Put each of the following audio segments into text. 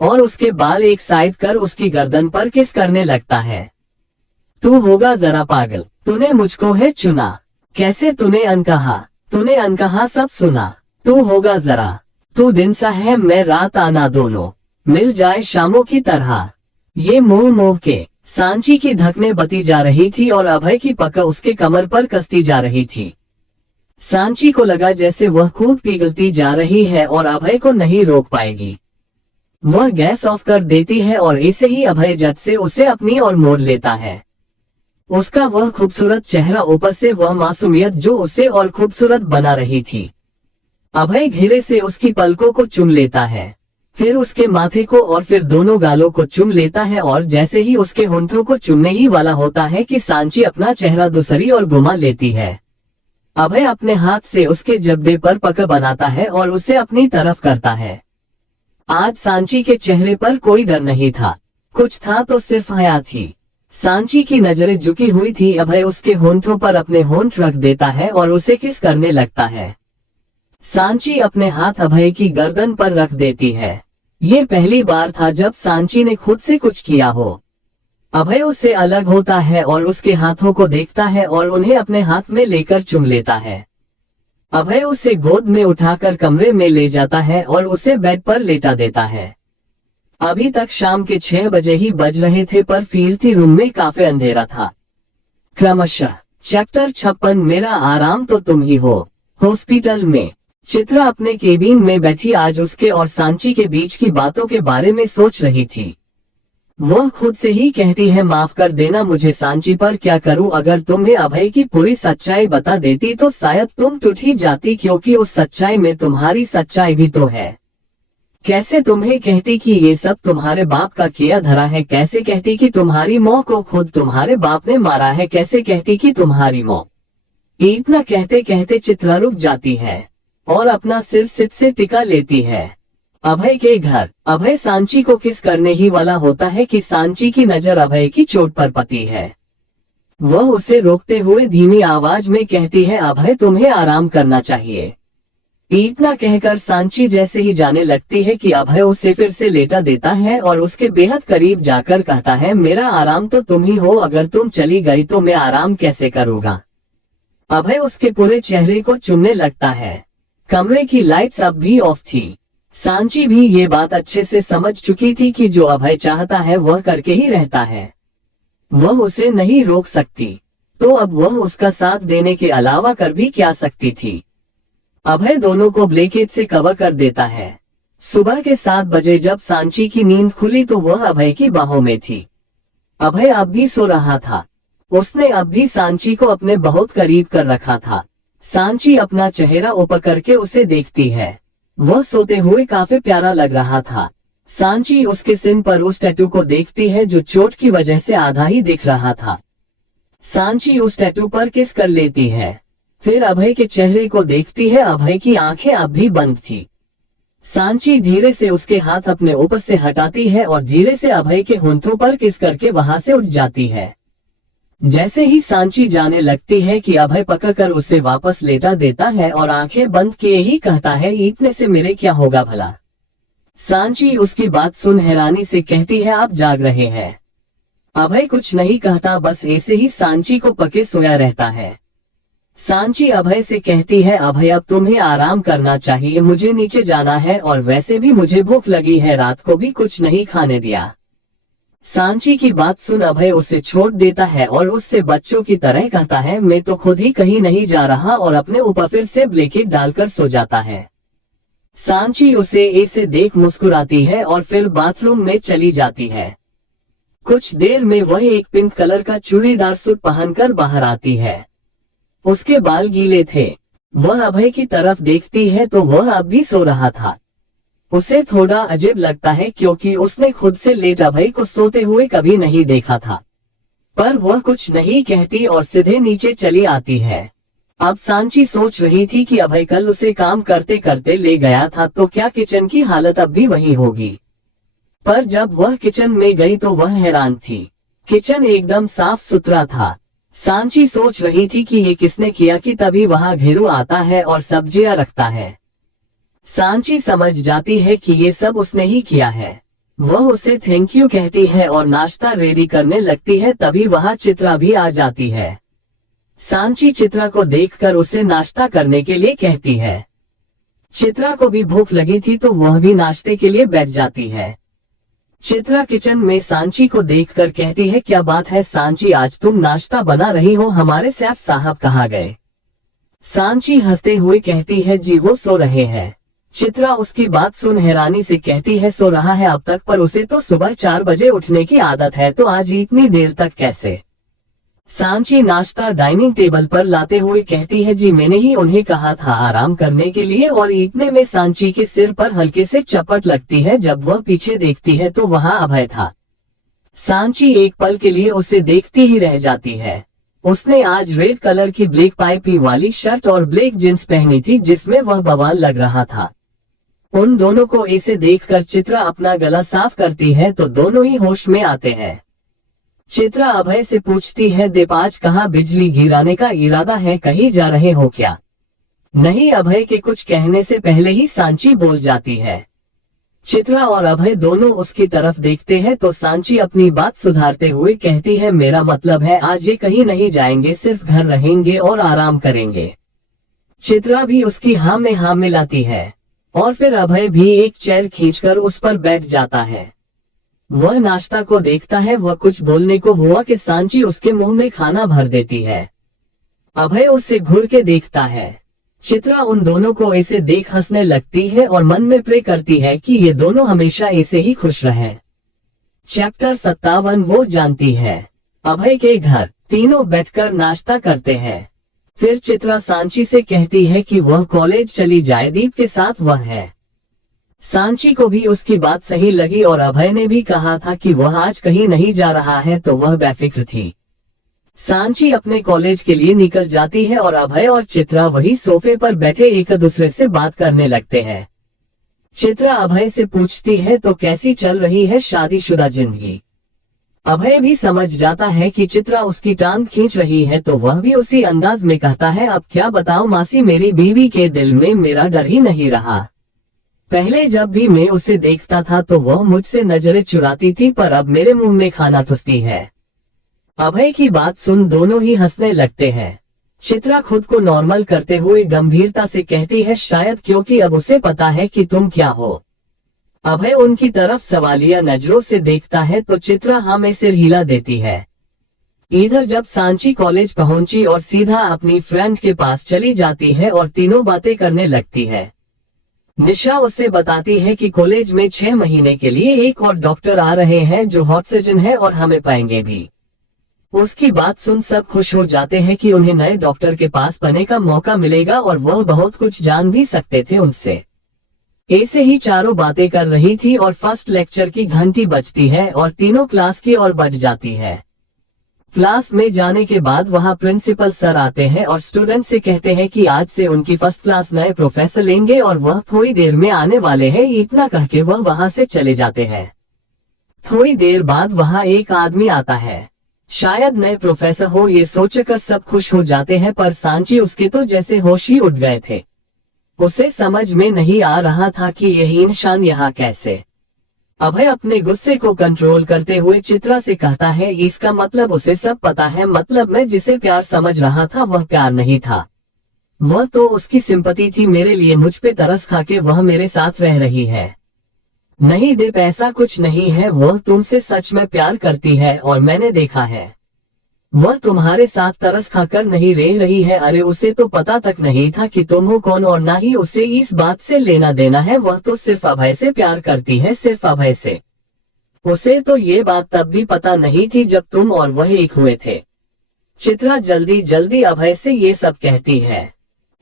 और उसके बाल एक साइड कर उसकी गर्दन पर किस करने लगता है। तू होगा जरा पागल, तूने मुझको है चुना, कैसे तूने अनकहा सब सुना। तू होगा जरा, तू दिन सा है मैं रात आना, दोनों मिल जाए शामों की तरह। ये मोह मोह के सांची की धकने बती जा रही थी और अभय की पकड़ उसके कमर पर कसती जा रही थी। सांची को लगा जैसे वह खूब पिघलती जा रही है और अभय को नहीं रोक पाएगी। वह गैस ऑफ कर देती है और ऐसे ही अभय झट से उसे अपनी ओर मोड़ लेता है। उसका वह खूबसूरत चेहरा, ऊपर से वह मासूमियत जो उसे और खूबसूरत बना रही थी। अभय धीरे से उसकी पलकों को चूम लेता है, फिर उसके माथे को और फिर दोनों गालों को चूम लेता है और जैसे ही उसके होंठों को चूमने ही वाला होता है कि सांची अपना चेहरा दूसरी ओर घुमा लेती है। अभय अपने हाथ से उसके जबड़े पर पकड़ बनाता है और उसे अपनी तरफ करता है। आज सांची के चेहरे पर कोई डर नहीं था, कुछ था तो सिर्फ हया थी। सांची की नजरें झुकी हुई थी। अभय उसके होंठों पर अपने होंठ रख देता है और उसे किस करने लगता है। सांची अपने हाथ अभय की गर्दन पर रख देती है। ये पहली बार था जब सांची ने खुद से कुछ किया हो। अभय उससे अलग होता है और उसके हाथों को देखता है और उन्हें अपने हाथ में लेकर चूम लेता है। अभय उसे गोद में उठाकर कमरे में ले जाता है और उसे बेड पर लेटा देता है। अभी तक शाम के 6 बजे ही बज रहे थे पर फील थी रूम में काफी अंधेरा था। क्रमशः चैप्टर 56 मेरा आराम तो तुम ही हो। हॉस्पिटल में चित्रा अपने केबिन में बैठी आज उसके और सांची के बीच की बातों के बारे में सोच रही थी। वह खुद से ही कहती है, माफ कर देना मुझे सांची, पर क्या करूं, अगर तुम्हें अभय की पूरी सच्चाई बता देती तो शायद तुम टूट ही जाती, क्योंकि उस सच्चाई में तुम्हारी सच्चाई भी तो है। कैसे तुम्हें कहती कि ये सब तुम्हारे बाप का किया धरा है, कैसे कहती कि तुम्हारी माँ को खुद तुम्हारे बाप ने मारा है, कैसे कहती कि तुम्हारी माँ। इतना कहते कहते चित्रा रुक जाती है और अपना सिर सिर से टिका लेती है। अभय के घर अभय सांची को किस करने ही वाला होता है कि सांची की नजर अभय की चोट पर पड़ती है। वह उसे रोकते हुए धीमी आवाज में कहती है, अभय तुम्हें आराम करना चाहिए। इतना कहकर सांची जैसे ही जाने लगती है कि अभय उसे फिर से लेटा देता है और उसके बेहद करीब जाकर कहता है, मेरा आराम तो तुम ही हो, अगर तुम चली गई तो मैं आराम कैसे करूँगा। अभय उसके पूरे चेहरे को चूमने लगता है। कमरे की लाइट्स अब भी ऑफ थी। सांची भी ये बात अच्छे से समझ चुकी थी कि जो अभय चाहता है वह करके ही रहता है, वह उसे नहीं रोक सकती, तो अब वह उसका साथ देने के अलावा कर भी क्या सकती थी। अभय दोनों को ब्लैंकेट से कवर कर देता है। सुबह के 7 बजे जब सांची की नींद खुली तो वह अभय की बाहों में थी। अभय अब भी सो रहा था। उसने अब भी सांची को अपने बहुत करीब कर रखा था। सांची अपना चेहरा ऊपर करके उसे देखती है। वह सोते हुए काफी प्यारा लग रहा था। सांची उसके सिर पर उस टैटू को देखती है जो चोट की वजह से आधा ही दिख रहा था। सांची उस टैटू पर किस कर लेती है, फिर अभय के चेहरे को देखती है। अभय की आंखें अब भी बंद थी। सांची धीरे से उसके हाथ अपने ऊपर से हटाती है और धीरे से अभय के होंठों पर किस करके वहां से उठ जाती है। जैसे ही सांची जाने लगती है कि अभय पकड़कर उसे वापस लेटा देता है और आंखें बंद किए ही कहता है, इतने से मेरे क्या होगा भला। सांची उसकी बात सुन हैरानी से कहती है, आप जाग रहे हैं। अभय कुछ नहीं कहता, बस ऐसे ही सांची को पके सोया रहता है। सांची अभय से कहती है, अभय अब तुम्हें आराम करना चाहिए, मुझे नीचे जाना है और वैसे भी मुझे भूख लगी है, रात को भी कुछ नहीं खाने दिया। सांची की बात सुन अभय उसे छोड़ देता है और उससे बच्चों की तरह कहता है, मैं तो खुद ही कहीं नहीं जा रहा, और अपने ऊपर फिर से ब्लैंकेट डालकर सो जाता है। सांची उसे ऐसे देख मुस्कुराती है और फिर बाथरूम में चली जाती है। कुछ देर में वह एक पिंक कलर का चूड़ीदार सूट पहनकर बाहर आती है। उसके बाल गीले थे। वह अभय की तरफ देखती है तो वह अब भी सो रहा था। उसे थोड़ा अजीब लगता है क्योंकि उसने खुद से लेट अभय को सोते हुए कभी नहीं देखा था, पर वह कुछ नहीं कहती और सीधे नीचे चली आती है। अब सांची सोच रही थी कि अभय कल उसे काम करते करते ले गया था तो क्या किचन की हालत अब भी वही होगी, पर जब वह किचन में गई तो वह हैरान थी। किचन एकदम साफ सुथरा था। सांची सोच रही थी कि ये किसने किया कि तभी वहां घेरू आता है और सब्जियां रखता है। सांची समझ जाती है कि ये सब उसने ही किया है। वह उसे थैंक यू कहती है और नाश्ता रेडी करने लगती है। तभी वहां चित्रा भी आ जाती है। सांची चित्रा को देखकर उसे नाश्ता करने के लिए कहती है। चित्रा को भी भूख लगी थी तो वह भी नाश्ते के लिए बैठ जाती है। चित्रा किचन में सांची को देखकर कहती है, क्या बात है सांची, आज तुम नाश्ता बना रही हो, हमारे शेफ साहब कहाँ गए? सांची हंसते हुए कहती है, जी वो सो रहे हैं। चित्रा उसकी बात सुन हैरानी से कहती है, सो रहा है अब तक? पर उसे तो सुबह 4 बजे उठने की आदत है, तो आज इतनी देर तक कैसे? सांची नाश्ता डाइनिंग टेबल पर लाते हुए कहती है, जी मैंने ही उन्हें कहा था आराम करने के लिए। और इतने में सांची के सिर पर हल्के से चपट लगती है। जब वह पीछे देखती है तो वहां अभय था। सांची एक पल के लिए उसे देखती ही रह जाती है। उसने आज रेड कलर की ब्लैक पाइपी वाली शर्ट और ब्लैक जींस पहनी थी, जिसमें वह बवाल लग रहा था। उन दोनों को ऐसे देखकर चित्रा अपना गला साफ करती है तो दोनों ही होश में आते हैं। चित्रा अभय से पूछती है, दीप आज कहाँ बिजली गिराने का इरादा है, कहीं जा रहे हो क्या? नहीं, अभय के कुछ कहने से पहले ही सांची बोल जाती है। चित्रा और अभय दोनों उसकी तरफ देखते हैं तो सांची अपनी बात सुधारते हुए कहती है, मेरा मतलब है आज ये कहीं नहीं जाएंगे, सिर्फ घर रहेंगे और आराम करेंगे। चित्रा भी उसकी हाँ में हाँ मिलाती है और फिर अभय भी एक चेयर खींचकर उस पर बैठ जाता है। वह नाश्ता को देखता है। वह कुछ बोलने को हुआ कि सांची उसके मुंह में खाना भर देती है। अभय उसे घूर के देखता है। चित्रा उन दोनों को ऐसे देख हंसने लगती है और मन में प्रे करती है कि ये दोनों हमेशा ऐसे ही खुश रहें। चैप्टर 57 वो जानती है। अभय के घर तीनों बैठकर नाश्ता करते हैं। फिर चित्रा सांची से कहती है कि वह कॉलेज चली जाए, दीप के साथ वह है। सांची को भी उसकी बात सही लगी और अभय ने भी कहा था कि वह आज कहीं नहीं जा रहा है, तो वह बेफिक्र थी। सांची अपने कॉलेज के लिए निकल जाती है और अभय और चित्रा वही सोफे पर बैठे एक दूसरे से बात करने लगते हैं। चित्रा अभय से पूछती है, तो कैसी चल रही है शादीशुदा जिंदगी? अभय भी समझ जाता है कि चित्रा उसकी टांग खींच रही है तो वह भी उसी अंदाज में कहता है, अब क्या बताऊं मासी, मेरी बीवी के दिल में मेरा डर ही नहीं रहा। पहले जब भी मैं उसे देखता था तो वह मुझसे नजरें चुराती थी, पर अब मेरे मुंह में खाना ठुसती है। अभय की बात सुन दोनों ही हंसने लगते हैं। चित्रा खुद को नॉर्मल करते हुए गंभीरता से कहती है, शायद क्योंकि अब उसे पता है कि तुम क्या हो। अभय उनकी तरफ सवालिया नजरों से देखता है तो चित्रा हाँ में सिर हिला देती है। इधर जब सांची कॉलेज पहुंची और सीधा अपनी फ्रेंड के पास चली जाती है और तीनों बातें करने लगती है। निशा उसे बताती है कि कॉलेज में 6 महीने के लिए एक और डॉक्टर आ रहे हैं जो हॉट सर्जन है और हमें पाएंगे भी। उसकी बात सुन सब खुश हो जाते हैं कि उन्हें नए डॉक्टर के पास पढ़ने का मौका मिलेगा और वह बहुत कुछ जान भी सकते थे उनसे। ऐसे ही चारों बातें कर रही थी और फर्स्ट लेक्चर की घंटी बजती है और तीनों क्लास की ओर बढ़ जाती है। क्लास में जाने के बाद वहां प्रिंसिपल सर आते हैं और स्टूडेंट से कहते हैं कि आज से उनकी फर्स्ट क्लास नए प्रोफेसर लेंगे और वह थोड़ी देर में आने वाले हैं। इतना कह के वह वहां से चले जाते हैं। थोड़ी देर बाद वहां एक आदमी आता है, शायद नए प्रोफेसर हो ये सोचकर सब खुश हो जाते हैं, पर सांची उसके तो जैसे होश ही उड़ गए थे। उसे समझ में नहीं आ रहा था कि यही इंसान यहाँ कैसे। अभय अपने गुस्से को कंट्रोल करते हुए चित्रा से कहता है, इसका मतलब उसे सब पता है, मतलब मैं जिसे प्यार समझ रहा था वह प्यार नहीं था, वह तो उसकी सिंपैथी थी मेरे लिए। मुझ पे तरस खा के वह मेरे साथ रह रही है। नहीं दीप, ऐसा कुछ नहीं है, वह तुमसे सच में प्यार करती है और मैंने देखा है। वह तुम्हारे साथ तरस खाकर नहीं रह रही है। अरे उसे तो पता तक नहीं था कि तुम हो कौन और ना ही उसे इस बात से लेना देना है। वह तो सिर्फ अभय से प्यार करती है, सिर्फ अभय से। उसे तो ये बात तब भी पता नहीं थी जब तुम और वह एक हुए थे। चित्रा जल्दी जल्दी अभय से ये सब कहती है।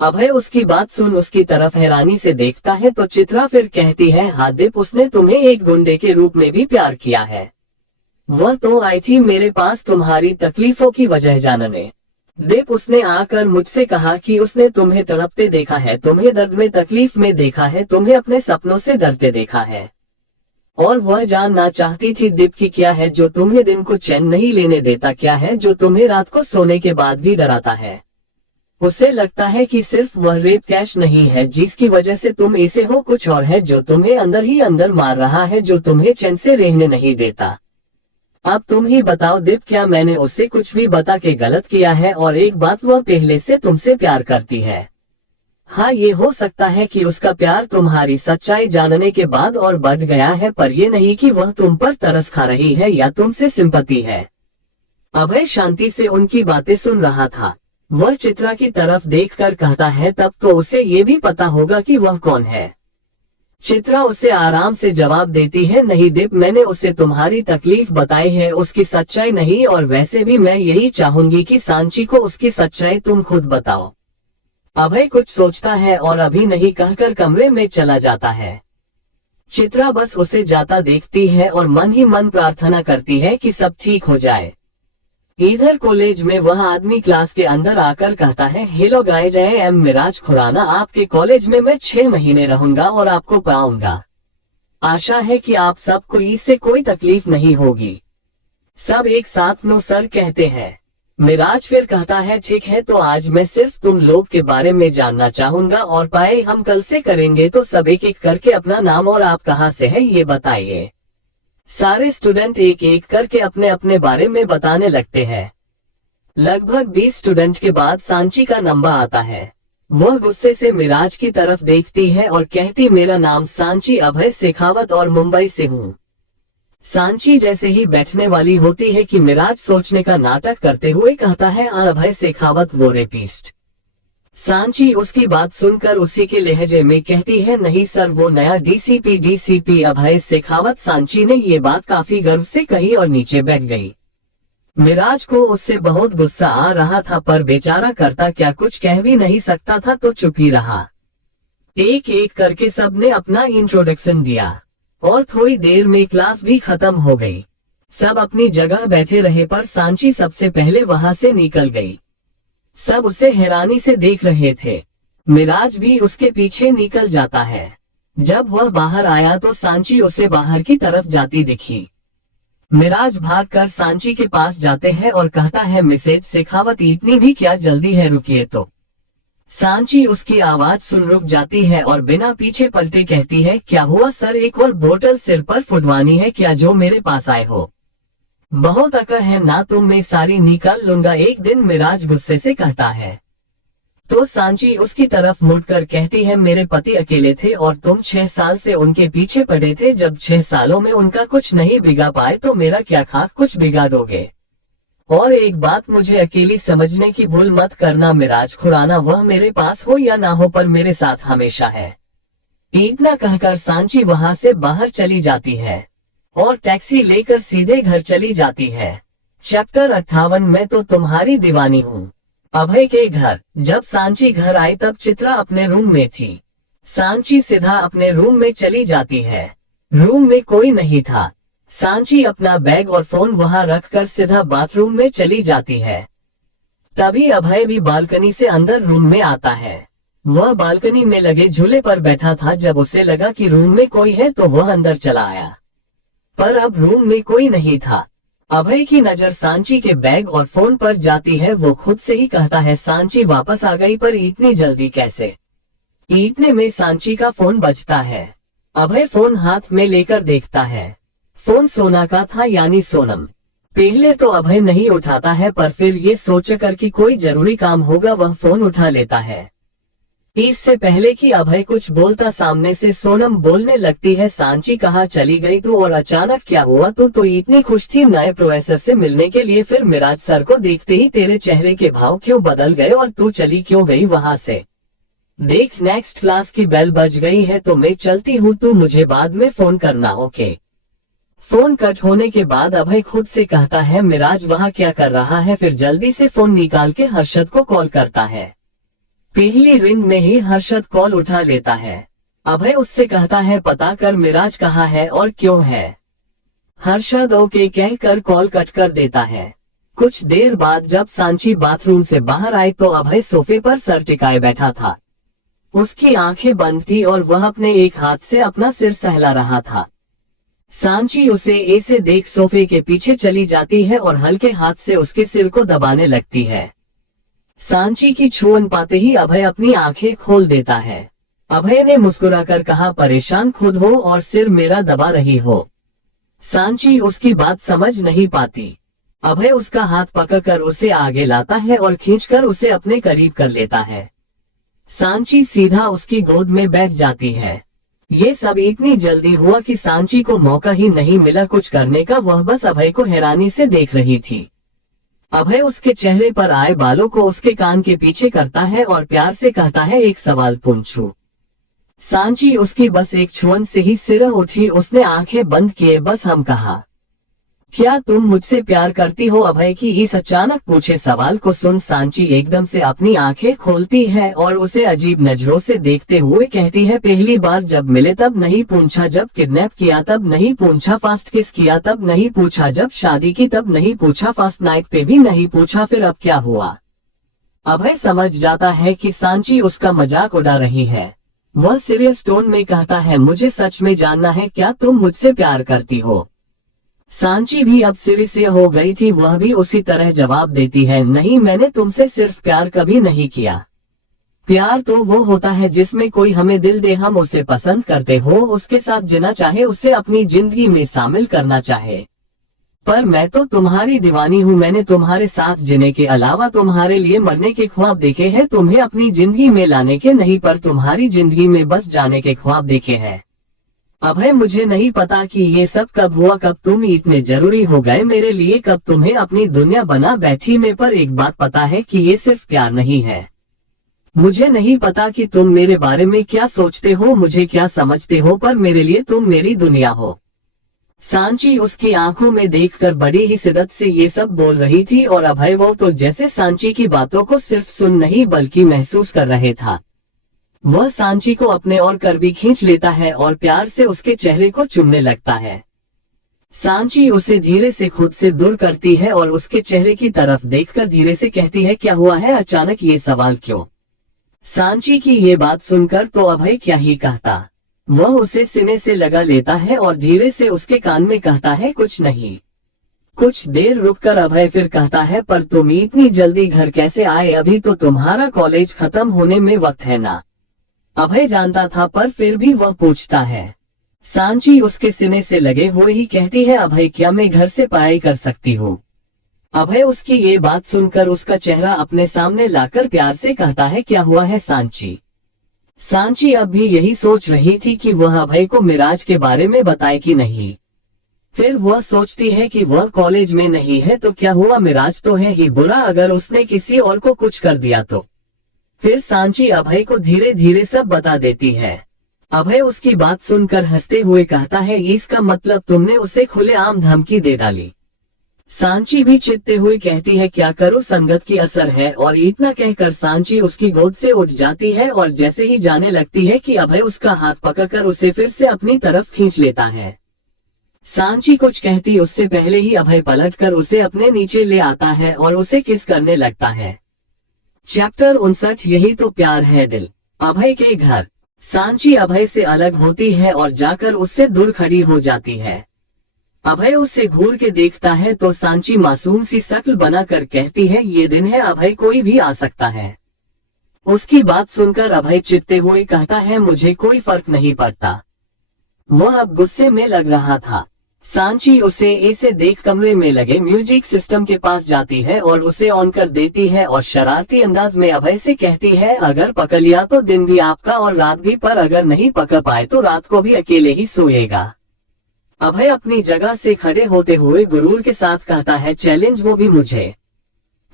अभय उसकी बात सुन उसकी तरफ हैरानी से देखता है तो चित्रा फिर कहती है, हाँ दीप, उसने तुम्हें एक गुंडे के रूप में भी प्यार किया है। वह तो आई थी मेरे पास तुम्हारी तकलीफों की वजह जानने। दीप, उसने आकर मुझसे कहा कि उसने तुम्हें तड़पते देखा है, तुम्हें दर्द में तकलीफ में देखा है, तुम्हें अपने सपनों से डरते देखा है। और वह जानना चाहती थी दीप की क्या है जो तुम्हें दिन को चैन नहीं लेने देता, क्या है जो तुम्हें रात को सोने के बाद भी डराता है। उसे लगता है कि सिर्फ वह रेप कैश नहीं है जिसकी वजह से तुम ऐसे हो, कुछ और है जो तुम्हें अंदर ही अंदर मार रहा है, जो तुम्हें चैन से रहने नहीं देता। अब तुम ही बताओ दीप, क्या मैंने उससे कुछ भी बता के गलत किया है? और एक बात, वह पहले से तुमसे प्यार करती है। हाँ, ये हो सकता है कि उसका प्यार तुम्हारी सच्चाई जानने के बाद और बढ़ गया है, पर यह नहीं कि वह तुम पर तरस खा रही है या तुमसे सिंपैथी है। अभय शांति से उनकी बातें सुन रहा था। वह चित्रा की तरफ देखकर कहता है, तब तो उसे ये भी पता होगा कि वह कौन है। चित्रा उसे आराम से जवाब देती है, नहीं दीप, मैंने उसे तुम्हारी तकलीफ बताई है, उसकी सच्चाई नहीं, और वैसे भी मैं यही चाहूंगी कि सांची को उसकी सच्चाई तुम खुद बताओ। अभय कुछ सोचता है और अभी नहीं कहकर कमरे में चला जाता है। चित्रा बस उसे जाता देखती है और मन ही मन प्रार्थना करती है कि सब ठीक हो जाए। इधर कॉलेज में वह आदमी क्लास के अंदर आकर कहता है, hello guys, I am Miraj Khurana, आपके कॉलेज में मैं 6 महीने रहूंगा और आपको पाऊंगा। आशा है कि आप सबको इससे कोई तकलीफ नहीं होगी। सब एक साथ नो सर कहते हैं। मिराज फिर कहता है, ठीक है, तो आज मैं सिर्फ तुम लोग के बारे में जानना चाहूंगा और पाए हम कल से करेंगे, तो सब एक एक करके अपना नाम और आप कहाँ से हैं ये बताइए। सारे स्टूडेंट एक एक करके अपने अपने बारे में बताने लगते हैं। लगभग 20 स्टूडेंट के बाद सांची का नंबर आता है। वह गुस्से से मिराज की तरफ देखती है और कहती, मेरा नाम सांची अभय शेखावत और मुंबई से हूँ। सांची जैसे ही बैठने वाली होती है कि मिराज सोचने का नाटक करते हुए कहता है, अभय शेखावत वो रेपिस्ट। सांची उसकी बात सुनकर उसी के लहजे में कहती है, नहीं सर, वो नया डीसीपी अभय शेखावत। सांची ने ये बात काफी गर्व से कही और नीचे बैठ गई। मिराज को उससे बहुत गुस्सा आ रहा था, पर बेचारा करता क्या, कुछ कह भी नहीं सकता था, तो चुप ही रहा। एक एक करके सबने अपना इंट्रोडक्शन दिया और थोड़ी देर में क्लास भी खत्म हो गई। सब अपनी जगह बैठे रहे, पर सांची सबसे पहले वहां से निकल गई। सब उसे हैरानी से देख रहे थे। मिराज भी उसके पीछे निकल जाता है। जब वह बाहर आया तो सांची उसे बाहर की तरफ जाती दिखी। मिराज भागकर सांची के पास जाते हैं और कहता है, मिसेज शेखावत, इतनी भी क्या जल्दी है, रुकिए तो। सांची उसकी आवाज सुन रुक जाती है और बिना पीछे पलटे कहती है, क्या हुआ सर, एक और बोतल सिर पर फुटवानी है क्या जो मेरे पास आए हो? बहुत अकल है ना तुम, मैं सारी निकाल लूंगा एक दिन, मिराज गुस्से से कहता है। तो सांची उसकी तरफ मुड़कर कहती है, मेरे पति अकेले थे और तुम 6 साल से उनके पीछे पड़े थे, जब 6 सालों में उनका कुछ नहीं बिगा पाए तो मेरा क्या खाक कुछ बिगा दोगे? और एक बात, मुझे अकेली समझने की भूल मत करना मिराज खुराना, वह मेरे पास हो या ना हो पर मेरे साथ हमेशा है। इतना कहकर सांची वहां से बाहर चली जाती है और टैक्सी लेकर सीधे घर चली जाती है। चैप्टर 58 में तो तुम्हारी दीवानी हूँ। अभय के घर। जब सांची घर आई तब चित्रा अपने रूम में थी। सांची सीधा अपने रूम में चली जाती है। रूम में कोई नहीं था। सांची अपना बैग और फोन वहां रखकर सीधा बाथरूम में चली जाती है। तभी अभय भी बालकनी से अंदर रूम में आता है। वह बालकनी में लगे झूले पर बैठा था। जब उसे लगा कि रूम में कोई है तो वह अंदर चला आया, पर अब रूम में कोई नहीं था। अभय की नजर सांची के बैग और फोन पर जाती है। वो खुद से ही कहता है, सांची वापस आ गई, पर इतनी जल्दी कैसे? इतने में सांची का फोन बजता है। अभय फोन हाथ में लेकर देखता है। फोन सोना का था, यानी सोनम। पहले तो अभय नहीं उठाता है, पर फिर ये सोचकर कि कोई जरूरी काम होगा वह फोन उठा लेता है। इससे पहले कि अभय कुछ बोलता सामने से सोनम बोलने लगती है, सांची कहाँ चली गई तू और अचानक क्या हुआ? तू तो इतनी खुश थी नए प्रोफेसर से मिलने के लिए, फिर मिराज सर को देखते ही तेरे चेहरे के भाव क्यों बदल गए और तू चली क्यों गई वहां से? देख, नेक्स्ट क्लास की बेल बज गई है तो मैं चलती हूँ, तू मुझे बाद में फोन करना, ओके? फोन कट होने के बाद अभय खुद से कहता है, मिराज वहाँ क्या कर रहा है? फिर जल्दी से फोन निकाल के हर्षद को कॉल करता है। पहली रिंग में ही हर्षद कॉल उठा लेता है। अभय उससे कहता है, पता कर मिराज कहाँ है और क्यों है? हर्षद ओके कहकर कॉल कट कर देता है। कुछ देर बाद जब सांची बाथरूम से बाहर आई तो अभय सोफे पर सर टिकाए बैठा था। उसकी आंखें बंद थी और वह अपने एक हाथ से अपना सिर सहला रहा था। सांची उसे ऐसे देख सोफे के पीछे चली जाती है और हल्के हाथ से उसके सिर को दबाने लगती है। सांची की छुअन पाते ही अभय अपनी आंखें खोल देता है। अभय ने मुस्कुराकर कहा, परेशान खुद हो और सिर मेरा दबा रही हो। सांची उसकी बात समझ नहीं पाती। अभय उसका हाथ पकड़कर उसे आगे लाता है और खींचकर उसे अपने करीब कर लेता है। सांची सीधा उसकी गोद में बैठ जाती है। ये सब इतनी जल्दी हुआ कि सांची को मौका ही नहीं मिला कुछ करने का। वह बस अभय को हैरानी से देख रही थी। अभय उसके चेहरे पर आए बालों को उसके कान के पीछे करता है और प्यार से कहता है, एक सवाल पूछूं। सांची उसकी बस एक छुअन से ही सिर उठी। उसने आंखें बंद किए बस हम कहा, क्या तुम मुझसे प्यार करती हो? अभय की इस अचानक पूछे सवाल को सुन सांची एकदम से अपनी आंखें खोलती है और उसे अजीब नजरों से देखते हुए कहती है, पहली बार जब मिले तब नहीं पूछा, जब किडनैप किया तब नहीं पूछा, फास्ट किस किया तब नहीं पूछा, जब शादी की तब नहीं पूछा, फर्स्ट नाइट पे भी नहीं पूछा, फिर अब क्या हुआ? अभय समझ जाता है कि सांची उसका मजाक उड़ा रही है। वह सीरियस टोन में कहता है, मुझे सच में जानना है, क्या तुम मुझसे प्यार करती हो? सांची भी अब सीरियस हो गई थी। वह भी उसी तरह जवाब देती है, नहीं, मैंने तुमसे सिर्फ प्यार कभी नहीं किया। प्यार तो वो होता है जिसमें कोई हमें दिल दे, हम उसे पसंद करते हो, उसके साथ जीना चाहे, उसे अपनी जिंदगी में शामिल करना चाहे। पर मैं तो तुम्हारी दीवानी हूँ। मैंने तुम्हारे साथ जीने के अलावा तुम्हारे लिए मरने के ख्वाब देखे हैं। तुम्हें अपनी जिंदगी में लाने के नहीं, पर तुम्हारी जिंदगी में बस जाने के ख्वाब देखे हैं। अभय, मुझे नहीं पता कि ये सब कब हुआ, कब तुम इतने जरूरी हो गए मेरे लिए, कब तुम्हें अपनी दुनिया बना बैठी मैं। पर एक बात पता है कि ये सिर्फ प्यार नहीं है। मुझे नहीं पता कि तुम मेरे बारे में क्या सोचते हो, मुझे क्या समझते हो, पर मेरे लिए तुम मेरी दुनिया हो। सांची उसकी आंखों में देखकर बड़ी ही शिद्दत से ये सब बोल रही थी और अभय वो तो जैसे सांची की बातों को सिर्फ सुन नहीं बल्कि महसूस कर रहे था। वह सांची को अपने और कर भी खींच लेता है और प्यार से उसके चेहरे को चूमने लगता है। सांची उसे धीरे से खुद से दूर करती है और उसके चेहरे की तरफ देखकर धीरे से कहती है, क्या हुआ है? अचानक ये सवाल क्यों? सांची की ये बात सुनकर तो अभय क्या ही कहता। वह उसे सीने से लगा लेता है और धीरे से उसके कान में कहता है, कुछ नहीं। कुछ देर रुककर अभय फिर कहता है, पर तुम इतनी जल्दी घर कैसे आए? अभी तो तुम्हारा कॉलेज खत्म होने में वक्त है ना? अभय जानता था पर फिर भी वह पूछता है। सांची उसके सीने से लगे हुए ही कहती है, अभय, क्या मैं घर से पढ़ाई कर सकती हूँ? अभय उसकी ये बात सुनकर उसका चेहरा अपने सामने लाकर प्यार से कहता है, क्या हुआ है सांची? सांची अब भी यही सोच रही थी कि वह अभय को मिराज के बारे में बताए कि नहीं। फिर वह सोचती है कि वह कॉलेज में नहीं है तो क्या हुआ, मिराज तो है ही बुरा, अगर उसने किसी और को कुछ कर दिया तो। फिर सांची अभय को धीरे धीरे सब बता देती है। अभय उसकी बात सुनकर हंसते हुए कहता है, इसका मतलब तुमने उसे खुलेआम धमकी दे डाली? सांची भी चिढ़ते हुए कहती है, क्या करूं, संगत की असर है। और इतना कहकर सांची उसकी गोद से उठ जाती है और जैसे ही जाने लगती है कि अभय उसका हाथ पकड़कर उसे फिर से अपनी तरफ खींच लेता है। सांची कुछ कहती उससे पहले ही अभय पलटकर उसे अपने नीचे ले आता है और उसे किस करने लगता है। चैप्टर 59, यही तो प्यार है दिल। अभय के घर। सांची अभय से अलग होती है और जाकर उससे दूर खड़ी हो जाती है। अभय उसे घूर के देखता है तो सांची मासूम सी शक्ल बनाकर कहती है, ये दिन है अभय, कोई भी आ सकता है। उसकी बात सुनकर अभय चिढ़ते हुए कहता है, मुझे कोई फर्क नहीं पड़ता। वह अब गुस्से में लग रहा था। सांची उसे ऐसे देख कमरे में लगे म्यूजिक सिस्टम के पास जाती है और उसे ऑन कर देती है और शरारती अंदाज में अभय से कहती है, अगर पकड़ लिया तो दिन भी आपका और रात भी, पर अगर नहीं पकड़ पाए तो रात को भी अकेले ही सोएगा। अभय अपनी जगह से खड़े होते हुए गुरूर के साथ कहता है, चैलेंज, वो भी मुझे।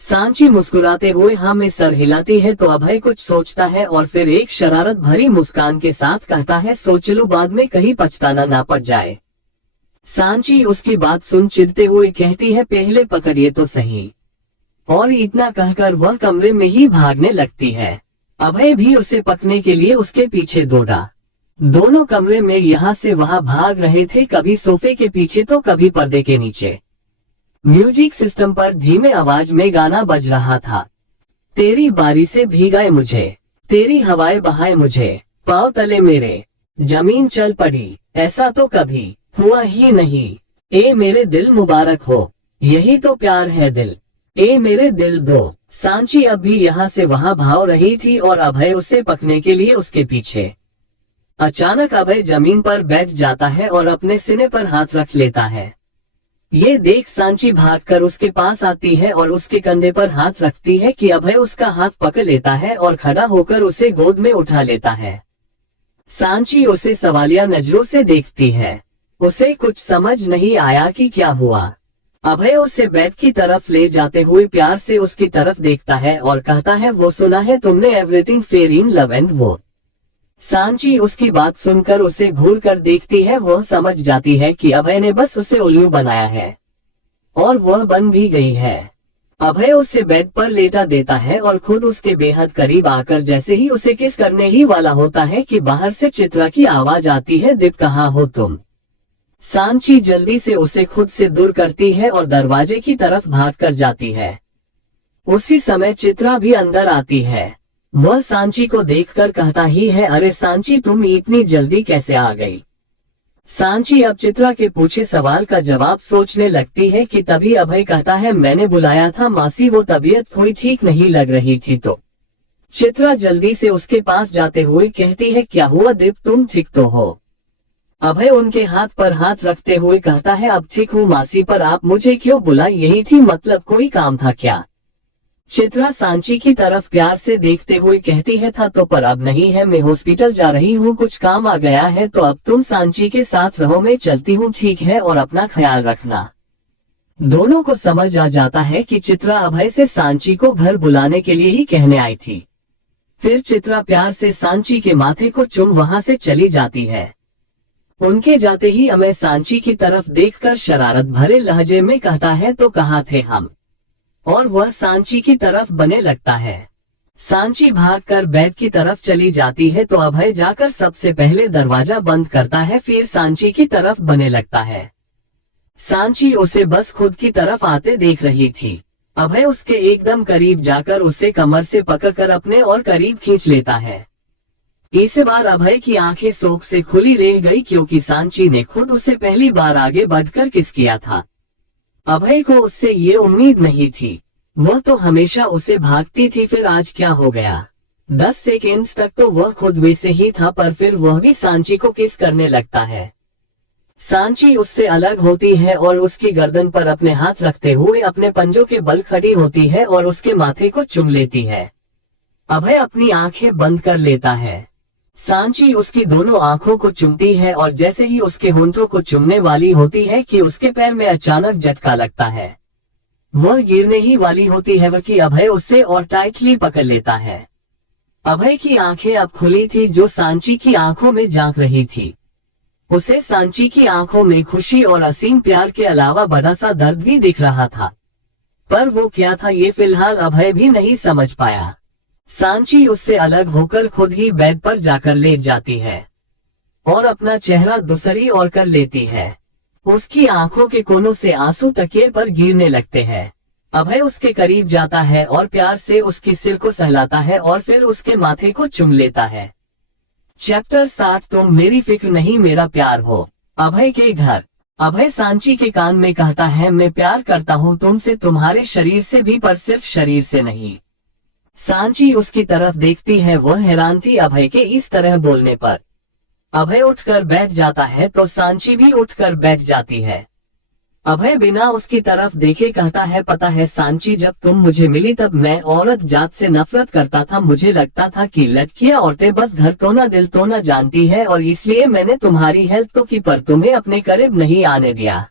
सांची मुस्कुराते हुए हाँ में सर हिलाती है तो अभय कुछ सोचता है और फिर एक शरारत भरी मुस्कान के साथ कहता है, सोच लो, बाद में कहीं पछताना ना पड़ जाए। सांची उसकी बात सुन चिढ़ते हुए कहती है, पहले पकड़िए तो सही। और इतना कहकर वह कमरे में ही भागने लगती है। अभय भी उसे पकड़ने के लिए उसके पीछे दौड़ा। दोनों कमरे में यहाँ से वहाँ भाग रहे थे, कभी सोफे के पीछे तो कभी पर्दे के नीचे। म्यूजिक सिस्टम पर धीमे आवाज में गाना बज रहा था। तेरी बारी से भीगाए मुझे, तेरी हवाएं बहाए मुझे, पाँव तले मेरे जमीन चल पड़ी, ऐसा तो कभी हुआ ही नहीं। ए मेरे दिल मुबारक हो, यही तो प्यार है दिल। ए मेरे दिल दो सांची अब भी यहाँ से वहाँ भाग रही थी और अभय उसे पकड़ने के लिए उसके पीछे। अचानक अभय जमीन पर बैठ जाता है और अपने सीने पर हाथ रख लेता है। ये देख सांची भागकर उसके पास आती है और उसके कंधे पर हाथ रखती है कि अभय उसका हाथ पकड़ लेता है और खड़ा होकर उसे गोद में उठा लेता है। सांची उसे सवालिया नजरों से देखती है। उसे कुछ समझ नहीं आया कि क्या हुआ। अभय उसे बेड की तरफ ले जाते हुए प्यार से उसकी तरफ देखता है और कहता है, वो सुना है तुमने everything fair in love and वो। सांची उसकी बात सुनकर उसे घूर कर देखती है। वह समझ जाती है कि अभय ने बस उसे उल्लू बनाया है और वह बन भी गई है। अभय उसे बेड पर लेटा देता है और खुद उसके बेहद करीब आकर जैसे ही उसे किस करने ही वाला होता है कि बाहर से चित्रा की आवाज आती है, दीप कहाँ हो तुम। सांची जल्दी से उसे खुद से दूर करती है और दरवाजे की तरफ भागकर जाती है। उसी समय चित्रा भी अंदर आती है। वह सांची को देखकर कहता ही है, अरे सांची तुम इतनी जल्दी कैसे आ गई। सांची अब चित्रा के पूछे सवाल का जवाब सोचने लगती है कि तभी अभय कहता है, मैंने बुलाया था मासी, वो तबीयत थोड़ी ठीक नहीं लग रही थी तो। चित्रा जल्दी से उसके पास जाते हुए कहती है, क्या हुआ दीप, तुम ठीक तो हो। अभय उनके हाथ पर हाथ रखते हुए कहता है, अब ठीक हूँ मासी, पर आप मुझे क्यों बुलाई, यही थी, मतलब कोई काम था क्या। चित्रा सांची की तरफ प्यार से देखते हुए कहती है, था तो पर अब नहीं है, मैं हॉस्पिटल जा रही हूँ, कुछ काम आ गया है तो अब तुम सांची के साथ रहो, मैं चलती हूँ, ठीक है, और अपना ख्याल रखना। दोनों को समझ आ जाता है कि चित्रा अभय से सांची को घर बुलाने के लिए ही कहने आई थी। फिर चित्रा प्यार से सांची के माथे को चूम वहां से चली जाती है। उनके जाते ही अभय सांची की तरफ देखकर शरारत भरे लहजे में कहता है, तो कहाँ थे हम, और वह सांची की तरफ बने लगता है। सांची भागकर बेड की तरफ चली जाती है तो अभय जाकर सबसे पहले दरवाजा बंद करता है, फिर सांची की तरफ बने लगता है। सांची उसे बस खुद की तरफ आते देख रही थी। अभय उसके एकदम करीब जाकर उसे कमर से पकड़कर अपने और करीब खींच लेता है। इस बार अभय की आंखें शोक से खुली रह गई क्योंकि सांची ने खुद उसे पहली बार आगे बढ़कर किस किया था। अभय को उससे ये उम्मीद नहीं थी। वह तो हमेशा उसे भागती थी, फिर आज क्या हो गया। 10 सेकेंड्स तक तो वह खुद वैसे ही था, पर फिर वह भी सांची को किस करने लगता है। सांची उससे अलग होती है और उसकी गर्दन पर अपने हाथ रखते हुए अपने पंजों के बल खड़ी होती है और उसके माथे को चूम लेती है। अभय अपनी आंखें बंद कर लेता है। सांची उसकी दोनों आंखों को चूमती है और जैसे ही उसके होंठों को चूमने वाली होती है कि उसके पैर में अचानक झटका लगता है। वह गिरने ही वाली होती है कि अभय उससे और टाइटली पकड़ लेता है। अभय की आंखें अब खुली थी जो सांची की आंखों में झांक रही थी। उसे सांची की आंखों में खुशी और असीम प्यार के अलावा बड़ा सा दर्द भी दिख रहा था, पर वो क्या था ये फिलहाल अभय भी नहीं समझ पाया। सांची उससे अलग होकर खुद ही बेड पर जाकर लेट जाती है और अपना चेहरा दूसरी ओर कर लेती है। उसकी आंखों के कोनों से आंसू तकिए पर गिरने लगते हैं। अभय उसके करीब जाता है और प्यार से उसकी सिर को सहलाता है और फिर उसके माथे को चूम लेता है। चैप्टर 60 तुम मेरी फिक्र नहीं मेरा प्यार हो। अभय के घर। अभय सांची के कान में कहता है, मैं प्यार करता हूँ तुमसे, तुम्हारे शरीर से भी, पर सिर्फ शरीर से नहीं। सांची उसकी तरफ देखती है। वह हैरान थी अभय के इस तरह बोलने पर। अभय उठकर बैठ जाता है तो सांची भी उठकर बैठ जाती है। अभय बिना उसकी तरफ देखे कहता है, पता है सांची, जब तुम मुझे मिली तब मैं औरत जात से नफरत करता था। मुझे लगता था कि लड़कियां औरतें बस घर तो ना दिल तो ना जानती है, और इसलिए मैंने तुम्हारी हेल्प तो की पर तुम्हें अपने करीब नहीं आने दिया।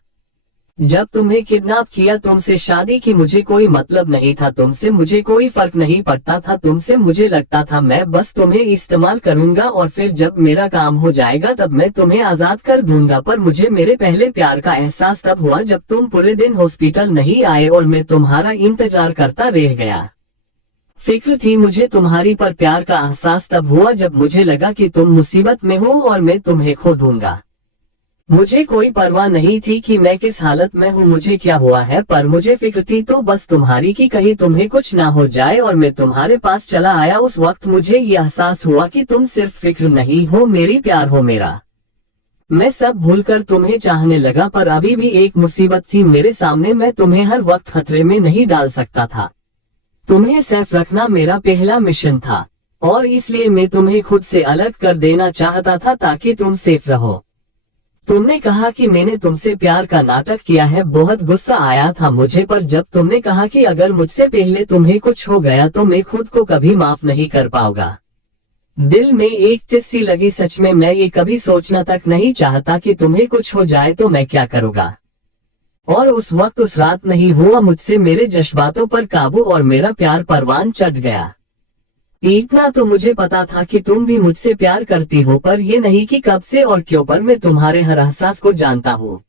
जब तुम्हें किडनैप किया, तुमसे शादी की, मुझे कोई मतलब नहीं था तुमसे, मुझे कोई फर्क नहीं पड़ता था तुमसे। मुझे लगता था मैं बस तुम्हें इस्तेमाल करूंगा और फिर जब मेरा काम हो जाएगा तब मैं तुम्हें आजाद कर दूंगा। पर मुझे मेरे पहले प्यार का एहसास तब हुआ जब तुम पूरे दिन हॉस्पिटल नहीं आए और मैं तुम्हारा इंतजार करता रह गया। फिक्र थी मुझे तुम्हारी, पर प्यार का एहसास तब हुआ जब मुझे लगा कि तुम मुसीबत में हो और मैं तुम्हें खो दूंगा। मुझे कोई परवाह नहीं थी कि मैं किस हालत में हूँ, मुझे क्या हुआ है, पर मुझे फिक्र थी तो बस तुम्हारी की कहीं तुम्हें कुछ ना हो जाए, और मैं तुम्हारे पास चला आया। उस वक्त मुझे ये एहसास हुआ कि तुम सिर्फ फिक्र नहीं हो, मेरी प्यार हो मेरा। मैं सब भूलकर तुम्हें चाहने लगा, पर अभी भी एक मुसीबत थी मेरे सामने, मैं तुम्हें हर वक्त खतरे में नहीं डाल सकता था। तुम्हें सेफ रखना मेरा पहला मिशन था और इसलिए मैं तुम्हें खुद से अलग कर देना चाहता था ताकि तुम सेफ रहो। तुमने कहा कि मैंने तुमसे प्यार का नाटक किया है, बहुत गुस्सा आया था मुझे, पर जब तुमने कहा कि अगर मुझसे पहले तुम्हें कुछ हो गया तो मैं खुद को कभी माफ नहीं कर पाऊंगा, दिल में एक चिस सी लगी। सच में मैं ये कभी सोचना तक नहीं चाहता कि तुम्हें कुछ हो जाए तो मैं क्या करूँगा। और उस वक्त उस रात नहीं हुआ मुझसे मेरे जज्बातों पर काबू और मेरा प्यार परवान चढ़ गया। इतना तो मुझे पता था कि तुम भी मुझसे प्यार करती हो, पर ये नहीं कि कब से और क्यों, पर मैं तुम्हारे हर एहसास को जानता हूँ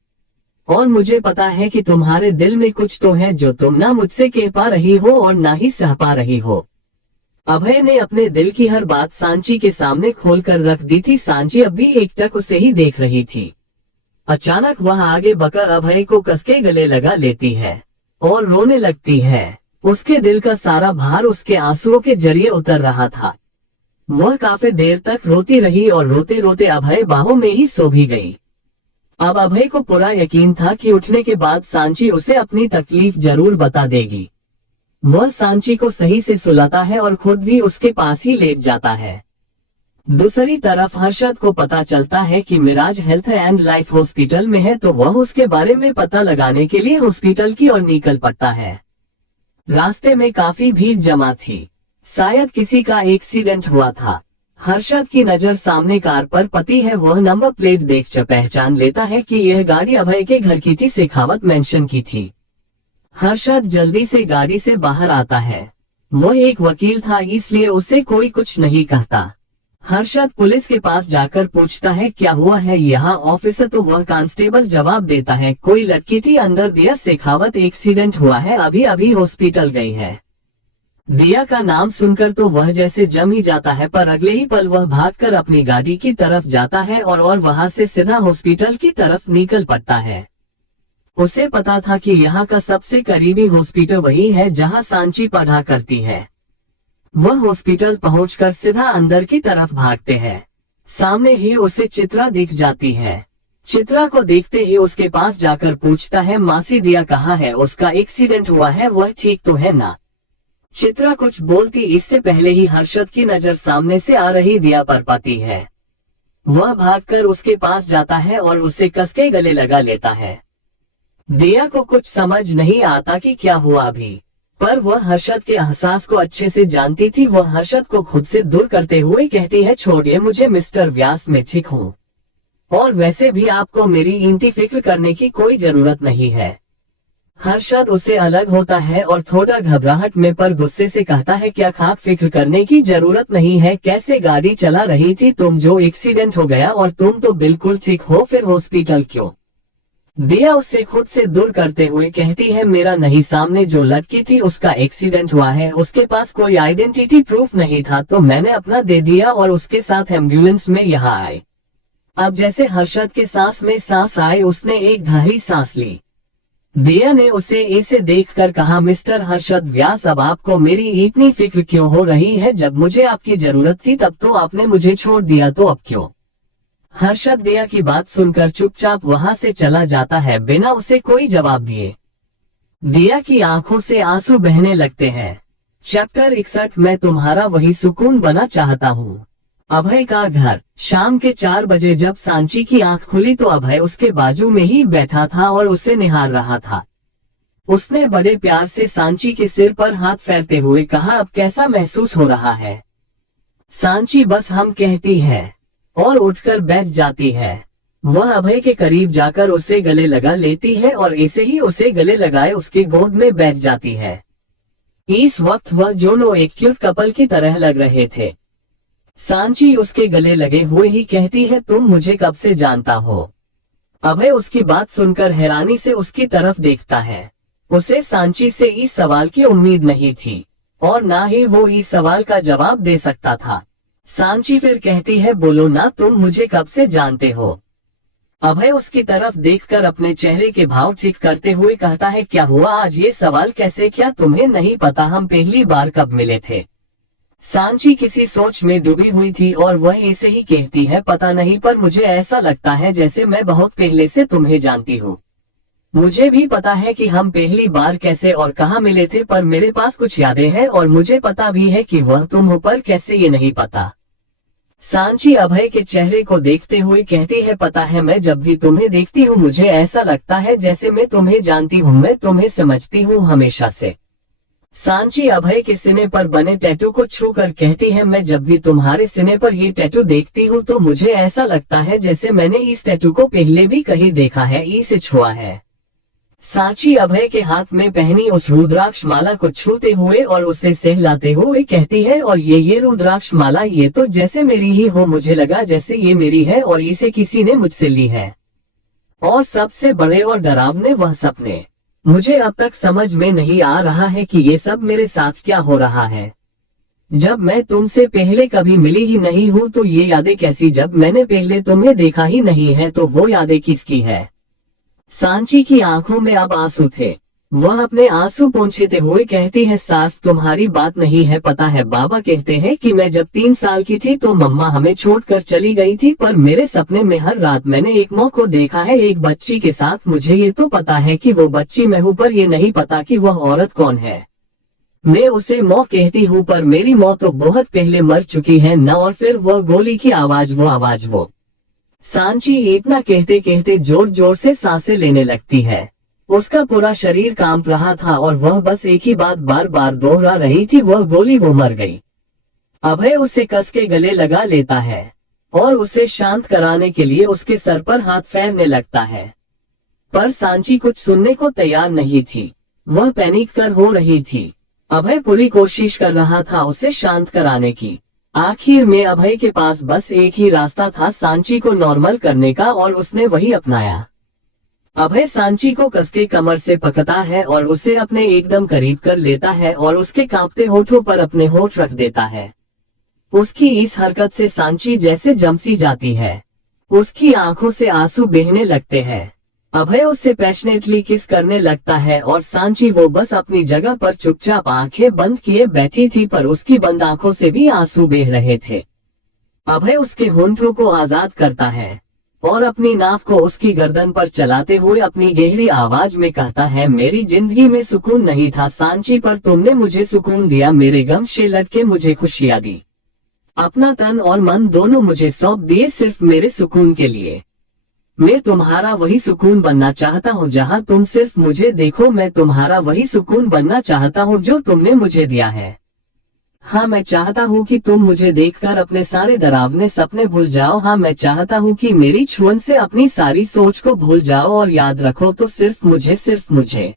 और मुझे पता है कि तुम्हारे दिल में कुछ तो है जो तुम ना मुझसे कह पा रही हो और ना ही सह पा रही हो। अभय ने अपने दिल की हर बात सांची के सामने खोलकर रख दी थी। सांची अब भी एकटक उसे ही देख रही थी। अचानक वह आगे बढ़कर अभय को कसके गले लगा लेती है और रोने लगती है। उसके दिल का सारा भार उसके आंसुओं के जरिए उतर रहा था। वह काफी देर तक रोती रही और रोते रोते अभय बाहों में ही सो भी गई। अब अभय को पूरा यकीन था कि उठने के बाद सांची उसे अपनी तकलीफ जरूर बता देगी। वह सांची को सही से सुलाता है और खुद भी उसके पास ही लेट जाता है। दूसरी तरफ हर्षद को पता चलता है कि Miraj health and life hospital में है, तो वह उसके बारे में पता लगाने के लिए हॉस्पिटल की ओर निकल पड़ता है। रास्ते में काफी भीड़ जमा थी, शायद किसी का एक्सीडेंट हुआ था। हर्षद की नजर सामने कार पर पड़ती है। वह नंबर प्लेट देखकर पहचान लेता है कि यह गाड़ी अभय के घर की थी, शेखावत मेंशन की थी। हर्षद जल्दी से गाड़ी से बाहर आता है। वह एक वकील था इसलिए उसे कोई कुछ नहीं कहता। हर्षद पुलिस के पास जाकर पूछता है क्या हुआ है यहाँ ऑफिसर, तो वह कांस्टेबल जवाब देता है कोई लड़की थी अंदर, दिया शेखावत, एक्सीडेंट हुआ है, अभी अभी हॉस्पिटल गई है। दिया का नाम सुनकर तो वह जैसे जम ही जाता है, पर अगले ही पल वह भागकर अपनी गाड़ी की तरफ जाता है और वहां से सीधा हॉस्पिटल की तरफ निकल पड़ता है। उसे पता था कि यहाँ का सबसे करीबी हॉस्पिटल वही है जहाँ सांची पढ़ा करती है। वह हॉस्पिटल पहुंचकर सीधा अंदर की तरफ भागते हैं। सामने ही उसे चित्रा दिख जाती है। चित्रा को देखते ही उसके पास जाकर पूछता है मासी दिया कहाँ है, उसका एक्सीडेंट हुआ है, वह ठीक तो है ना। चित्रा कुछ बोलती इससे पहले ही हर्षद की नजर सामने से आ रही दिया पर पाती है। वह भागकर उसके पास जाता है और उसे कसके गले लगा लेता है। दिया को कुछ समझ नहीं आता कि क्या हुआ अभी, पर वह हर्षद के एहसास को अच्छे से जानती थी। वह हर्षद को खुद से दूर करते हुए कहती है छोड़िए मुझे मिस्टर व्यास, मैं ठीक हूँ और वैसे भी आपको मेरी इतनी फिक्र करने की कोई जरूरत नहीं है। हर्षद उससे अलग होता है और थोड़ा घबराहट में पर गुस्से से कहता है क्या खाक फिक्र करने की जरूरत नहीं है, कैसे गाड़ी चला रही थी तुम, जो एक्सीडेंट हो गया और तुम तो बिल्कुल ठीक हो, फिर हॉस्पिटल क्यों। दिया उससे खुद से दूर करते हुए कहती है मेरा नहीं, सामने जो लड़की थी उसका एक्सीडेंट हुआ है, उसके पास कोई आइडेंटिटी प्रूफ नहीं था तो मैंने अपना दे दिया और उसके साथ एम्बुलेंस में यहाँ आए। अब जैसे हर्षद के सांस में सांस आए उसने एक गहरी सांस ली। दिया ने उसे ऐसे देखकर कहा मिस्टर हर्षद व्यास, अब आपको मेरी इतनी फिक्र क्यों हो रही है, जब मुझे आपकी जरूरत थी तब तो आपने मुझे छोड़ दिया, तो अब क्यों। हर्षद दिया की बात सुनकर चुपचाप वहां से चला जाता है बिना उसे कोई जवाब दिए। दिया की आंखों से आंसू बहने लगते हैं। चैप्टर 61 मैं तुम्हारा वही सुकून बना चाहता हूँ। अभय का घर। शाम के 4 बजे जब सांची की आंख खुली तो अभय उसके बाजू में ही बैठा था और उसे निहार रहा था। उसने बड़े प्यार से सांची के सिर पर हाथ फेरते हुए कहा अब कैसा महसूस हो रहा है। सांची बस हम कहती है और उठकर बैठ जाती है। वह अभय के करीब जाकर उसे गले लगा लेती है और ऐसे ही उसे गले लगाए उसकी गोद में बैठ जाती है। इस वक्त वह दोनों एक क्यूट कपल की तरह लग रहे थे। सांची उसके गले लगे हुए ही कहती है तुम मुझे कब से जानता हो। अभय उसकी बात सुनकर हैरानी से उसकी तरफ देखता है। उसे सांची से इस सवाल की उम्मीद नहीं थी और ना ही वो इस सवाल का जवाब दे सकता था। सांची फिर कहती है बोलो ना, तुम मुझे कब से जानते हो। अभय उसकी तरफ देखकर अपने चेहरे के भाव ठीक करते हुए कहता है क्या हुआ आज ये सवाल कैसे, क्या तुम्हें नहीं पता हम पहली बार कब मिले थे। सांची किसी सोच में डूबी हुई थी और वह ऐसे ही कहती है पता नहीं, पर मुझे ऐसा लगता है जैसे मैं बहुत पहले से तुम्हें जानती हूँ। मुझे भी पता है कि हम पहली बार कैसे और कहाँ मिले थे, पर मेरे पास कुछ यादें हैं और मुझे पता भी है कि वह तुम हो, पर कैसे ये नहीं पता। सांची अभय के चेहरे को देखते हुए कहती है, पता है मैं जब भी तुम्हें देखती हूँ मुझे ऐसा लगता है जैसे मैं तुम्हें जानती हूँ, मैं तुम्हें समझती हूँ हमेशा से। सांची अभय के सीने पर बने टैटू को छू कर कहती है, मैं जब भी तुम्हारे सीने पर ये टैटू देखती हूँ तो मुझे ऐसा लगता है जैसे मैंने इस टैटू को पहले भी कहीं देखा है, इसे छुआ है। सांची अभय के हाथ में पहनी उस रुद्राक्ष माला को छूते हुए और उसे सहलाते हुए कहती है, और ये रुद्राक्ष माला, ये तो जैसे मेरी ही हो, मुझे लगा जैसे ये मेरी है और इसे किसी ने मुझसे ली है। और सबसे बड़े और डरावने वह सपने, मुझे अब तक समझ में नहीं आ रहा है कि ये सब मेरे साथ क्या हो रहा है। जब मैं तुमसे पहले कभी मिली ही नहीं हूँ तो ये यादें कैसी, जब मैंने पहले तुम्हें देखा ही नहीं है तो वो यादें किसकी है। सांची की आंखों में अब आंसू थे। वह अपने आंसू पोंछते हुए कहती है, सार्थ तुम्हारी बात नहीं है, पता है बाबा कहते हैं कि मैं जब 3 साल की थी तो मम्मा हमें छोड़कर चली गई थी, पर मेरे सपने में हर रात मैंने एक माँ को देखा है एक बच्ची के साथ। मुझे ये तो पता है कि वो बच्ची मैं हूँ, पर ये नहीं पता कि वह औरत कौन है। मैं उसे माँ कहती हूँ पर मेरी माँ तो बहुत पहले मर चुकी है न। और फिर वह गोली की आवाज, वो आवाज, वो। सांची इतना कहते कहते जोर जोर से सांसें लेने लगती है। उसका पूरा शरीर कांप रहा था और वह बस एक ही बात बार बार दोहरा रही थी, वह गोली, वो मर गई। अभय उसे कस के गले लगा लेता है और उसे शांत कराने के लिए उसके सर पर हाथ फेरने लगता है, पर सांची कुछ सुनने को तैयार नहीं थी। वह पैनिक कर हो रही थी। अभय पूरी कोशिश कर रहा था उसे शांत कराने की। आखिर में अभय के पास बस एक ही रास्ता था, सांची को नॉर्मल करने का, और उसने वही अपनाया। अभय सांची को कसके कमर से पकड़ता है और उसे अपने एकदम करीब कर लेता है और उसके कांपते होठों पर अपने होठ रख देता है। उसकी इस हरकत से सांची जैसे जमसी जाती है। उसकी आंखों से आंसू बहने लगते हैं। अभय उससे पैशनेटली किस करने लगता है और सांची वो बस अपनी जगह पर चुपचाप आंखें बंद किए बैठी थी, पर उसकी बंद आंखों से भी आंसू बह रहे थे। अभय उसके होंठों को आजाद करता है और अपनी नाक को उसकी गर्दन पर चलाते हुए अपनी गहरी आवाज में कहता है, मेरी जिंदगी में सुकून नहीं था सांची, पर तुमने मुझे सुकून दिया। मेरे गम से लटके मुझे खुशियां दी। अपना तन और मन दोनों मुझे सौंप दिए सिर्फ मेरे सुकून के लिए। मैं तुम्हारा वही सुकून बनना चाहता हूँ जहाँ तुम सिर्फ मुझे देखो। मैं तुम्हारा वही सुकून बनना चाहता हूँ जो तुमने मुझे दिया है। हाँ, मैं चाहता हूँ कि तुम मुझे देखकर अपने सारे डरावने सपने भूल जाओ। हाँ, मैं चाहता हूँ कि मेरी छुअन से अपनी सारी सोच को भूल जाओ और याद रखो तो सिर्फ मुझे, सिर्फ मुझे।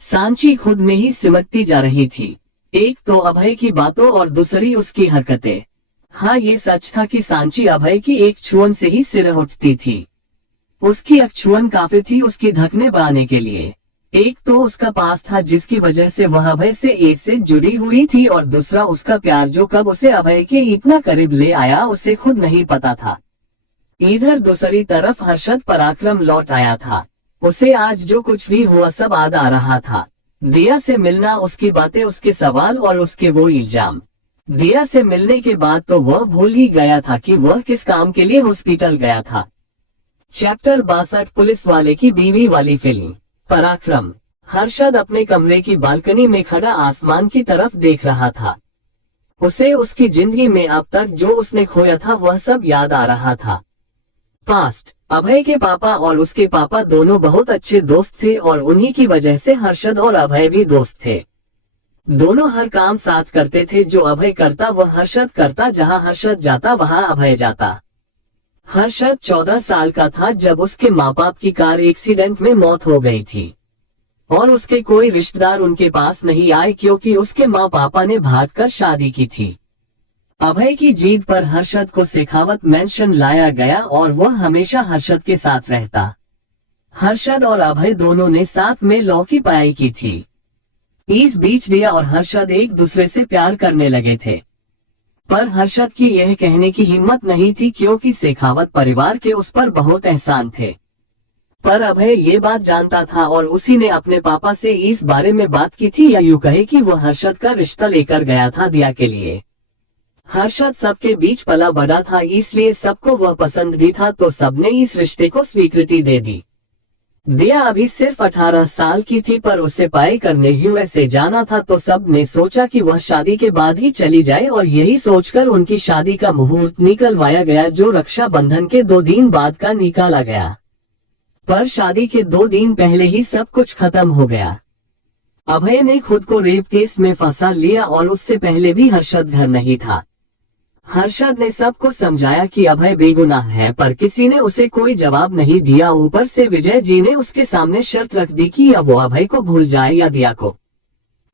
सांची खुद में ही सिमटती जा रही थी। एक तो अभय की बातों और दूसरी उसकी हरकतें। हाँ, ये सच था कि सांची अभय की एक छुअन से ही सिर उठती थी। उसकी अक्षुअन काफी थी उसकी धकने बढ़ाने के लिए। एक तो उसका पास था जिसकी वजह से वह अभय से जुड़ी हुई थी, और दूसरा उसका प्यार जो कब उसे अभय के इतना करीब ले आया उसे खुद नहीं पता था। इधर दूसरी तरफ हर्षद पराक्रम लौट आया था। उसे आज जो कुछ भी हुआ सब याद आ रहा था। दिया से मिलना, उसकी बातें, उसके सवाल और उसके वो इल्जाम। दिया से मिलने के बाद तो वह भूल ही गया था कि वह किस काम के लिए हॉस्पिटल गया था। चैप्टर 62, पुलिस वाले की बीवी वाली फिल्म। पराक्रम। हर्षद अपने कमरे की बालकनी में खड़ा आसमान की तरफ देख रहा था। उसे उसकी जिंदगी में अब तक जो उसने खोया था वह सब याद आ रहा था। पास्ट। अभय के पापा और उसके पापा दोनों बहुत अच्छे दोस्त थे और उन्हीं की वजह से हर्षद और अभय भी दोस्त थे। दोनों हर काम साथ करते थे। जो अभय करता वह हर्षद करता, जहां हर्षद जाता वहां अभय जाता। हर्षद 14 साल का था जब उसके माँ बाप की कार एक्सीडेंट में मौत हो गई थी और उसके कोई रिश्तेदार उनके पास नहीं आए क्योंकि उसके माँ पापा ने भागकर शादी की थी। अभय की जीत पर हर्षद को शेखावत मेंशन लाया गया और वह हमेशा हर्षद के साथ रहता। हर्षद और अभय दोनों ने साथ में लॉ की पढ़ाई की थी। इस बीच दिया और हर्षद एक दूसरे से प्यार करने लगे थे, पर हर्षद की यह कहने की हिम्मत नहीं थी क्योंकि शेखावत परिवार के उस पर बहुत एहसान थे। पर अभय ये बात जानता था और उसी ने अपने पापा से इस बारे में बात की थी, या यूं कहे कि वह हर्षद का रिश्ता लेकर गया था दिया के लिए। हर्षद सबके बीच पला बड़ा था, इसलिए सबको वह पसंद भी था, तो सबने इस रिश्ते को स्वीकृति दे दी। दिया अभी सिर्फ 18 साल की थी, पर उसे पढ़ाई करने यूएसए जाना था, तो सब ने सोचा कि वह शादी के बाद ही चली जाए, और यही सोचकर उनकी शादी का मुहूर्त निकलवाया गया, जो रक्षाबंधन के 2 दिन बाद का निकाला गया। पर शादी के 2 दिन पहले ही सब कुछ खत्म हो गया। अभय ने खुद को रेप केस में फंसा लिया, और उससे पहले भी हर्षद घर नहीं था। हर्षद ने सबको समझाया कि अभय बेगुनाह है, पर किसी ने उसे कोई जवाब नहीं दिया। ऊपर से विजय जी ने उसके सामने शर्त रख दी कि अब वो अभय को भूल जाए या दिया को।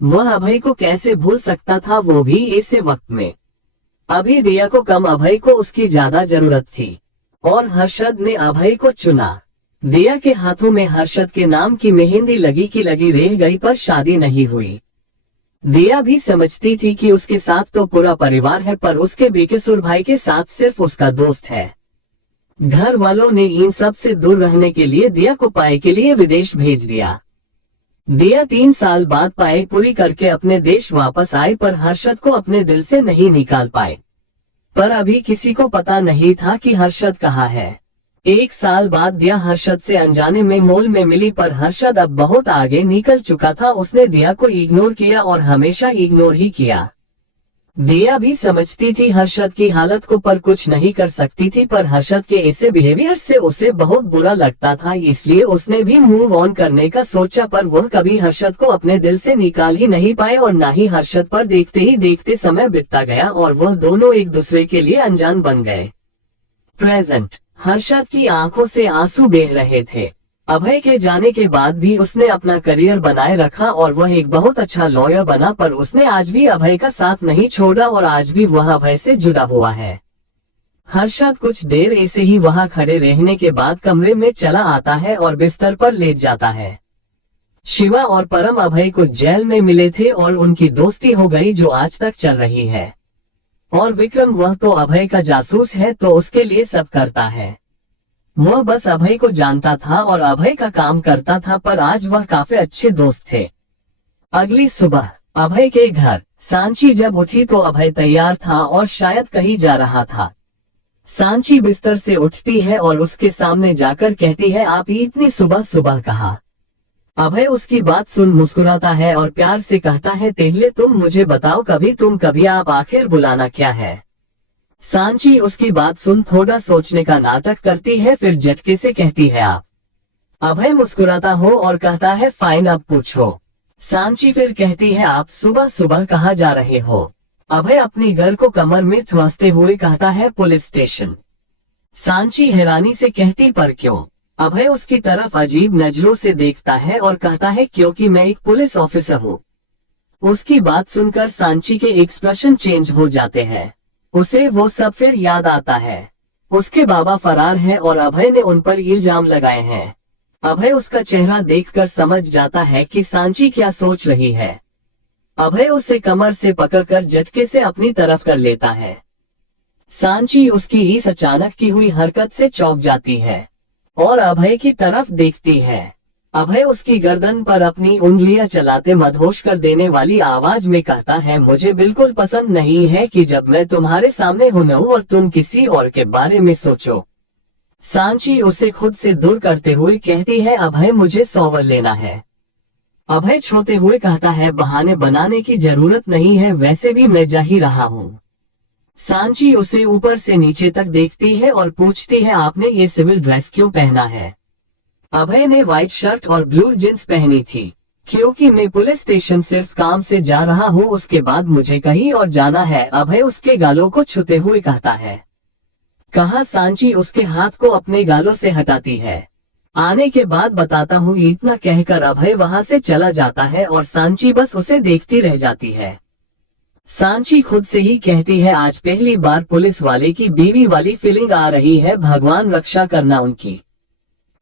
वह अभय को कैसे भूल सकता था, वो भी ऐसे वक्त में। अभी दिया को कम, अभय को उसकी ज्यादा जरूरत थी, और हर्षद ने अभय को चुना। दिया के हाथों में हर्षद के नाम की मेहंदी लगी की लगी रह गई, पर शादी नहीं हुई। दिया भी समझती थी कि उसके साथ तो पूरा परिवार है, पर उसके बेकसूर भाई के साथ सिर्फ उसका दोस्त है। घर वालों ने इन सब से दूर रहने के लिए दिया को पढ़ाई के लिए विदेश भेज दिया। दिया 3 साल बाद पढ़ाई पूरी करके अपने देश वापस आए, पर हर्षद को अपने दिल से नहीं निकाल पाए। पर अभी किसी को पता नहीं था कि हर्षद कहाँ है। 1 साल बाद दिया हर्षद से अनजाने में मॉल में मिली, पर हर्षद अब बहुत आगे निकल चुका था। उसने दिया को इग्नोर किया, और हमेशा इग्नोर ही किया। दिया भी समझती थी हर्षद की हालत को, पर कुछ नहीं कर सकती थी। पर हर्षद के ऐसे बिहेवियर से उसे बहुत बुरा लगता था, इसलिए उसने भी मूव ऑन करने का सोचा, पर वह कभी हर्षद को अपने दिल से निकाल ही नहीं पाए, और ना ही हर्षद पर देखते ही देखते समय बीतता गया, और वह दोनों एक दूसरे के लिए अनजान बन गए। प्रेजेंट। हर्षद की आंखों से आंसू बह रहे थे। अभय के जाने के बाद भी उसने अपना करियर बनाए रखा, और वह एक बहुत अच्छा लॉयर बना, पर उसने आज भी अभय का साथ नहीं छोड़ा, और आज भी वह अभय से जुड़ा हुआ है। हर्षद कुछ देर ऐसे ही वहां खड़े रहने के बाद कमरे में चला आता है और बिस्तर पर लेट जाता है। शिवा और परम अभय को जेल में मिले थे, और उनकी दोस्ती हो गई जो आज तक चल रही है। और विक्रम, वह तो अभय का जासूस है, तो उसके लिए सब करता है। वह बस अभय को जानता था और अभय का काम करता था, पर आज वह काफी अच्छे दोस्त थे। अगली सुबह अभय के घर सांची जब उठी तो अभय तैयार था और शायद कहीं जा रहा था। सांची बिस्तर से उठती है और उसके सामने जाकर कहती है, आप इतनी सुबह सुबह कहाँ? अभय उसकी बात सुन मुस्कुराता है और प्यार से कहता है, पहले तुम मुझे बताओ, कभी आप, आखिर बुलाना क्या है? सांची उसकी बात सुन थोड़ा सोचने का नाटक करती है, फिर झटके से कहती है, आप। अभय मुस्कुराता हो और कहता है, फाइन, अब पूछो। सांची फिर कहती है, आप सुबह सुबह कहाँ जा रहे हो? अभय अपनी घर को कमर में ठुसते हुए कहता है, पुलिस स्टेशन। सांची हैरानी से कहती, पर क्यों? अभय उसकी तरफ अजीब नजरों से देखता है और कहता है, क्योंकि मैं एक पुलिस ऑफिसर हूँ। उसकी बात सुनकर सांची के एक्सप्रेशन चेंज हो जाते हैं। उसे वो सब फिर याद आता है। उसके बाबा फरार हैं और अभय ने उन पर इल्जाम लगाए हैं। अभय उसका चेहरा देखकर समझ जाता है कि सांची क्या सोच रही है। अभय उसे कमर से पकड़कर झटके से अपनी तरफ कर लेता है। सांची उसकी इस अचानक की हुई हरकत से चौंक जाती है और अभय की तरफ देखती है। अभय उसकी गर्दन पर अपनी उंगलियां चलाते मदहोश कर देने वाली आवाज में कहता है, मुझे बिल्कुल पसंद नहीं है कि जब मैं तुम्हारे सामने हूं और तुम किसी और के बारे में सोचो। सांची उसे खुद से दूर करते हुए कहती है, अभय मुझे सोवर लेना है। अभय छोते हुए कहता है, बहाने बनाने की जरूरत नहीं है, वैसे भी मैं जा ही रहा हूँ। सांची उसे ऊपर से नीचे तक देखती है और पूछती है, आपने ये सिविल ड्रेस क्यों पहना है? अभय ने व्हाइट शर्ट और ब्लू जींस पहनी थी। क्योंकि मैं पुलिस स्टेशन सिर्फ काम से जा रहा हूँ, उसके बाद मुझे कहीं और जाना है। अभय उसके गालों को छूते हुए कहता है। कहा सांची उसके हाथ को अपने गालों से हटाती है। आने के बाद बताता हूँ, इतना कहकर अभय वहां से चला जाता है और सांची बस उसे देखती रह जाती है। सांची खुद से ही कहती है, आज पहली बार पुलिस वाले की बीवी वाली फीलिंग आ रही है, भगवान रक्षा करना उनकी।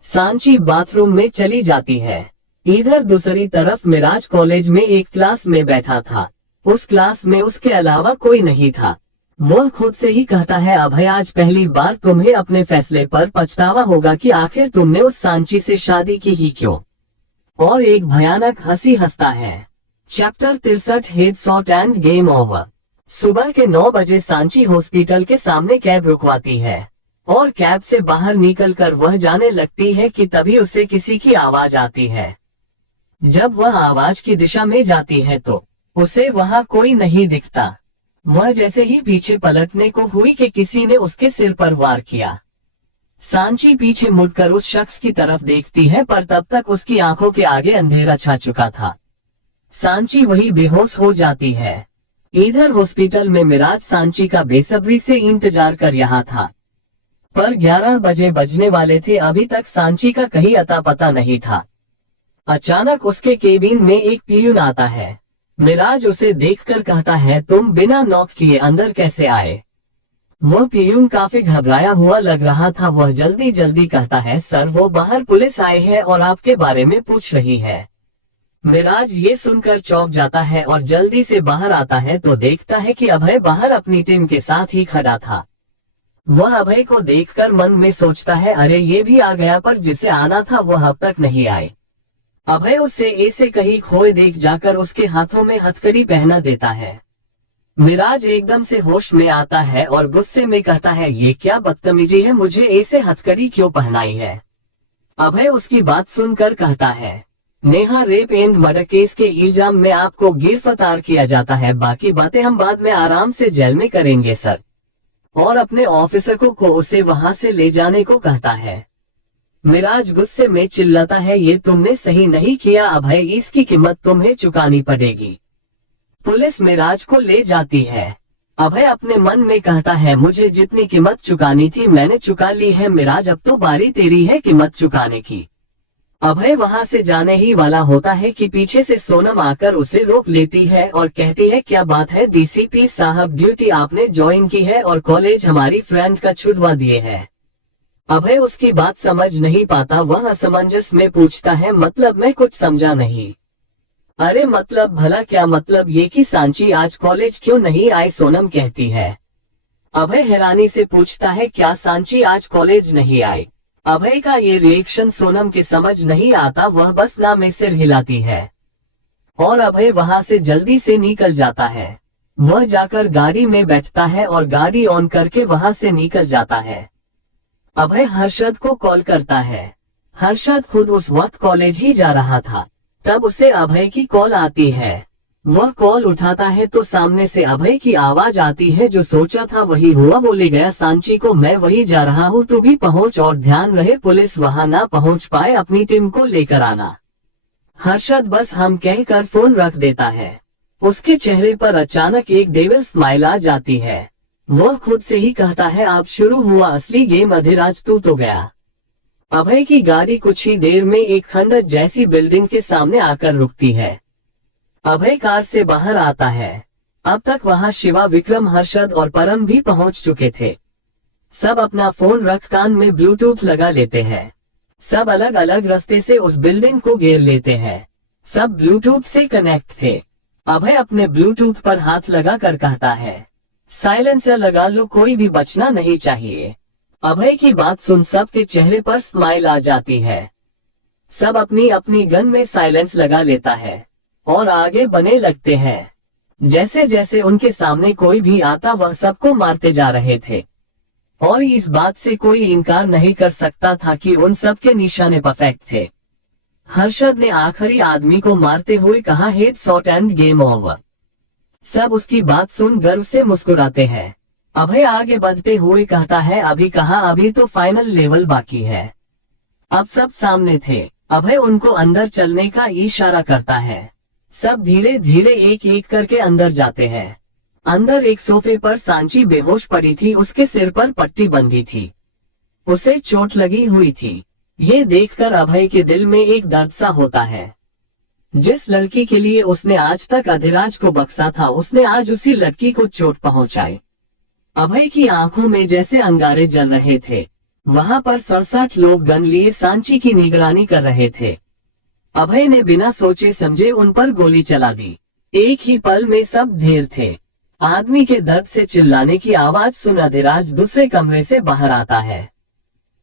सांची बाथरूम में चली जाती है। इधर दूसरी तरफ मिराज कॉलेज में एक क्लास में बैठा था। उस क्लास में उसके अलावा कोई नहीं था। वह खुद से ही कहता है, अभय आज पहली बार तुम्हें अपने फैसले पर पछतावा होगा कि आखिर तुमने उस सांची से शादी की ही क्यों। और एक भयानक हंसी हंसता है। Chapter 63 headshot end game over. सुबह के 9 बजे सांची हॉस्पिटल के सामने कैब रुकवाती है। और कैब से बाहर निकलकर वह जाने लगती है कि तभी उसे किसी की आवाज आती है। जब वह आवाज की दिशा में जाती है तो उसे वहां कोई नहीं दिखता। वह जैसे ही पीछे पलटने को हुई कि किसी ने उसके सिर पर वार किया। सांची पीछे मुड़कर उस शख्स की तरफ देखती है, पर तब तक उसकी आंखों के आगे अंधेरा छा चुका था। सांची वही बेहोश हो जाती है। इधर हॉस्पिटल में मिराज सांची का बेसब्री से इंतजार कर रहा था, पर 11 बजे बजने वाले थे, अभी तक सांची का कहीं अता पता नहीं था। अचानक उसके केबिन में एक पियून आता है। मिराज उसे देखकर कहता है, तुम बिना नॉक किए अंदर कैसे आए? वो पियून काफी घबराया हुआ लग रहा था। वह जल्दी जल्दी कहता है, सर वो बाहर पुलिस आई है और आपके बारे में पूछ रही है। मिराज ये सुनकर चौंक जाता है और जल्दी से बाहर आता है तो देखता है कि अभय बाहर अपनी टीम के साथ ही खड़ा था। वह अभय को देखकर मन में सोचता है, अरे ये भी आ गया, पर जिसे आना था वह अब तक नहीं आए। अभय उसे ऐसे कहीं खोए देख जाकर उसके हाथों में हथकड़ी पहना देता है। मिराज एकदम से होश में आता है और गुस्से में कहता है, ये क्या बदतमीजी है, मुझे ऐसे हथकड़ी क्यों पहनाई है? अभय उसकी बात सुनकर कहता है, Neha rape and murder case के इल्जाम में आपको गिरफ्तार किया जाता है, बाकी बातें हम बाद में आराम से जेल में करेंगे सर। और अपने ऑफिसर को उसे वहां से ले जाने को कहता है। मिराज गुस्से में चिल्लाता है, ये तुमने सही नहीं किया अभय, इसकी कीमत तुम्हें चुकानी पड़ेगी। पुलिस मिराज को ले जाती है। अभय अपने मन में कहता है, मुझे जितनी कीमत चुकानी थी मैंने चुका ली है मिराज, अब तो बारी तेरी है कीमत चुकाने की। अभय वहां से जाने ही वाला होता है कि पीछे से सोनम आकर उसे रोक लेती है और कहती है, क्या बात है डीसीपी साहब, ड्यूटी आपने ज्वाइन की है और कॉलेज हमारी फ्रेंड का छुड़वा दिए है। अभय उसकी बात समझ नहीं पाता। वह असमंजस में पूछता है, मतलब मैं कुछ समझा नहीं। अरे मतलब भला क्या मतलब ये कि सांची आज कॉलेज क्यों नहीं आई? सोनम कहती है। अभय हैरानी से पूछता है, क्या सांची आज कॉलेज नहीं आई? अभय का ये रिएक्शन सोनम के समझ नहीं आता। वह बस ना में सिर हिलाती है और अभय वहां से जल्दी से निकल जाता है। वह जाकर गाड़ी में बैठता है और गाड़ी ऑन करके वहां से निकल जाता है। अभय हर्षद को कॉल करता है। हर्षद खुद उस वक्त कॉलेज ही जा रहा था, तब उसे अभय की कॉल आती है। वह कॉल उठाता है तो सामने से अभय की आवाज आती है, जो सोचा था वही हुआ। बोले गया, सांची को मैं वही जा रहा हूँ, तू भी पहुँच और ध्यान रहे पुलिस वहां ना पहुँच पाए, अपनी टीम को लेकर आना। हर्षद बस हम कहकर फोन रख देता है। उसके चेहरे पर अचानक एक डेविल स्माइल आ जाती है। वह खुद से ही कहता है, अब शुरू हुआ असली गेम, अधिराज तू तो गया। अभय की गाड़ी कुछ ही देर में एक खंडर जैसी बिल्डिंग के सामने आकर रुकती है। अभय कार से बाहर आता है। अब तक वहां शिवा, विक्रम, हर्षद और परम भी पहुंच चुके थे। सब अपना फोन रख कान में ब्लूटूथ लगा लेते हैं। सब अलग अलग रास्ते से उस बिल्डिंग को घेर लेते हैं। सब ब्लूटूथ से कनेक्ट थे। अभय अपने ब्लूटूथ पर हाथ लगा कर कहता है, साइलेंसर लगा लो, कोई भी बचना नहीं चाहिए। अभय की बात सुन सबके चेहरे पर स्माइल आ जाती है। सब अपनी अपनी गन में साइलेंस लगा लेता है और आगे बढ़ने लगते हैं। जैसे जैसे उनके सामने कोई भी आता वह सबको मारते जा रहे थे और इस बात से कोई इनकार नहीं कर सकता था कि उन सबके निशाने परफेक्ट थे। हर्षद ने आखिरी आदमी को मारते हुए कहा, head shot end game over. सब उसकी बात सुन गर्व से मुस्कुराते हैं। अभय आगे बढ़ते हुए कहता है, अभी कहाँ, अभी तो फाइनल लेवल बाकी है। अब सब सामने थे। अभय उनको अंदर चलने का इशारा करता है। सब धीरे धीरे एक एक करके अंदर जाते हैं। अंदर एक सोफे पर सांची बेहोश पड़ी थी, उसके सिर पर पट्टी बंधी थी, उसे चोट लगी हुई थी। ये देखकर अभय के दिल में एक दर्द सा होता है। जिस लड़की के लिए उसने आज तक अधिराज को बख्शा था, उसने आज उसी लड़की को चोट पहुंचाई। अभय की आंखों में जैसे अंगारे जल रहे थे। वहां पर 67 लोग गन लिए सांची की निगरानी कर रहे थे। अभय ने बिना सोचे समझे उन पर गोली चला दी। एक ही पल में सब ढेर थे। आदमी के दर्द से चिल्लाने की आवाज सुन अधिराज दूसरे कमरे से बाहर आता है।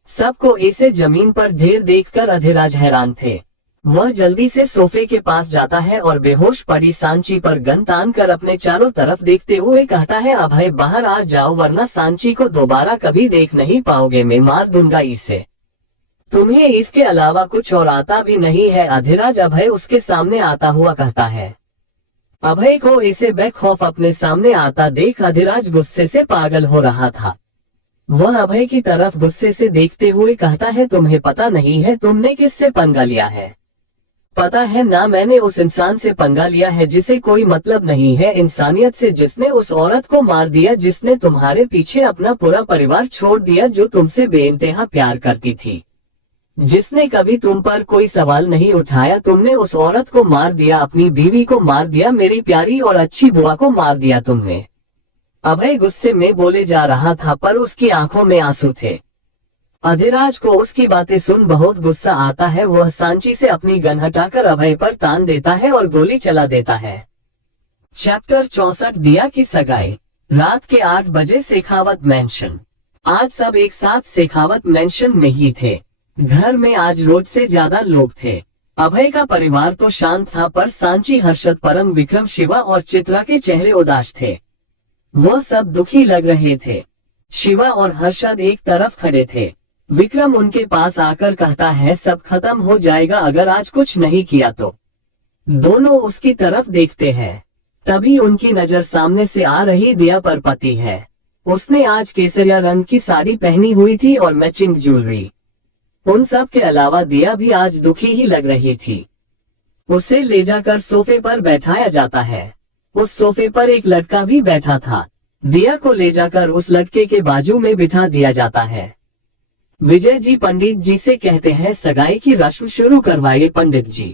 सबको ऐसे जमीन पर ढेर देखकर अधिराज हैरान थे। वह जल्दी से सोफे के पास जाता है और बेहोश पड़ी सांची पर गन तान कर अपने चारों तरफ देखते हुए कहता है, अभय बाहर आ जाओ वरना सांची को दोबारा कभी देख नहीं पाओगे, मैं मार दूंगा इसे। तुम्हें इसके अलावा कुछ और आता भी नहीं है अधिराज, अभय उसके सामने आता हुआ कहता है। अभय को इसे बेखौफ अपने सामने आता देख अधिराज गुस्से से पागल हो रहा था। वह अभय की तरफ गुस्से से देखते हुए कहता है, तुम्हें पता नहीं है तुमने किससे पंगा लिया है? पता है ना, मैंने उस इंसान से पंगा लिया है जिसे कोई मतलब नहीं है इंसानियत से, जिसने उस औरत को मार दिया, जिसने तुम्हारे पीछे अपना पूरा परिवार छोड़ दिया, जो तुमसे बेइंतहा प्यार करती थी, जिसने कभी तुम पर कोई सवाल नहीं उठाया। तुमने उस औरत को मार दिया, अपनी बीवी को मार दिया, मेरी प्यारी और अच्छी बुआ को मार दिया तुमने। अभय गुस्से में बोले जा रहा था पर उसकी आंखों में आंसू थे। अधिराज को उसकी बातें सुन बहुत गुस्सा आता है। वह सांची से अपनी गन हटाकर अभय पर तान देता है और गोली चला देता है। चैप्टर 64 दिया की सगाई। रात के 8 बजे शेखावत मेंशन। आज सब एक साथ शेखावत मेंशन में ही थे। घर में आज रोज से ज्यादा लोग थे। अभय का परिवार तो शांत था पर सांची, हर्षद, परम, विक्रम, शिवा और चित्रा के चेहरे उदास थे। वह सब दुखी लग रहे थे। शिवा और हर्षद एक तरफ खड़े थे। विक्रम उनके पास आकर कहता है, सब खत्म हो जाएगा अगर आज कुछ नहीं किया तो। दोनों उसकी तरफ देखते हैं। तभी उनकी नजर सामने से आ रही दिया पर पड़ती है। उसने आज केसरिया रंग की साड़ी पहनी हुई थी और मैचिंग ज्वेलरी। उन सब के अलावा दिया भी आज दुखी ही लग रही थी। उसे ले जाकर सोफे पर बैठाया जाता है। उस सोफे पर एक लड़का भी बैठा था। दिया को ले जाकर उस लड़के के बाजू में बिठा दिया जाता है। विजय जी पंडित जी से कहते हैं, सगाई की रस्म शुरू करवाइए पंडित जी।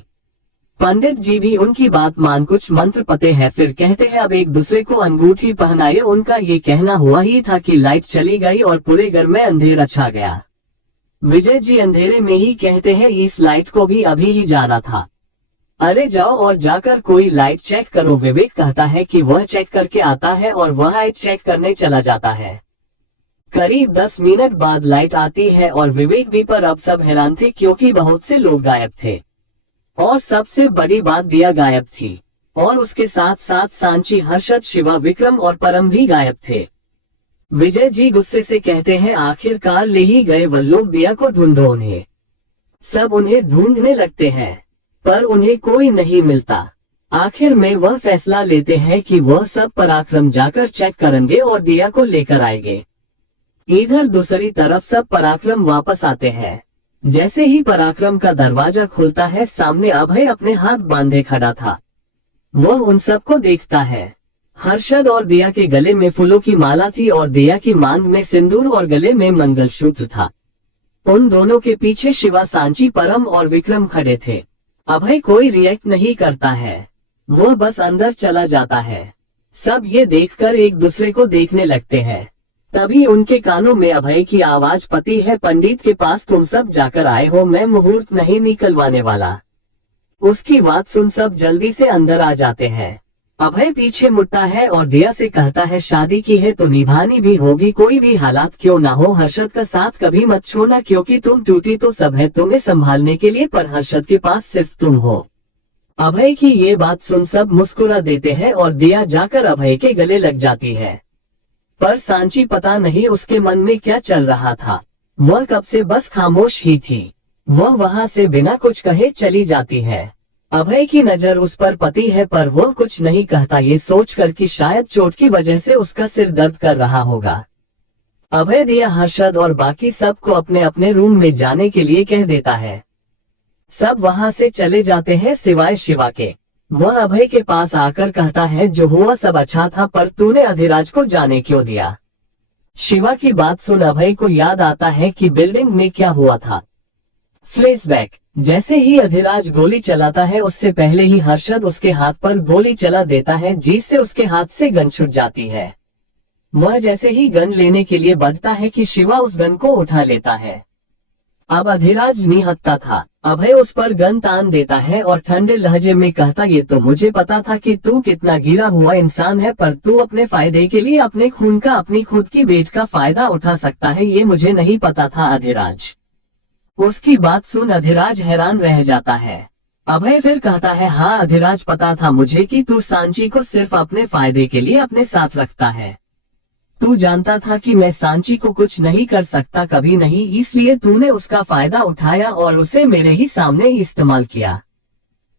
पंडित जी भी उनकी बात मान कुछ मंत्र पते हैं, फिर कहते हैं अब एक दूसरे को अंगूठी पहनाइए। उनका ये कहना हुआ ही था कि लाइट चली गई और पूरे घर में अंधेरा छा गया। विजय जी अंधेरे में ही कहते हैं, इस लाइट को भी अभी ही जाना था। अरे जाओ और जाकर कोई लाइट चेक करो। विवेक कहता है कि वह चेक करके आता है और वह लाइट चेक करने चला जाता है। करीब 10 मिनट बाद लाइट आती है और विवेक भी, पर अब सब हैरान थे क्योंकि बहुत से लोग गायब थे और सबसे बड़ी बात दिया गायब थी और उसके साथ साथ सांची, हर्षद, शिवा, विक्रम और परम भी गायब थे। विजय जी गुस्से से कहते हैं, आखिरकार ले ही गए वह लोग, दिया को ढूंढो उन्हें। सब उन्हें ढूंढने लगते हैं पर उन्हें कोई नहीं मिलता। आखिर में वह फैसला लेते हैं कि वह सब पराक्रम जाकर चेक करेंगे और दिया को लेकर आएंगे। इधर दूसरी तरफ सब पराक्रम वापस आते हैं। जैसे ही पराक्रम का दरवाजा खुलता है, सामने अभय अपने हाथ बांधे खड़ा था। वह उन सबको देखता है। हर्षद और दिया के गले में फूलों की माला थी और दिया की मांग में सिंदूर और गले में मंगलसूत्र था। उन दोनों के पीछे शिवा, सांची, परम और विक्रम खड़े थे। अभय कोई रिएक्ट नहीं करता है, वह बस अंदर चला जाता है। सब ये देखकर एक दूसरे को देखने लगते हैं। तभी उनके कानों में अभय की आवाज पड़ती है, पंडित के पास तुम सब जाकर आए हो, मैं मुहूर्त नहीं निकलवाने वाला। उसकी बात सुन सब जल्दी से अंदर आ जाते हैं। अभय पीछे मुड़ता है और दिया से कहता है, शादी की है तो निभानी भी होगी, कोई भी हालात क्यों ना हो। हर्षद का साथ कभी मत छोड़ना क्योंकि तुम टूटी तो सब है तुम्हें संभालने के लिए, पर हर्षद के पास सिर्फ तुम हो। अभय की ये बात सुन सब मुस्कुरा देते हैं और दिया जाकर अभय के गले लग जाती है। पर सांची पता नहीं उसके मन में क्या चल रहा था। वह कब से बस खामोश ही थी। वह वहां से बिना कुछ कहे चली जाती है। अभय की नजर उस पर पड़ती है पर वह कुछ नहीं कहता, ये सोचकर कि शायद चोट की वजह से उसका सिर दर्द कर रहा होगा। अभय दिया, हर्षद और बाकी सबको अपने अपने रूम में जाने के लिए कह देता है। सब वहां से चले जाते हैं सिवाय शिवा के। वह अभय के पास आकर कहता है, जो हुआ सब अच्छा था पर तूने अधिराज को जाने क्यों दिया। शिवा की बात सुन अभय को याद आता है कि बिल्डिंग में क्या हुआ था। फ्लैशबैक। जैसे ही अधिराज गोली चलाता है उससे पहले ही हर्षद उसके हाथ पर गोली चला देता है, जिससे उसके हाथ से गन छूट जाती है। वह जैसे ही गन लेने के लिए बढ़ता है कि शिवा उस गन को उठा लेता है। अब अधिराज निहत्था था। अभय उस पर गन तान देता है और ठंडे लहजे में कहता, ये तो मुझे पता था कि तू कितना गिरा हुआ इंसान है, पर तू अपने फायदे के लिए अपने खून का, अपनी खुद की बेट का फायदा उठा सकता है, ये मुझे नहीं पता था अधिराज। उसकी बात सुन अधिराज हैरान रह जाता है। अभय फिर कहता है, हाँ अधिराज, पता था मुझे कि तू सांची को सिर्फ अपने फायदे के लिए अपने साथ रखता है। तू जानता था कि मैं सांची को कुछ नहीं कर सकता, कभी नहीं, इसलिए तूने उसका फायदा उठाया और उसे मेरे ही सामने इस्तेमाल किया।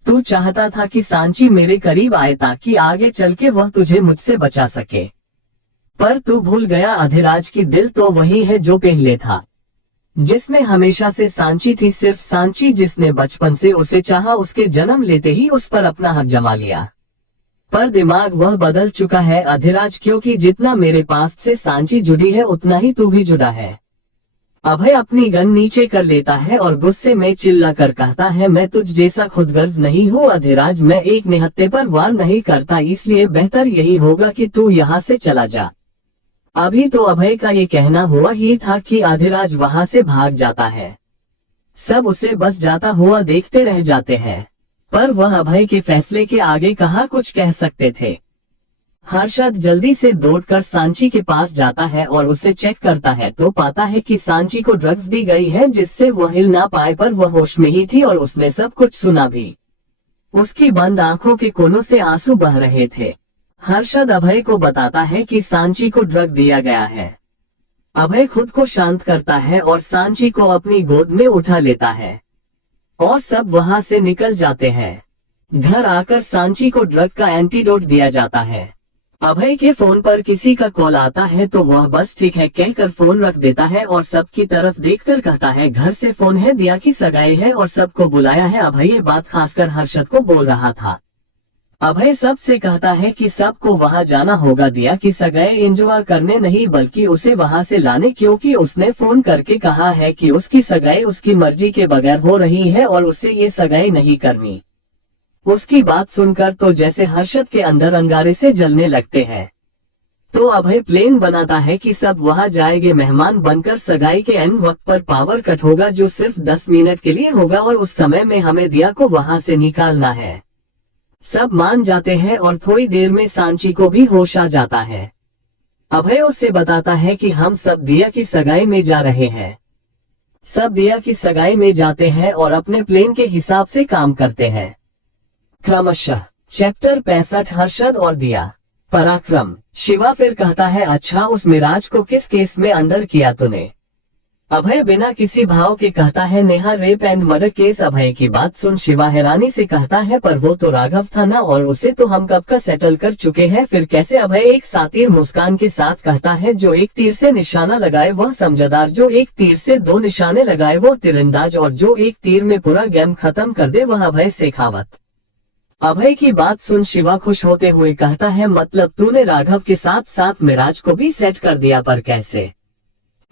तू चाहता था कि सांची मेरे करीब आए ताकि आगे चल के वह तुझे मुझसे बचा सके। पर तू भूल गया अधिराज की दिल तो वही है जो पहले था, जिसने हमेशा से सांची थी, सिर्फ सांची जिसने बचपन से उसे चाहा, उसके जन्म लेते ही उस पर अपना हक जमा लिया। पर दिमाग वह बदल चुका है अधिराज, क्योंकि जितना मेरे पास से सांची जुड़ी है उतना ही तू भी जुड़ा है। अभय अपनी गन नीचे कर लेता है और गुस्से में चिल्ला कर कहता है, मैं तुझ जैसा खुदगर्ज नहीं हूँ अधिराज, मैं एक निहत्थे पर वार नहीं करता, इसलिए बेहतर यही होगा कि तू यहाँ से चला जा। अभी तो अभय का ये कहना हुआ ही था कि अधिराज वहाँ से भाग जाता है। सब उसे बस जाता हुआ देखते रह जाते हैं, पर वह अभय के फैसले के आगे कहाँ कुछ कह सकते थे। हर्षद जल्दी से दौड़कर सांची के पास जाता है और उसे चेक करता है तो पाता है कि सांची को ड्रग्स दी गई है, जिससे वह हिल ना पाए, पर वह होश में ही थी और उसने सब कुछ सुना भी। उसकी बंद आंखों के कोनों से आंसू बह रहे थे। हर्षद अभय को बताता है कि सांची को ड्रग दिया गया है। अभय खुद को शांत करता है और सांची को अपनी गोद में उठा लेता है और सब वहां से निकल जाते हैं। घर आकर सांची को ड्रग का एंटीडोट दिया जाता है। अभय के फोन पर किसी का कॉल आता है तो वह बस ठीक है कहकर फोन रख देता है और सबकी तरफ देखकर कहता है, घर से फोन है, दिया की सगाई है और सबको बुलाया है। अभय ये बात खासकर हर्षद को बोल रहा था। अभय सबसे कहता है कि सबको वहां जाना होगा, दिया की सगाई एंजॉय करने नहीं बल्कि उसे वहां से लाने, क्योंकि उसने फोन करके कहा है कि उसकी सगाई उसकी मर्जी के बगैर हो रही है और उसे ये सगाई नहीं करनी। उसकी बात सुनकर तो जैसे हर्षद के अंदर अंगारे से जलने लगते हैं। तो अभय प्लान बनाता है कि सब वहां जाएंगे मेहमान बनकर, सगाई के एंड वक्त पर पावर कट होगा जो सिर्फ 10 मिनट के लिए होगा और उस समय में हमें दिया को वहां से निकालना है। सब मान जाते हैं और थोड़ी देर में सांची को भी होश आ जाता है। अभय उससे बताता है कि हम सब दिया की सगाई में जा रहे हैं। सब दिया की सगाई में जाते हैं और अपने प्लान के हिसाब से काम करते हैं। क्रमशः चैप्टर 65 हर्षद और दिया। पराक्रम। शिवा फिर कहता है, अच्छा उस मिराज को किस केस में अंदर किया तूने? अभय बिना किसी भाव के कहता है, Neha rape and murder case. Abhay की बात सुन शिवा हैरानी से कहता है, पर वो तो राघव था ना, और उसे तो हम कब का सेटल कर चुके हैं, फिर कैसे? अभय एक सातिर मुस्कान के साथ कहता है, जो एक तीर से निशाना लगाए वह समझदार, जो एक तीर से 2 निशाने लगाए वो तीरंदाज, और जो एक तीर में पूरा गेम खत्म कर दे वह अभय शेखावत। अभय की बात सुन शिवा खुश होते हुए कहता है, मतलब तूने राघव के साथ साथ मिराज को भी सेट कर दिया, पर कैसे?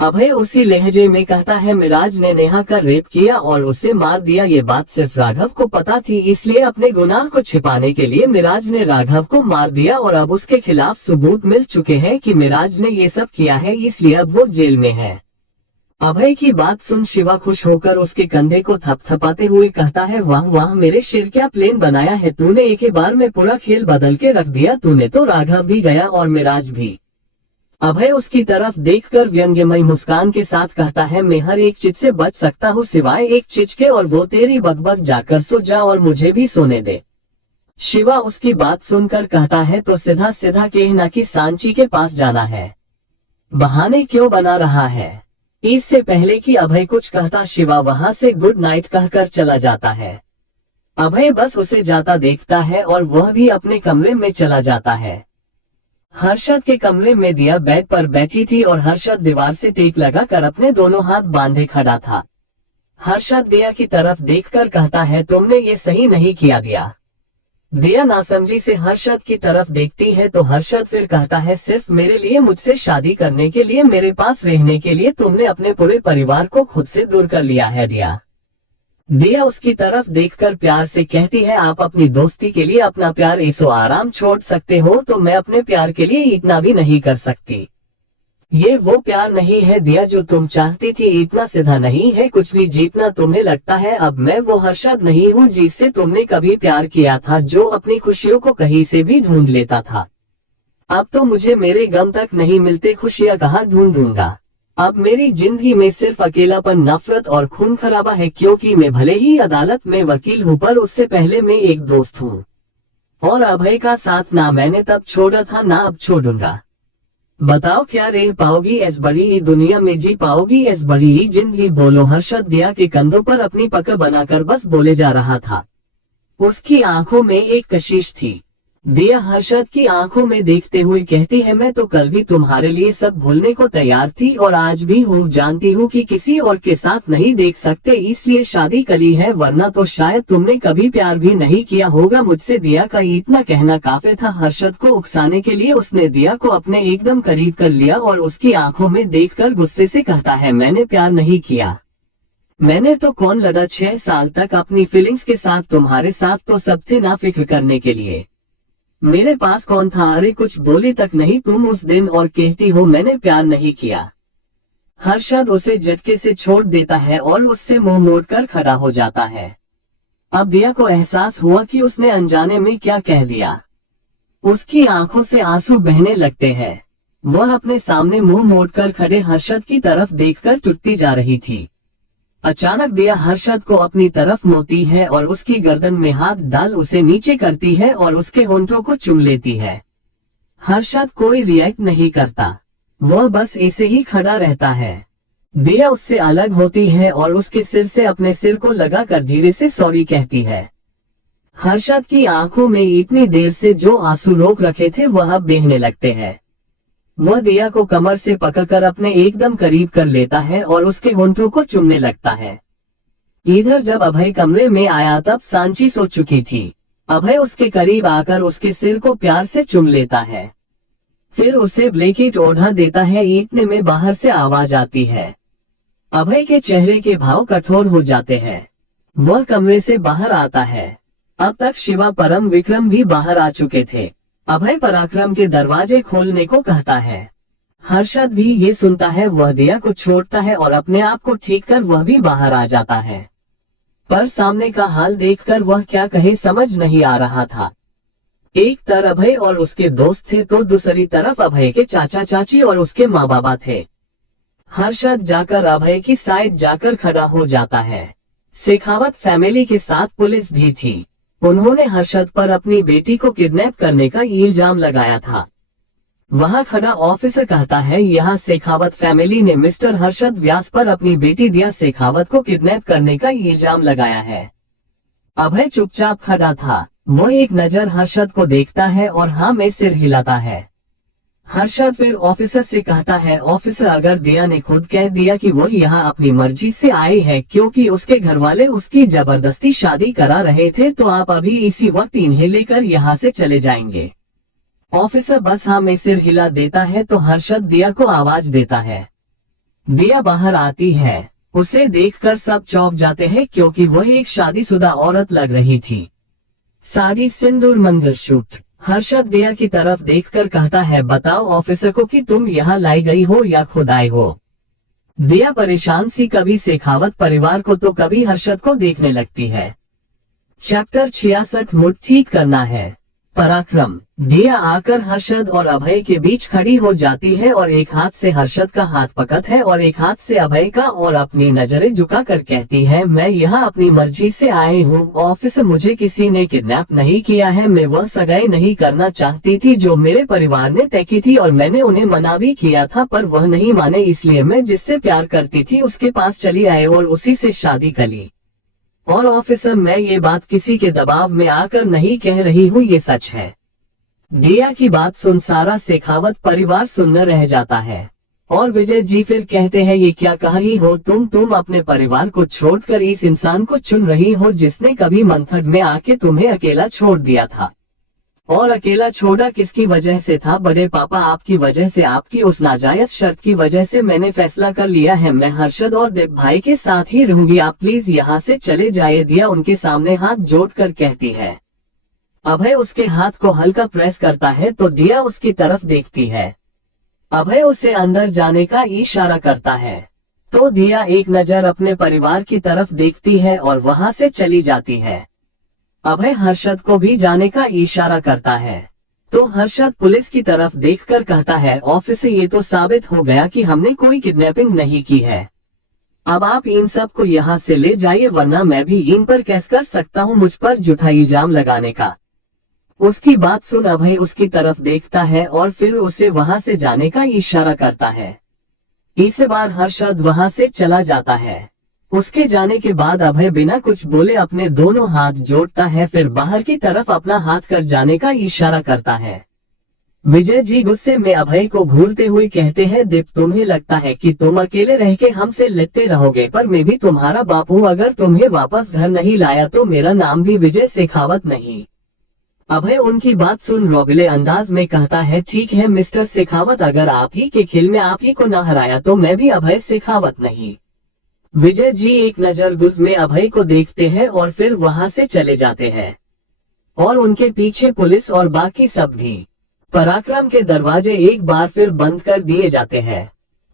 अभय उसी लहजे में कहता है, मिराज ने नेहा का रेप किया और उसे मार दिया। ये बात सिर्फ राघव को पता थी, इसलिए अपने गुनाह को छिपाने के लिए मिराज ने राघव को मार दिया और अब उसके खिलाफ सबूत मिल चुके हैं कि मिराज ने ये सब किया है, इसलिए अब वो जेल में है। अभय की बात सुन शिवा खुश होकर उसके कंधे को थपथपाते हुए कहता है, वाह वाह मेरे शेर, क्या प्लान बनाया है तूने, एक ही बार में पूरा खेल बदल के रख दिया तूने तो। राघव भी गया और मिराज भी। अभय उसकी तरफ देखकर व्यंग्यमय मुस्कान के साथ कहता है, मैं हर एक चीज से बच सकता हूँ सिवाय एक चीज के, और वो तेरी बकबक। जाकर सो जा और मुझे भी सोने दे। शिवा उसकी बात सुनकर कहता है, तो सीधा सीधा कहना कि सांची के पास जाना है, बहाने क्यों बना रहा है? इससे पहले कि अभय कुछ कहता शिवा वहां से गुड नाइट कहकर चला जाता है। अभय बस उसे जाता देखता है और वह भी अपने कमरे में चला जाता है। हर्षद के कमरे में दिया बेड पर बैठी थी और हर्षद दीवार से टेक लगाकर अपने दोनों हाथ बांधे खड़ा था। हर्षद दिया की तरफ देखकर कहता है, तुमने ये सही नहीं किया दिया। दिया नासमझी से हर्षद की तरफ देखती है तो हर्षद फिर कहता है, सिर्फ मेरे लिए, मुझसे शादी करने के लिए, मेरे पास रहने के लिए तुमने अपने पूरे परिवार को खुद से दूर कर लिया है दिया। दिया उसकी तरफ देखकर प्यार से कहती है, आप अपनी दोस्ती के लिए अपना प्यार ऐसो आराम छोड़ सकते हो, तो मैं अपने प्यार के लिए इतना भी नहीं कर सकती। ये वो प्यार नहीं है दिया जो तुम चाहती थी, इतना सीधा नहीं है कुछ भी जीतना तुम्हें लगता है। अब मैं वो हर्षद नहीं हूँ जिससे तुमने कभी प्यार किया था, जो अपनी खुशियों को कहीं से भी ढूंढ लेता था। अब तो मुझे मेरे गम तक नहीं मिलते, खुशियाँ कहाँ ढूंढूंगा? अब मेरी जिंदगी में सिर्फ अकेलापन, नफरत और खून खराबा है, क्योंकि मैं भले ही अदालत में वकील हूँ पर उससे पहले मैं एक दोस्त हूँ। और अभय का साथ ना मैंने तब छोड़ा था ना अब छोड़ूंगा। बताओ क्या रह पाओगी इस बड़ी दुनिया में, जी पाओगी इस बड़ी जिंदगी, बोलो। हर्षद दिया के कंधों पर अपनी पकड़ बनाकर बस बोले जा रहा था। उसकी आंखों में एक कशिश थी। दिया हर्षद की आंखों में देखते हुए कहती है, मैं तो कल भी तुम्हारे लिए सब भूलने को तैयार थी और आज भी हूँ। जानती हूँ कि किसी और के साथ नहीं देख सकते, इसलिए शादी करी है, वरना तो शायद तुमने कभी प्यार भी नहीं किया होगा मुझसे। दिया का इतना कहना काफी था हर्षद को उकसाने के लिए। उसने दिया को अपने एकदम करीब कर लिया और उसकी आंखों में देखकर गुस्से से कहता है, मैंने प्यार नहीं किया, मैंने तो कौन लड़ा 6 साल तक अपनी फीलिंग्स के साथ, तुम्हारे साथ तो सब थे ना फिक्र करने के लिए, मेरे पास कौन था। अरे कुछ बोली तक नहीं तुम उस दिन और कहती हो मैंने प्यार नहीं किया। हर्षद उसे झटके से छोड़ देता है और उससे मुंह मोड़कर खड़ा हो जाता है। अब दिया को एहसास हुआ कि उसने अनजाने में क्या कह दिया। उसकी आंखों से आंसू बहने लगते हैं। वह अपने सामने मुंह मोड़कर खड़े हर्षद की तरफ देखकर टूटती जा रही थी। अचानक दिया हर्षद को अपनी तरफ मोड़ती है और उसकी गर्दन में हाथ डाल उसे नीचे करती है और उसके होंठों को चूम लेती है। हर्षद कोई रिएक्ट नहीं करता, वह बस ऐसे ही खड़ा रहता है। दिया उससे अलग होती है और उसके सिर से अपने सिर को लगाकर धीरे से सॉरी कहती है। हर्षद की आंखों में इतनी देर से जो आंसू रोक रखे थे वह अब बहने लगते हैं। वह दिया को कमर से पकड़कर अपने एकदम करीब कर लेता है और उसके होंठों को चूमने लगता है। इधर जब अभय कमरे में आया तब सांची सो चुकी थी। अभय उसके करीब आकर उसके सिर को प्यार से चूम लेता है, फिर उसे ब्लैंकेट ओढ़ा देता है। इतने में बाहर से आवाज आती है। अभय के चेहरे के भाव कठोर हो जाते हैं। वह कमरे से बाहर आता है। अब तक शिवा, परम, विक्रम भी बाहर आ चुके थे। अभय पराक्रम के दरवाजे खोलने को कहता है। हर्षद भी ये सुनता है। वह दिया को छोड़ता है और अपने आप को ठीक कर वह भी बाहर आ जाता है। पर सामने का हाल देखकर वह क्या कहे समझ नहीं आ रहा था। एक तरफ अभय और उसके दोस्त थे तो दूसरी तरफ अभय के चाचा चाची और उसके माँ बाबा थे। हर्षद जाकर अभय की साइड जाकर खड़ा हो जाता है। शेखावत फैमिली के साथ पुलिस भी थी। उन्होंने हर्षद पर अपनी बेटी को किडनैप करने का इल्जाम लगाया था। वहां खड़ा ऑफिसर कहता है, यहाँ शेखावत फैमिली ने मिस्टर हर्षद व्यास पर अपनी बेटी दिया शेखावत को किडनैप करने का इल्जाम लगाया है। अभय चुपचाप खड़ा था। वो एक नजर हर्षद को देखता है और हाँ में सिर हिलाता है। हर्षद फिर ऑफिसर से कहता है, ऑफिसर अगर दिया ने खुद कह दिया कि वो यहाँ अपनी मर्जी से आई है क्योंकि उसके घर वाले उसकी जबरदस्ती शादी करा रहे थे, तो आप अभी इसी वक्त इन्हें लेकर यहाँ से चले जाएंगे। ऑफिसर बस हाँ में सिर हिला देता है तो हर्षद दिया को आवाज देता है। दिया बाहर आती है। उसे देखकर सब चौंक जाते हैं क्योंकि वह एक शादीशुदा औरत लग रही थी। साड़ी, सिंदूर, मंगलसूत्र। हर्षद दिया की तरफ देखकर कहता है, बताओ ऑफिसर को कि तुम यहाँ लाई गई हो या खुद आई हो। दिया परेशान सी कभी शेखावत परिवार को तो कभी हर्षद को देखने लगती है। चैप्टर 66 मूड ठीक करना है। पराक्रम। दिया आकर हर्षद और अभय के बीच खड़ी हो जाती है और एक हाथ से हर्षद का हाथ पकड़ती है और एक हाथ से अभय का और अपनी नजरें झुकाकर कहती है, मैं यहाँ अपनी मर्जी से आई हूँ ऑफिसर, मुझे किसी ने किडनैप नहीं किया है। मैं वह सगाई नहीं करना चाहती थी जो मेरे परिवार ने तय की थी और मैंने उन्हें मना भी किया था, पर वह नहीं माने, इसलिए मैं जिससे प्यार करती थी उसके पास चली आई और उसी से शादी करी। और ऑफिसर, मैं ये बात किसी के दबाव में आकर नहीं कह रही हूँ, ये सच है। दिया की बात सुन सारा शेखावत परिवार सुनने रह जाता है और विजय जी फिर कहते हैं, ये क्या कह रही हो तुम अपने परिवार को छोड़कर इस इंसान को चुन रही हो जिसने कभी मंथन में आके तुम्हें अकेला छोड़ दिया था। और अकेला छोड़ा किसकी वजह से था? बड़े पापा आपकी वजह से, आपकी उस नाजायज शर्त की वजह से मैंने फैसला कर लिया है, मैं हर्षद और देव भाई के साथ ही रहूंगी, आप प्लीज यहाँ से चले जाइए। दिया उनके सामने हाथ जोड़कर कहती है। अभय उसके हाथ को हल्का प्रेस करता है तो दिया उसकी तरफ देखती है। अभय उसे अंदर जाने का इशारा करता है तो दिया एक नजर अपने परिवार की तरफ देखती है और वहां से चली जाती है। अभय हर्षद को भी जाने का इशारा करता है। तो हर्षद पुलिस की तरफ देखकर कहता है, ऑफिसर ये तो साबित हो गया कि हमने कोई किडनैपिंग नहीं की है। अब आप इन सब को यहाँ से ले जाइए वरना मैं भी इन पर केस कर सकता हूँ मुझ पर झूठा इल्जाम लगाने का। उसकी बात सुन अभय उसकी तरफ देखता है और फिर उसे वहां से जाने का इशारा करता है। इस बार हर्षद वहां से चला जाता है। उसके जाने के बाद अभय बिना कुछ बोले अपने दोनों हाथ जोड़ता है, फिर बाहर की तरफ अपना हाथ कर जाने का इशारा करता है। विजय जी गुस्से में अभय को घूरते हुए कहते हैं, दीप तुम्हें लगता है कि तुम अकेले रह के हमसे लेते रहोगे, पर मैं भी तुम्हारा बाप हूँ। अगर तुम्हें वापस घर नहीं लाया तो मेरा नाम भी विजय शेखावत नहीं। अभय उनकी बात सुन रोबिले अंदाज में कहता है, ठीक है मिस्टर शेखावत, अगर आप ही के खेल में आप ही को न हराया तो मैं भी अभय शेखावत नहीं। विजय जी एक नजर गुस्से में अभय को देखते हैं और फिर वहां से चले जाते हैं और उनके पीछे पुलिस और बाकी सब भी। पराक्रम के दरवाजे एक बार फिर बंद कर दिए जाते हैं।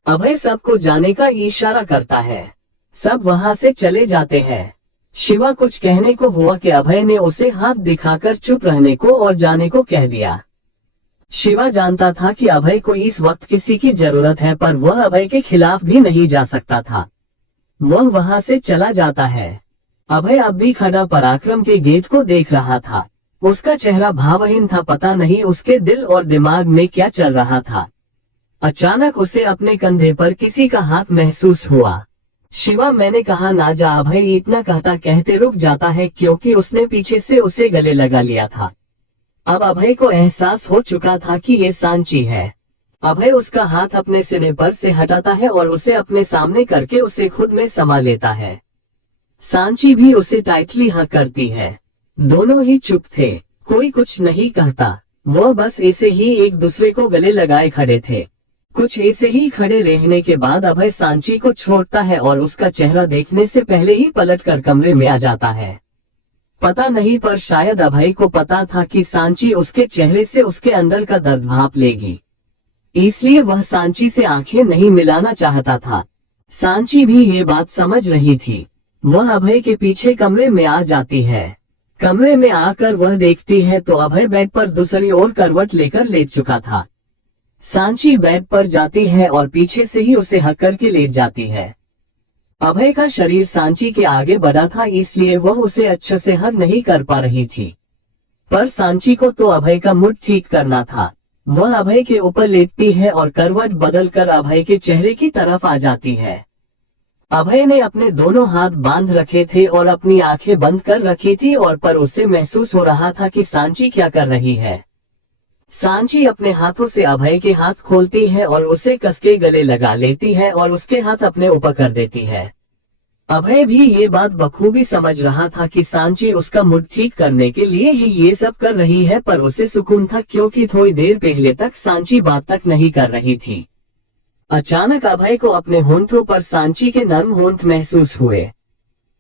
अभय सबको जाने का इशारा करता है। सब वहां से चले जाते हैं। शिवा कुछ कहने को हुआ कि अभय ने उसे हाथ दिखाकर चुप रहने को और जाने को कह दिया। शिवा जानता था कि अभय को इस वक्त किसी की जरूरत है, पर वह अभय के खिलाफ भी नहीं जा सकता था। वह वहां से चला जाता है। अभय अब भी खड़ा पराक्रम के गेट को देख रहा था। उसका चेहरा भावहीन था, पता नहीं उसके दिल और दिमाग में क्या चल रहा था। अचानक उसे अपने कंधे पर किसी का हाथ महसूस हुआ। शिवा मैंने कहा ना जा। अभय इतना कहता कहते रुक जाता है क्योंकि उसने पीछे से उसे गले लगा लिया था। अब अभय को एहसास हो चुका था कि ये सांची है। अभय उसका हाथ अपने सीने पर से हटाता है और उसे अपने सामने करके उसे खुद में समा लेता है। सांची भी उसे टाइटली हक करती है। दोनों ही चुप थे, कोई कुछ नहीं कहता। वह बस ऐसे ही एक दूसरे को गले लगाए खड़े थे। कुछ ऐसे ही खड़े रहने के बाद अभय सांची को छोड़ता है और उसका चेहरा देखने से पहले ही पलटकर कमरे में आ जाता है। पता नहीं, पर शायद अभय को पता था कि सांची उसके चेहरे से उसके अंदर का दर्द भांप लेगी, इसलिए वह सांची से आंखें नहीं मिलाना चाहता था। सांची भी ये बात समझ रही थी। वह अभय के पीछे कमरे में आ जाती है। कमरे में आकर वह देखती है तो अभय बेड पर दूसरी ओर करवट लेकर लेट चुका था। सांची बेड पर जाती है और पीछे से ही उसे हक करके लेट जाती है। अभय का शरीर सांची के आगे बढ़ा था, इसलिए वह उसे अच्छे से हग नहीं कर पा रही थी, पर सांची को तो अभय का मूड ठीक करना था। वह अभय के ऊपर लेटती है और करवट बदलकर अभय के चेहरे की तरफ आ जाती है। अभय ने अपने दोनों हाथ बांध रखे थे और अपनी आंखें बंद कर रखी थी, और पर उसे महसूस हो रहा था कि सांची क्या कर रही है। सांची अपने हाथों से अभय के हाथ खोलती है और उसे कसके गले लगा लेती है और उसके हाथ अपने ऊपर कर देती है। अभय भी ये बात बखूबी समझ रहा था कि सांची उसका मूड ठीक करने के लिए ही ये सब कर रही है, पर उसे सुकून था क्योंकि थोड़ी देर पहले तक सांची बात तक नहीं कर रही थी। अचानक अभय को अपने होंठों पर सांची के नर्म होंठ महसूस हुए।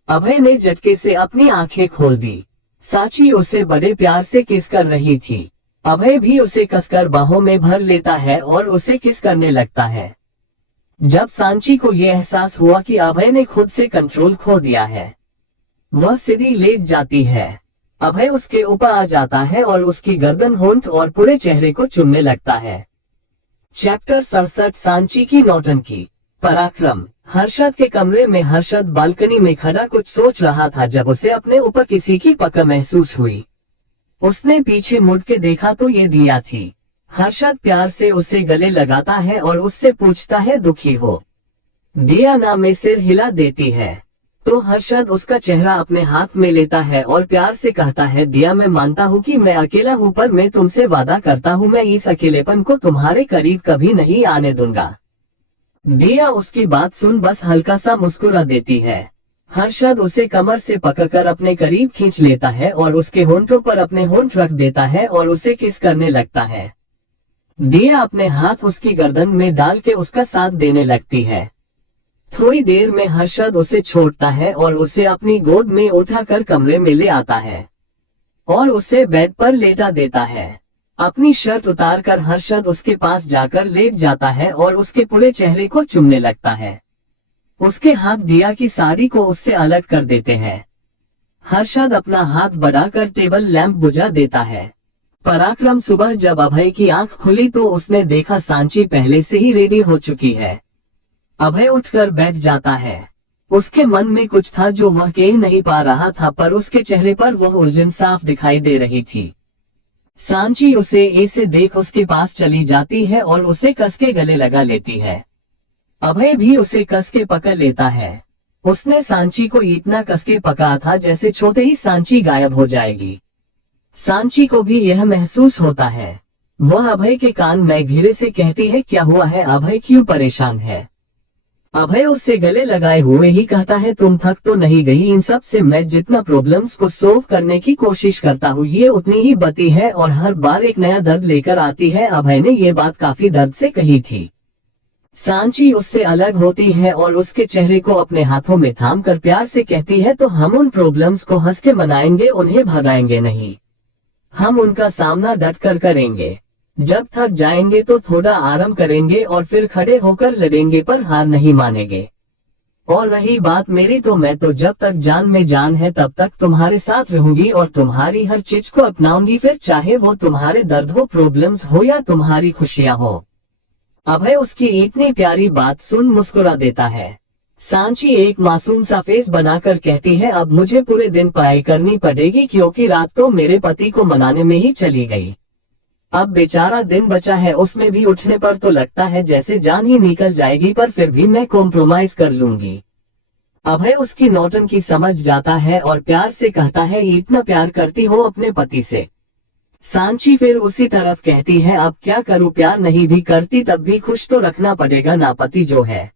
अभय ने झटके से अपनी आंखें खोल दी। सांची उसे बड़े प्यार से किस कर रही थी। अभय भी उसे कसकर बाहों में भर लेता है और उसे किस करने लगता है। जब सांची को यह एहसास हुआ कि अभय ने खुद से कंट्रोल खो दिया है, वह सीधी लेट जाती है। अभय उसके ऊपर आ जाता है और उसकी गर्दन, होंठ और पूरे चेहरे को चूमने लगता है। चैप्टर 67 सांची की नौटंकी। पराक्रम। हर्षद के कमरे में हर्षद बालकनी में खड़ा कुछ सोच रहा था जब उसे अपने ऊपर किसी की पकड़ महसूस हुई। उसने पीछे मुड़ के देखा तो ये दिया थी। हर्षद प्यार से उसे गले लगाता है और उससे पूछता है दुखी हो। दिया ना में सिर हिला देती है तो हर्षद उसका चेहरा अपने हाथ में लेता है और प्यार से कहता है, दिया मैं मानता हूँ कि मैं अकेला हूँ, पर मैं तुमसे वादा करता हूँ मैं इस अकेलेपन को तुम्हारे करीब कभी नहीं आने दूंगा। दिया उसकी बात सुन बस हल्का सा मुस्कुरा देती है। हर्षद उसे कमर से पकड़कर अपने करीब खींच लेता है और उसके होंठों पर अपने होंठ रख देता है और उसे किस करने लगता है। दिया अपने हाथ उसकी गर्दन में डाल के उसका साथ देने लगती है। थोड़ी देर में हर्षद उसे छोड़ता है और उसे अपनी गोद में उठाकर कमरे में ले आता है और उसे बेड पर लेटा देता है। अपनी शर्ट उतारकर हर्षद उसके पास जाकर लेट जाता है और उसके पूरे चेहरे को चूमने लगता है। उसके हाथ दिया की साड़ी को उससे अलग कर देते हैं। हर्षद अपना हाथ बढ़ाकर टेबल लैंप बुझा देता है पराक्रम सुबह जब अभय की आंख खुली तो उसने देखा सांची पहले से ही रेडी हो चुकी है। अभय उठकर बैठ जाता है। उसके मन में कुछ था जो वह कह नहीं पा रहा था, पर उसके चेहरे पर वह उलझन साफ दिखाई दे रही थी। सांची उसे ऐसे देख उसके पास चली जाती है और उसे कस के गले लगा लेती है। अभय भी उसे कस के पकड़ लेता है। उसने सांची को इतना कस के पकड़ा था जैसे छूते ही सांची गायब हो जाएगी। सांची को भी यह महसूस होता है। वह अभय के कान में धीरे से कहती है, क्या हुआ है अभय, क्यों परेशान है? अभय उससे गले लगाए हुए ही कहता है, तुम थक तो नहीं गई? इन सब से मैं जितना प्रॉब्लम्स को सोल्व करने की कोशिश करता हूँ ये उतनी ही बती है और हर बार एक नया दर्द लेकर आती है। अभय ने ये बात काफी दर्द से कही थी। सांची उससे अलग होती है और उसके चेहरे को अपने हाथों में थाम कर प्यार से कहती है, तो हम उन प्रॉब्लम्स को हंस के मनाएंगे, उन्हें भगाएंगे नहीं। हम उनका सामना डट कर करेंगे। जब थक जाएंगे तो थोड़ा आराम करेंगे और फिर खड़े होकर लड़ेंगे, पर हार नहीं मानेंगे। और रही बात मेरी, तो मैं तो जब तक जान में जान है तब तक तुम्हारे साथ रहूंगी और तुम्हारी हर चीज को अपनाऊंगी, फिर चाहे वो तुम्हारे दर्द हो, प्रॉब्लम्स हो या तुम्हारी खुशियां हो। अभय उसकी इतनी प्यारी बात सुन मुस्कुरा देता है। सांची एक मासूम सा फेस बनाकर कहती है, अब मुझे पूरे दिन पढ़ाई करनी पड़ेगी क्योंकि रात तो मेरे पति को मनाने में ही चली गई। अब बेचारा दिन बचा है, उसमें भी उठने पर तो लगता है जैसे जान ही निकल जाएगी, पर फिर भी मैं कॉम्प्रोमाइज कर लूंगी। अभय उसकी नौटंकी समझ जाता है और प्यार से कहता है, इतना प्यार करती हो अपने पति से? सांची फिर उसी तरफ कहती है, अब क्या करूं, प्यार नहीं भी करती तब भी खुश तो रखना पड़ेगा ना, पति जो है।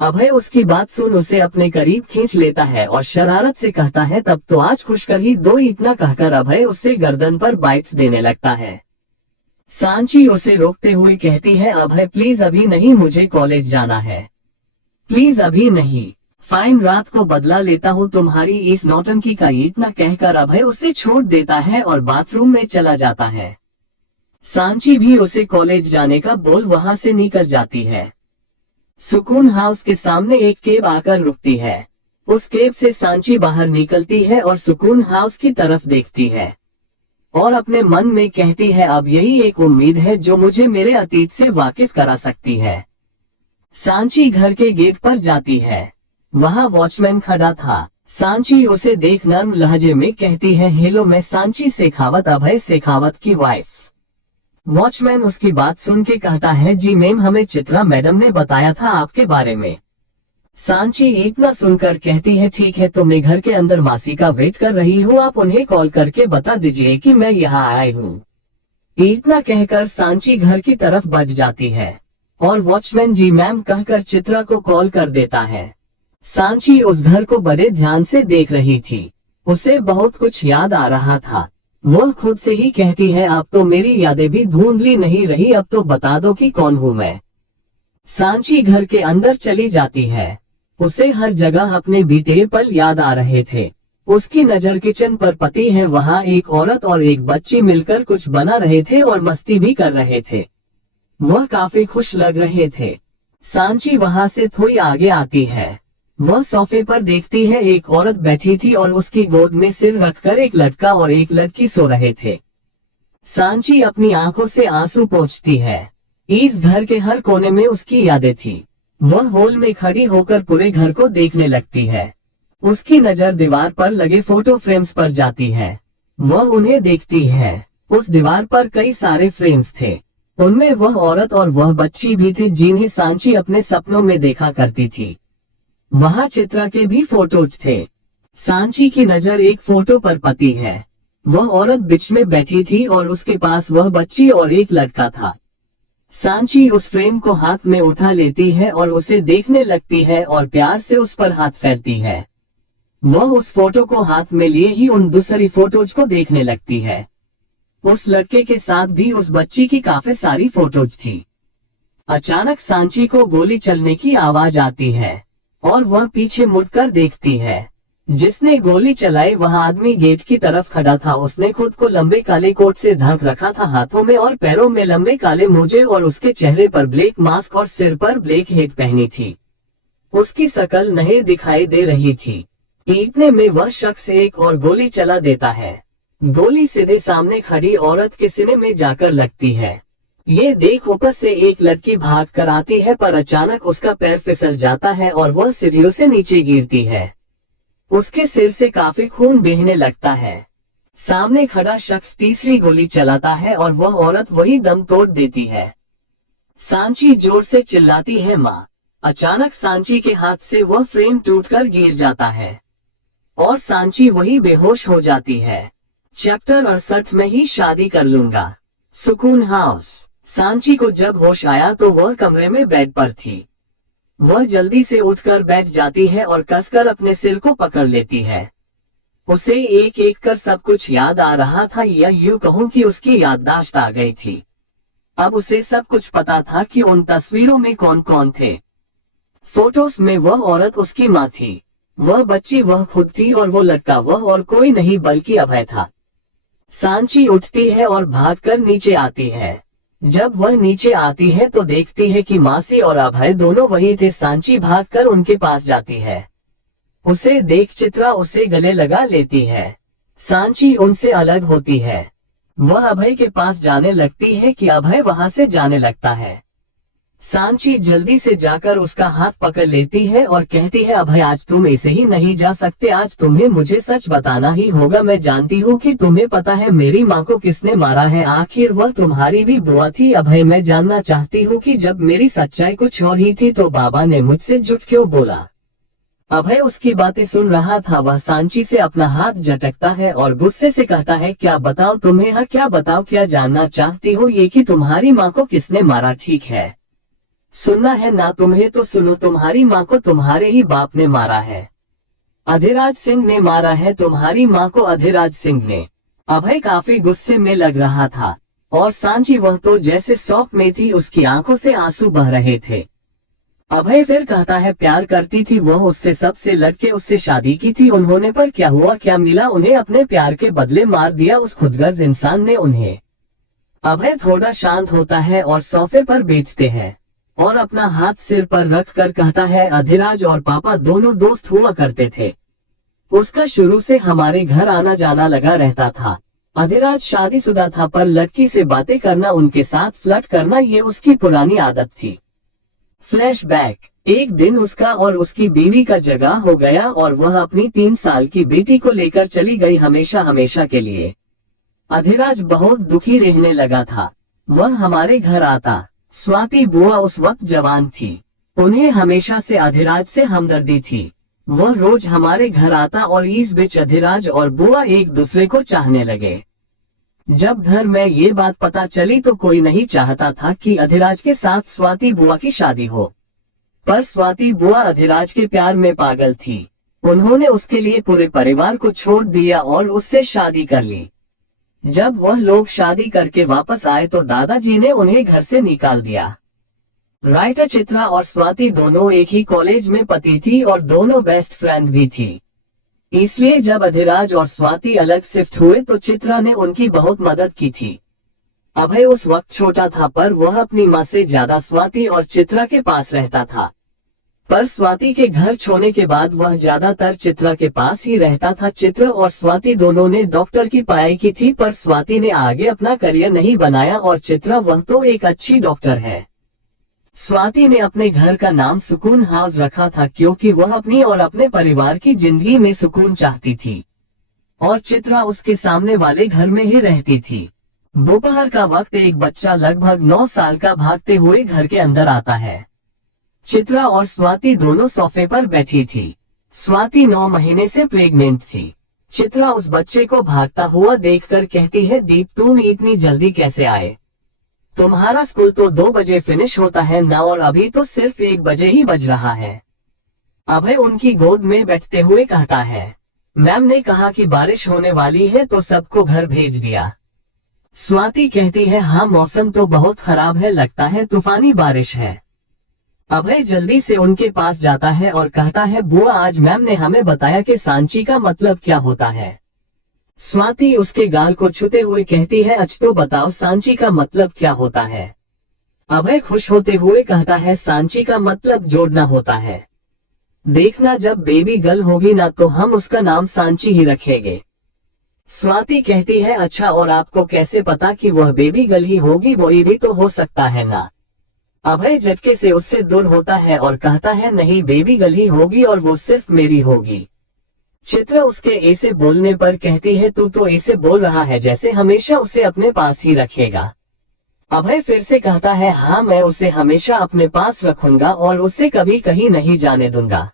अभय उसकी बात सुन उसे अपने करीब खींच लेता है और शरारत से कहता है, तब तो आज खुश कर ही दो। इतना कहकर अभय उससे गर्दन पर बाइट्स देने लगता है। सांची उसे रोकते हुए कहती है, अभय प्लीज अभी नहीं, मुझे कॉलेज जाना है, प्लीज अभी नहीं। फाइन, रात को बदला लेता हूँ तुम्हारी इस नौटंकी का। इतना कहकर अभय उसे छोड़ देता है और बाथरूम में चला जाता है। सांची भी उसे कॉलेज जाने का बोल वहां से निकल जाती है। सुकून हाउस के सामने एक कैब आकर रुकती है। उस कैब से सांची बाहर निकलती है और सुकून हाउस की तरफ देखती है और अपने मन में कहती है, अब यही एक उम्मीद है जो मुझे मेरे अतीत से वाकिफ करा सकती है। सांची घर के गेट पर जाती है। वहां वॉचमैन खड़ा था। सांची उसे देख नर्म लहजे में कहती है, हेलो, मैं सांची शेखावत, अभय शेखावत की वाइफ। वॉचमैन उसकी बात सुन के कहता है, जी मैम, हमें चित्रा मैडम ने बताया था आपके बारे में। सांची इतना सुनकर कहती है, ठीक है, तो मैं घर के अंदर मासी का वेट कर रही हूँ, आप उन्हें कॉल करके बता दीजिए कि मैं यहाँ आई हूँ। इतना कहकर सांची घर की तरफ बढ़ जाती है और वॉचमैन जी मैम कहकर चित्रा को कॉल कर देता है। सांची उस घर को बड़े ध्यान से देख रही थी। उसे बहुत कुछ याद आ रहा था। वह खुद से ही कहती है, अब तो मेरी यादें भी धुंधली नहीं रही, अब तो बता दो कि कौन हूँ मैं। सांची घर के अंदर चली जाती है। उसे हर जगह अपने बीते पल याद आ रहे थे। उसकी नजर किचन पर पड़ी है। वहाँ एक औरत और एक बच्ची मिलकर कुछ बना रहे थे और मस्ती भी कर रहे थे। वह काफी खुश लग रहे थे। सांची वहाँ से थोड़ी आगे आती है। वह सोफे पर देखती है, एक औरत बैठी थी और उसकी गोद में सिर रखकर एक लड़का और एक लड़की सो रहे थे। सांची अपनी आंखों से आंसू पोंछती है। इस घर के हर कोने में उसकी यादें थी। वह हॉल में खड़ी होकर पूरे घर को देखने लगती है। उसकी नजर दीवार पर लगे फोटो फ्रेम्स पर जाती है। वह उन्हें देखती है। उस दीवार पर कई सारे फ्रेम्स थे। उनमें वह औरत और वह बच्ची भी थी जिन्हें सांची अपने सपनों में देखा करती थी। वहाँ चित्रा के भी फोटोज थे। सांची की नजर एक फोटो पर पड़ी है। वह औरत बीच में बैठी थी और उसके पास वह बच्ची और एक लड़का था। सांची उस फ्रेम को हाथ में उठा लेती है और उसे देखने लगती है और प्यार से उस पर हाथ फेरती है। वह उस फोटो को हाथ में लिए ही उन दूसरी फोटोज को देखने लगती है। उस लड़के के साथ भी उस बच्ची की काफी सारी फोटोज थी। अचानक सांची को गोली चलने की आवाज आती है और वह पीछे मुड़कर देखती है। जिसने गोली चलाई वह आदमी गेट की तरफ खड़ा था। उसने खुद को लंबे काले कोट से ढक रखा था, हाथों में और पैरों में लंबे काले मोजे और उसके चेहरे पर ब्लैक मास्क और सिर पर ब्लैक हेड पहनी थी। उसकी शक्ल नहीं दिखाई दे रही थी। इतने में वह शख्स एक और गोली चला देता है। गोली सीधे सामने खड़ी औरत के सीने में जाकर लगती है। ये देख ऊपर से एक लड़की भाग कर आती है, पर अचानक उसका पैर फिसल जाता है और वह सीढ़ियों से नीचे गिरती है। उसके सिर से काफी खून बहने लगता है। सामने खड़ा शख्स तीसरी गोली चलाता है और वह औरत वही दम तोड़ देती है। सांची जोर से चिल्लाती है, माँ। अचानक सांची के हाथ से वह फ्रेम टूटकर गिर जाता है और सांची वही बेहोश हो जाती है। चैप्टर 68 में ही शादी कर लूंगा। सुकून हाउस। सांची को जब होश आया तो वह कमरे में बेड पर थी। वह जल्दी से उठकर बैठ जाती है और कसकर अपने सिर को पकड़ लेती है। उसे एक एक कर सब कुछ याद आ रहा था, या यूं कहूं कि उसकी याददाश्त आ गई थी। अब उसे सब कुछ पता था कि उन तस्वीरों में कौन कौन थे। फोटोज में वह औरत उसकी माँ थी, वह बच्ची वह खुद थी, और वो लड़का वह और कोई नहीं बल्कि अभय था। सांची उठती है और भागकर नीचे आती है। जब वह नीचे आती है तो देखती है कि मासी और अभय दोनों वही थे। सांची भागकर उनके पास जाती है। उसे देख चित्रा उसे गले लगा लेती है। सांची उनसे अलग होती है। वह अभय के पास जाने लगती है कि अभय वहां से जाने लगता है। सांची जल्दी से जाकर उसका हाथ पकड़ लेती है और कहती है, अभय आज तुम ऐसे ही नहीं जा सकते, आज तुम्हें मुझे सच बताना ही होगा। मैं जानती हूँ कि तुम्हें पता है मेरी माँ को किसने मारा है, आखिर वह तुम्हारी भी बुआ थी। अभय मैं जानना चाहती हूँ कि जब मेरी सच्चाई कुछ और ही थी तो बाबा ने मुझसे झूठ क्यों बोला। अभय उसकी बातें सुन रहा था। वह सांची से अपना हाथ झटकता है और गुस्से से कहता है, क्या बताओ तुम्हें, हाँ क्या बताओ, क्या जानना चाहती हो ये कि तुम्हारी माँ को किसने मारा। ठीक है, सुनना है ना तुम्हें तो सुनो, तुम्हारी माँ को तुम्हारे ही बाप ने मारा है। अधिराज सिंह ने मारा है तुम्हारी माँ को, अधिराज सिंह ने। अभय काफी गुस्से में लग रहा था और सांची वह तो जैसे शौक में थी, उसकी आंखों से आंसू बह रहे थे। अभय फिर कहता है, प्यार करती थी वह उससे, सबसे लड़के उससे शादी की थी उन्होंने, पर क्या हुआ, क्या मिला उन्हें, अपने प्यार के बदले मार दिया उस खुदगर्ज इंसान ने उन्हें। अभय थोड़ा शांत होता है और सोफे पर बैठते हैं और अपना हाथ सिर पर रख कर कहता है, अधिराज और पापा दोनों दोस्त हुआ करते थे। उसका शुरू से हमारे घर आना जाना लगा रहता था। अधिराज शादीशुदा था, पर लड़की से बातें करना, उनके साथ फ्लर्ट करना, ये उसकी पुरानी आदत थी। फ्लैशबैक। एक दिन उसका और उसकी बीवी का जगह हो गया और वह अपनी 3 साल की बेटी को लेकर चली गई, हमेशा हमेशा के लिए। अधिराज बहुत दुखी रहने लगा था। वह हमारे घर आता। स्वाति बुआ उस वक्त जवान थी, उन्हें हमेशा से अधिराज से हमदर्दी थी। वह रोज हमारे घर आता और इस बीच अधिराज और बुआ एक दूसरे को चाहने लगे। जब घर में ये बात पता चली तो कोई नहीं चाहता था कि अधिराज के साथ स्वाति बुआ की शादी हो, पर स्वाति बुआ अधिराज के प्यार में पागल थी। उन्होंने उसके लिए पूरे परिवार को छोड़ दिया और उससे शादी कर ली। जब वह लोग शादी करके वापस आए तो दादाजी ने उन्हें घर से निकाल दिया। राइटर चित्रा और स्वाति दोनों एक ही कॉलेज में पढ़ती थी और दोनों बेस्ट फ्रेंड भी थी। इसलिए जब अधिराज और स्वाति अलग शिफ्ट हुए तो चित्रा ने उनकी बहुत मदद की थी। अभय उस वक्त छोटा था, पर वह अपनी माँ से ज्यादा स्वाति और चित्रा के पास रहता था। पर स्वाति के घर छोड़ने के बाद वह ज्यादातर चित्रा के पास ही रहता था। चित्रा और स्वाति दोनों ने डॉक्टर की पढ़ाई की थी, पर स्वाति ने आगे अपना करियर नहीं बनाया और चित्रा वह तो एक अच्छी डॉक्टर है। स्वाति ने अपने घर का नाम सुकून हाउस रखा था क्योंकि वह अपनी और अपने परिवार की जिंदगी में सुकून चाहती थी, और चित्रा उसके सामने वाले घर में ही रहती थी। दोपहर का वक्त एक बच्चा लगभग 9 साल का भागते हुए घर के अंदर आता है। चित्रा और स्वाति दोनों सोफे पर बैठी थी। स्वाति 9 महीने से प्रेग्नेंट थी। चित्रा उस बच्चे को भागता हुआ देखकर कहती है, दीप तुम इतनी जल्दी कैसे आए? तुम्हारा स्कूल तो 2 बजे फिनिश होता है ना, और अभी तो सिर्फ 1 बजे ही बज रहा है। अभय उनकी गोद में बैठते हुए कहता है, मैम ने कहा कि बारिश होने वाली है तो सबको घर भेज दिया। स्वाति कहती है, हाँ मौसम तो बहुत खराब है, लगता है तूफानी बारिश है। अभय जल्दी से उनके पास जाता है और कहता है, बुआ आज मैम ने हमें बताया कि सांची का मतलब क्या होता है। स्वाति उसके गाल को छूते हुए कहती है, अच्छा तो बताओ सांची का मतलब क्या होता है। अभय खुश होते हुए कहता है, सांची का मतलब जोड़ना होता है। देखना जब बेबी गर्ल होगी ना तो हम उसका नाम सांची ही रखेंगे। स्वाति कहती है अच्छा, और आपको कैसे पता कि वह बेबी गर्ल ही होगी? वो भी तो हो सकता है ना। अभय झटके से उससे दूर होता है और कहता है नहीं, बेबी गर्ल ही होगी और वो सिर्फ मेरी होगी। चित्रा उसके ऐसे बोलने पर कहती है तू तो ऐसे बोल रहा है जैसे हमेशा उसे अपने पास ही रखेगा। अभय फिर से कहता है हाँ, मैं उसे हमेशा अपने पास रखूंगा और उसे कभी कहीं नहीं जाने दूंगा।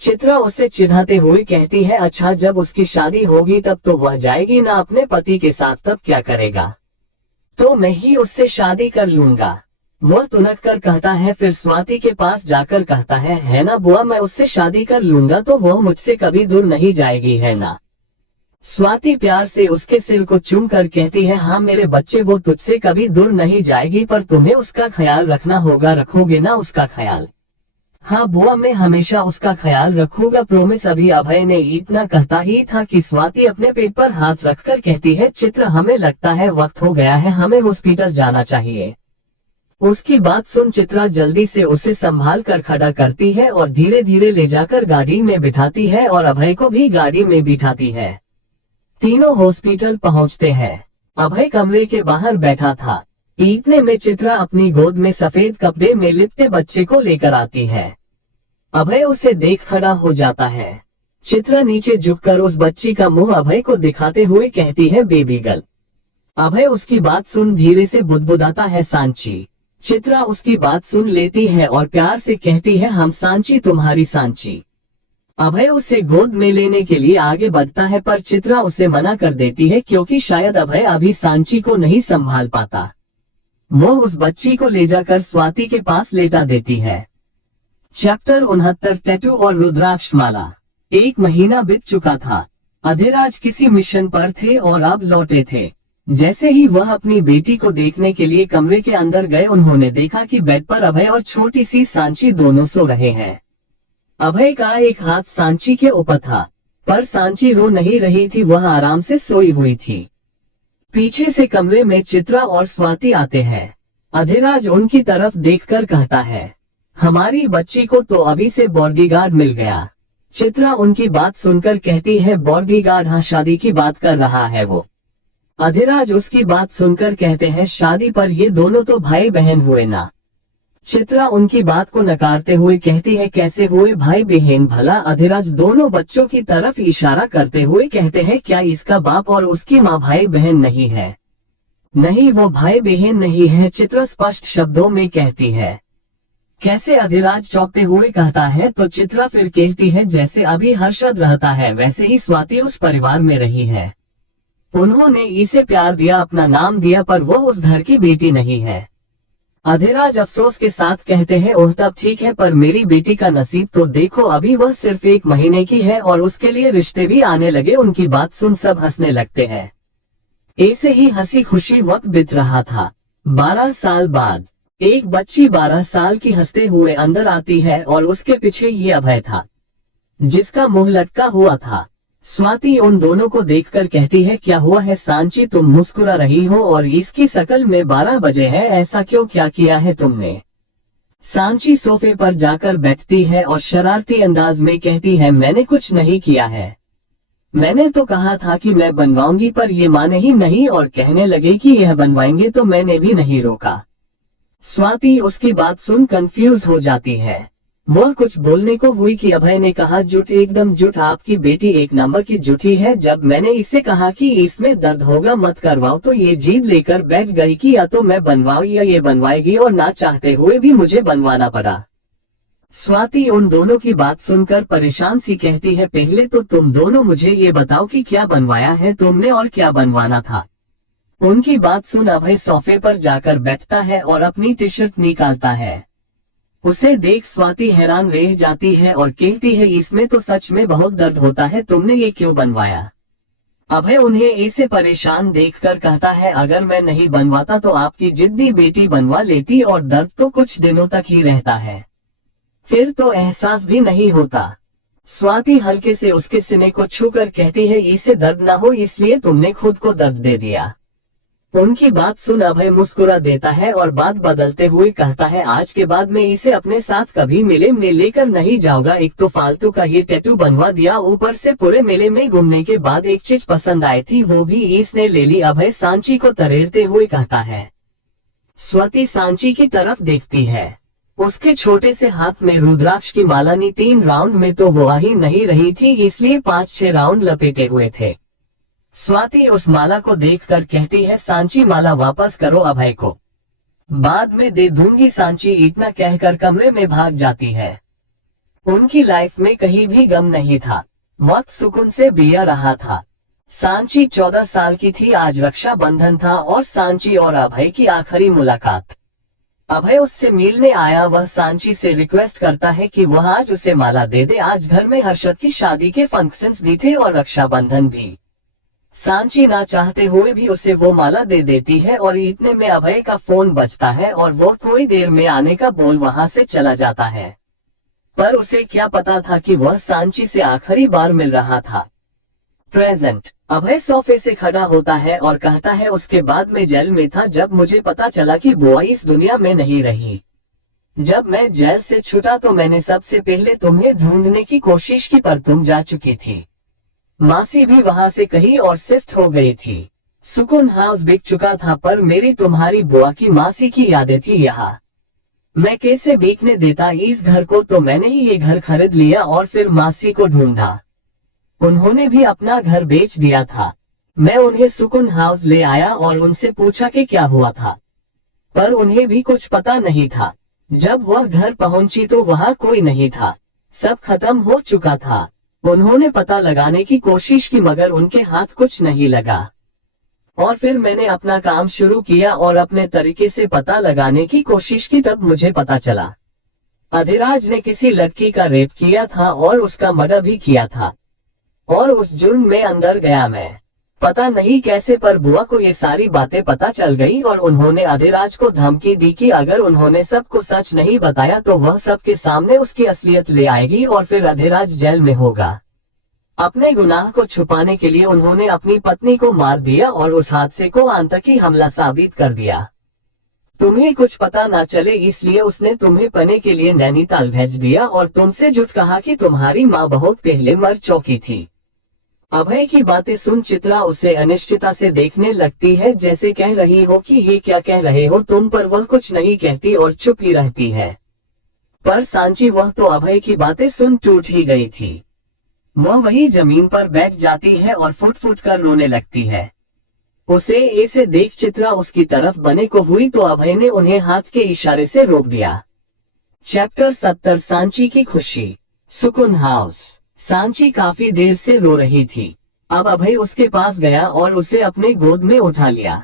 चित्रा उसे चिढ़ाते हुए कहती है अच्छा, जब उसकी शादी होगी तब तो वह जाएगी ना अपने पति के साथ, तब क्या करेगा? तो मैं ही उससे शादी कर लूंगा। वह तुनक कर कहता है, फिर स्वाति के पास जाकर कहता है ना बुआ, मैं उससे शादी कर लूंगा तो वह मुझसे कभी दूर नहीं जाएगी, है ना? स्वाति प्यार से उसके सिर को चूम कर कहती है हाँ मेरे बच्चे, वो तुझसे कभी दूर नहीं जाएगी, पर तुम्हें उसका ख्याल रखना होगा। रखोगे ना उसका ख्याल? हाँ बुआ, मैं हमेशा उसका ख्याल रखूंगा, प्रोमिस। अभी अभय ने इतना कहता ही था कि स्वाति अपने पेट पर हाथ रखकर कहती है चित्र, हमें लगता है वक्त हो गया है, हमें हॉस्पिटल जाना चाहिए। उसकी बात सुन चित्रा जल्दी से उसे संभाल कर खड़ा करती है और धीरे धीरे ले जाकर गाड़ी में बिठाती है और अभय को भी गाड़ी में बिठाती है। तीनों हॉस्पिटल पहुंचते हैं। अभय कमरे के बाहर बैठा था। इतने में चित्रा अपनी गोद में सफेद कपड़े में लिपटे बच्चे को लेकर आती है। अभय उसे देख खड़ा हो जाता है। चित्रा नीचे झुककर उस बच्ची का मुंह अभय को दिखाते हुए कहती है बेबी गर्ल। अभय उसकी बात सुन धीरे से बुदबुदाता है सांची। चित्रा उसकी बात सुन लेती है और प्यार से कहती है हम सांची, तुम्हारी सांची। अभय उसे गोद में लेने के लिए आगे बढ़ता है पर चित्रा उसे मना कर देती है क्योंकि शायद अभय अभी सांची को नहीं संभाल पाता। वो उस बच्ची को ले जाकर स्वाति के पास लेटा देती है। चैप्टर 69 टैटू और रुद्राक्ष माला। 1 महीना बीत चुका था। अधिराज किसी मिशन पर थे और अब लौटे थे। जैसे ही वह अपनी बेटी को देखने के लिए कमरे के अंदर गए, उन्होंने देखा कि बेड पर अभय और छोटी सी सांची दोनों सो रहे हैं। अभय का एक हाथ सांची के ऊपर था, पर सांची रो नहीं रही थी, वह आराम से सोई हुई थी। पीछे से कमरे में चित्रा और स्वाति आते हैं। अधिराज उनकी तरफ देखकर कहता है हमारी बच्ची को तो अभी से बॉडीगार्ड मिल गया। चित्रा उनकी बात सुनकर कहती है बॉडीगार्ड? हाँ, शादी की बात कर रहा है वो। अधिराज उसकी बात सुनकर कहते हैं शादी, पर ये दोनों तो भाई बहन हुए ना। चित्रा उनकी बात को नकारते हुए कहती है कैसे हुए भाई बहन भला? अधिराज दोनों बच्चों की तरफ इशारा करते हुए कहते हैं क्या इसका बाप और उसकी माँ भाई बहन नहीं है? नहीं, वो भाई बहन नहीं है, चित्रा स्पष्ट शब्दों में कहती है। कैसे? अधिराज चौंकते हुए कहता है। तो चित्रा फिर कहती है जैसे अभी हर्षद रहता है वैसे ही स्वाति उस परिवार में रही है। उन्होंने इसे प्यार दिया, अपना नाम दिया, पर वो उस घर की बेटी नहीं है। अधिराज अफसोस के साथ कहते हैं ओह तब ठीक है, पर मेरी बेटी का नसीब तो देखो, अभी वह सिर्फ 1 महीने की है और उसके लिए रिश्ते भी आने लगे। उनकी बात सुन सब हंसने लगते हैं। ऐसे ही हंसी खुशी वक्त बीत रहा था। 12 साल बाद एक बच्ची 12 साल की हंसते हुए अंदर आती है और उसके पीछे ये अभय था जिसका मुंह लटका हुआ था। स्वाति उन दोनों को देखकर कहती है क्या हुआ है सांची, तुम मुस्कुरा रही हो और इसकी शकल में 12 बजे है, ऐसा क्यों, क्या किया है तुमने? सांची सोफे पर जाकर बैठती है और शरारती अंदाज में कहती है मैंने कुछ नहीं किया है, मैंने तो कहा था कि मैं बनवाऊंगी, पर ये माने ही नहीं और कहने लगे कि यह बनवाएंगे तो मैंने भी नहीं रोका। स्वाति उसकी बात सुन कंफ्यूज हो जाती है। वह कुछ बोलने को हुई कि अभय ने कहा जुट, एकदम जुट, आपकी बेटी 1 नंबर की जुटी है। जब मैंने इसे कहा कि इसमें दर्द होगा मत करवाओ तो ये जिद लेकर बैठ गई कि या तो मैं बनवाऊं या ये बनवाएगी, और ना चाहते हुए भी मुझे बनवाना पड़ा। स्वाति उन दोनों की बात सुनकर परेशान सी कहती है पहले तो तुम दोनों मुझे ये बताओ कि क्या बनवाया है तुमने और क्या बनवाना था। उनकी बात सुन अभय सोफे पर जाकर बैठता है और अपनी टी शर्ट निकालता है। उसे देख स्वाति हैरान रह जाती है और कहती है इसमें तो सच में बहुत दर्द होता है, तुमने ये क्यों बनवाया? अभय उन्हें ऐसे परेशान देखकर कहता है अगर मैं नहीं बनवाता तो आपकी जिद्दी बेटी बनवा लेती, और दर्द तो कुछ दिनों तक ही रहता है, फिर तो एहसास भी नहीं होता। स्वाति हल्के से उसके सीने को छूकर कहती है इसे दर्द ना हो इसलिए तुमने खुद को दर्द दे दिया। उनकी बात सुन अभय मुस्कुरा देता है और बात बदलते हुए कहता है, आज के बाद मैं इसे अपने साथ कभी मेले में लेकर नहीं जाऊंगा। एक तो फालतू का ये टैटू बनवा दिया, ऊपर से पूरे मेले में घूमने के बाद एक चीज पसंद आई थी, वो भी इसने ले ली। अभय सांची को तरेरते हुए कहता है। स्वाति सांची की तरफ देखती है। उसके छोटे से हाथ में रुद्राक्ष की माला नी 3 राउंड में तो वो आ ही नहीं रही थी, इसलिए 5-6 राउंड लपेटे हुए थे। स्वाति उस माला को देखकर कहती है, सांची माला वापस करो अभय को, बाद में दे दूंगी। सांची इतना कहकर कमरे में भाग जाती है। उनकी लाइफ में कहीं भी गम नहीं था, वक्त सुकून से बिया रहा था। सांची 14 साल की थी, आज रक्षाबंधन था और सांची और अभय की आखिरी मुलाकात। अभय उससे मिलने आया, वह सांची से रिक्वेस्ट करता है कि वह आज उसे माला दे दे। आज घर में हर्षद की शादी के फंक्शंस भी थे और रक्षाबंधन भी। सांची ना चाहते हुए भी उसे वो माला दे देती है और इतने में अभय का फोन बजता है और वो थोड़ी देर में आने का बोल वहां से चला जाता है। पर उसे क्या पता था कि वह सांची से आखिरी बार मिल रहा था। प्रेजेंट अभय सोफे से खड़ा होता है और कहता है, उसके बाद मैं जेल में था जब मुझे पता चला कि बुआ इस दुनिया में नहीं रही। जब मैं जेल से छूटा तो मैंने सबसे पहले तुम्हें ढूंढने की कोशिश की, पर तुम जा चुकी थी। मासी भी वहां से कहीं और शिफ्ट हो गई थी। सुकून हाउस बिक चुका था, पर मेरी तुम्हारी बुआ की मासी की यादें थी यहाँ। मैं कैसे बिकने देता इस घर को, तो मैंने ही ये घर खरीद लिया और फिर मासी को ढूंढा। उन्होंने भी अपना घर बेच दिया था। मैं उन्हें सुकून हाउस ले आया और उनसे पूछा कि क्या हुआ था, पर उन्हें भी कुछ पता नहीं था। जब वह घर पहुंची तो वहां कोई नहीं था, सब खत्म हो चुका था। उन्होंने पता लगाने की कोशिश की मगर उनके हाथ कुछ नहीं लगा। और फिर मैंने अपना काम शुरू किया और अपने तरीके से पता लगाने की कोशिश की, तब मुझे पता चला अधिराज ने किसी लड़की का रेप किया था और उसका मर्डर भी किया था। और उस जुर्म में अंदर गया मैं, पता नहीं कैसे, पर बुआ को ये सारी बातें पता चल गई और उन्होंने अधिराज को धमकी दी कि अगर उन्होंने सबको सच नहीं बताया तो वह सबके सामने उसकी असलियत ले आएगी और फिर अधिराज जेल में होगा। अपने गुनाह को छुपाने के लिए उन्होंने अपनी पत्नी को मार दिया और उस हादसे को आतंकी हमला साबित कर दिया। तुम्हें कुछ पता ना चले इसलिए उसने तुम्हें पने के लिए नैनीताल भेज दिया और तुमसे झूठ कहा कि तुम्हारी माँ बहुत पहले मर चुकी थी। अभय की बातें सुन चित्रा उसे अनिश्चितता से देखने लगती है, जैसे कह रही हो कि ये क्या कह रहे हो तुम, पर वह कुछ नहीं कहती और चुप ही रहती है। पर सांची वह तो अभय की बातें सुन टूट ही गई थी। वह वही जमीन पर बैठ जाती है और फुट फुट कर रोने लगती है। उसे ऐसे देख चित्रा उसकी तरफ बने को हुई तो अभय ने उन्हें हाथ के इशारे से रोक दिया। चैप्टर 70 सांची की खुशी। सुकून हाउस। सांची काफी देर से रो रही थी। अब अभय उसके पास गया और उसे अपने गोद में उठा लिया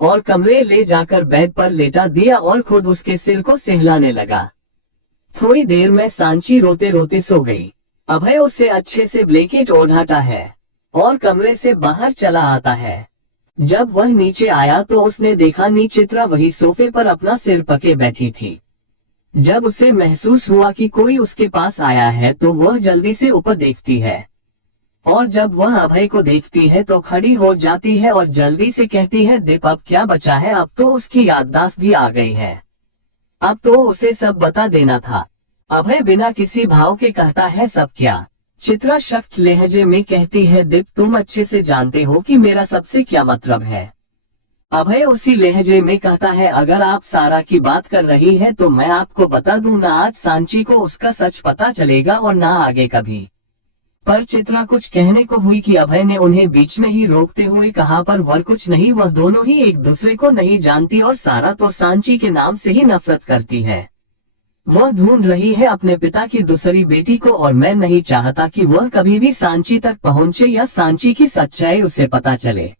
और कमरे ले जाकर बेड पर लेटा दिया और खुद उसके सिर को सहलाने लगा। थोड़ी देर में सांची रोते रोते सो गई। अभय उसे अच्छे से ब्लैंकेट ओढ़ाता है और कमरे से बाहर चला आता है। जब वह नीचे आया तो उसने देखा चित्रा वही सोफे पर अपना सिर पके बैठी थी। जब उसे महसूस हुआ कि कोई उसके पास आया है तो वह जल्दी से ऊपर देखती है और जब वह अभय को देखती है तो खड़ी हो जाती है और जल्दी से कहती है, दीप अब क्या बचा है, अब तो उसकी याददाश्त भी आ गई है, अब तो उसे सब बता देना था। अभय बिना किसी भाव के कहता है, सब क्या? चित्रा सख्त लहजे में कहती है, दीप तुम अच्छे से जानते हो कि मेरा सबसे क्या मतलब है। अभय उसी लहजे में कहता है, अगर आप सारा की बात कर रही है तो मैं आपको बता दूं, ना आज सांची को उसका सच पता चलेगा और ना आगे कभी। पर चित्रा कुछ कहने को हुई कि अभय ने उन्हें बीच में ही रोकते हुए कहा, पर वह कुछ नहीं, वह दोनों ही एक दूसरे को नहीं जानती और सारा तो सांची के नाम से ही नफरत करती है। वह ढूंढ रही है अपने पिता की दूसरी बेटी को और मैं नहीं चाहता कि वह कभी भी सांची तक पहुंचे या सांची की सच्चाई उसे पता चले।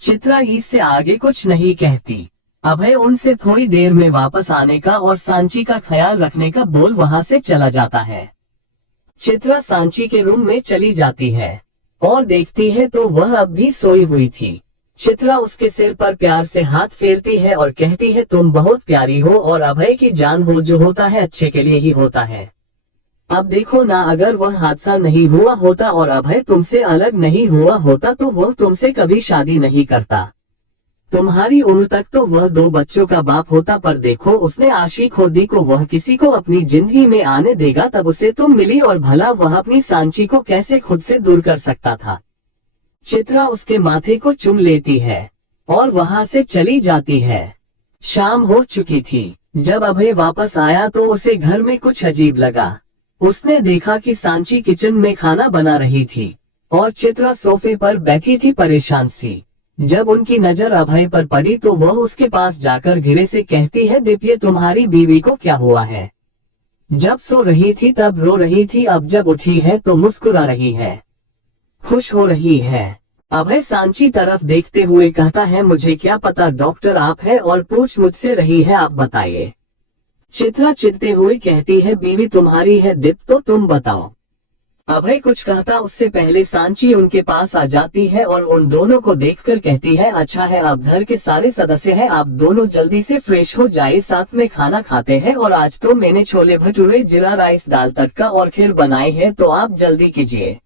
चित्रा इससे आगे कुछ नहीं कहती। अभय उनसे थोड़ी देर में वापस आने का और सांची का ख्याल रखने का बोल वहां से चला जाता है। चित्रा सांची के रूम में चली जाती है और देखती है तो वह अब भी सोई हुई थी। चित्रा उसके सिर पर प्यार से हाथ फेरती है और कहती है, तुम बहुत प्यारी हो और अभय की जान हो, जो होता है अच्छे के लिए ही होता है। अब देखो ना, अगर वह हादसा नहीं हुआ होता और अभय तुमसे अलग नहीं हुआ होता तो वह तुमसे कभी शादी नहीं करता। तुम्हारी उम्र तक तो वह 2 बच्चों का बाप होता, पर देखो उसने आशिक हो दी को वह किसी को अपनी जिंदगी में आने देगा, तब उसे तुम मिली और भला वह अपनी सांची को कैसे खुद से दूर कर सकता था। चित्रा उसके माथे को चूम लेती है और वहां से चली जाती है। शाम हो चुकी थी। जब अभय वापस आया तो उसे घर में कुछ अजीब लगा। उसने देखा कि सांची किचन में खाना बना रही थी और चित्रा सोफे पर बैठी थी परेशान सी। जब उनकी नजर अभय पर पड़ी तो वह उसके पास जाकर धीरे से कहती है, दिव्य तुम्हारी बीवी को क्या हुआ है? जब सो रही थी तब रो रही थी, अब जब उठी है तो मुस्कुरा रही है, खुश हो रही है। अभय सांची तरफ देखते हुए कहता है, मुझे क्या पता डॉक्टर आप है और पूछ मुझसे रही है, आप बताइए। चित्रा चिढ़ते हुए कहती है, बीवी तुम्हारी है दिप, तो तुम बताओ। अभय कुछ कहता उससे पहले सांची उनके पास आ जाती है और उन दोनों को देखकर कहती है, अच्छा है अब घर के सारे सदस्य हैं, आप दोनों जल्दी से फ्रेश हो जाए, साथ में खाना खाते हैं। और आज तो मैंने छोले भटूरे, जीरा राइस, दाल तड़का और खीर बनाई है, तो आप जल्दी कीजिए।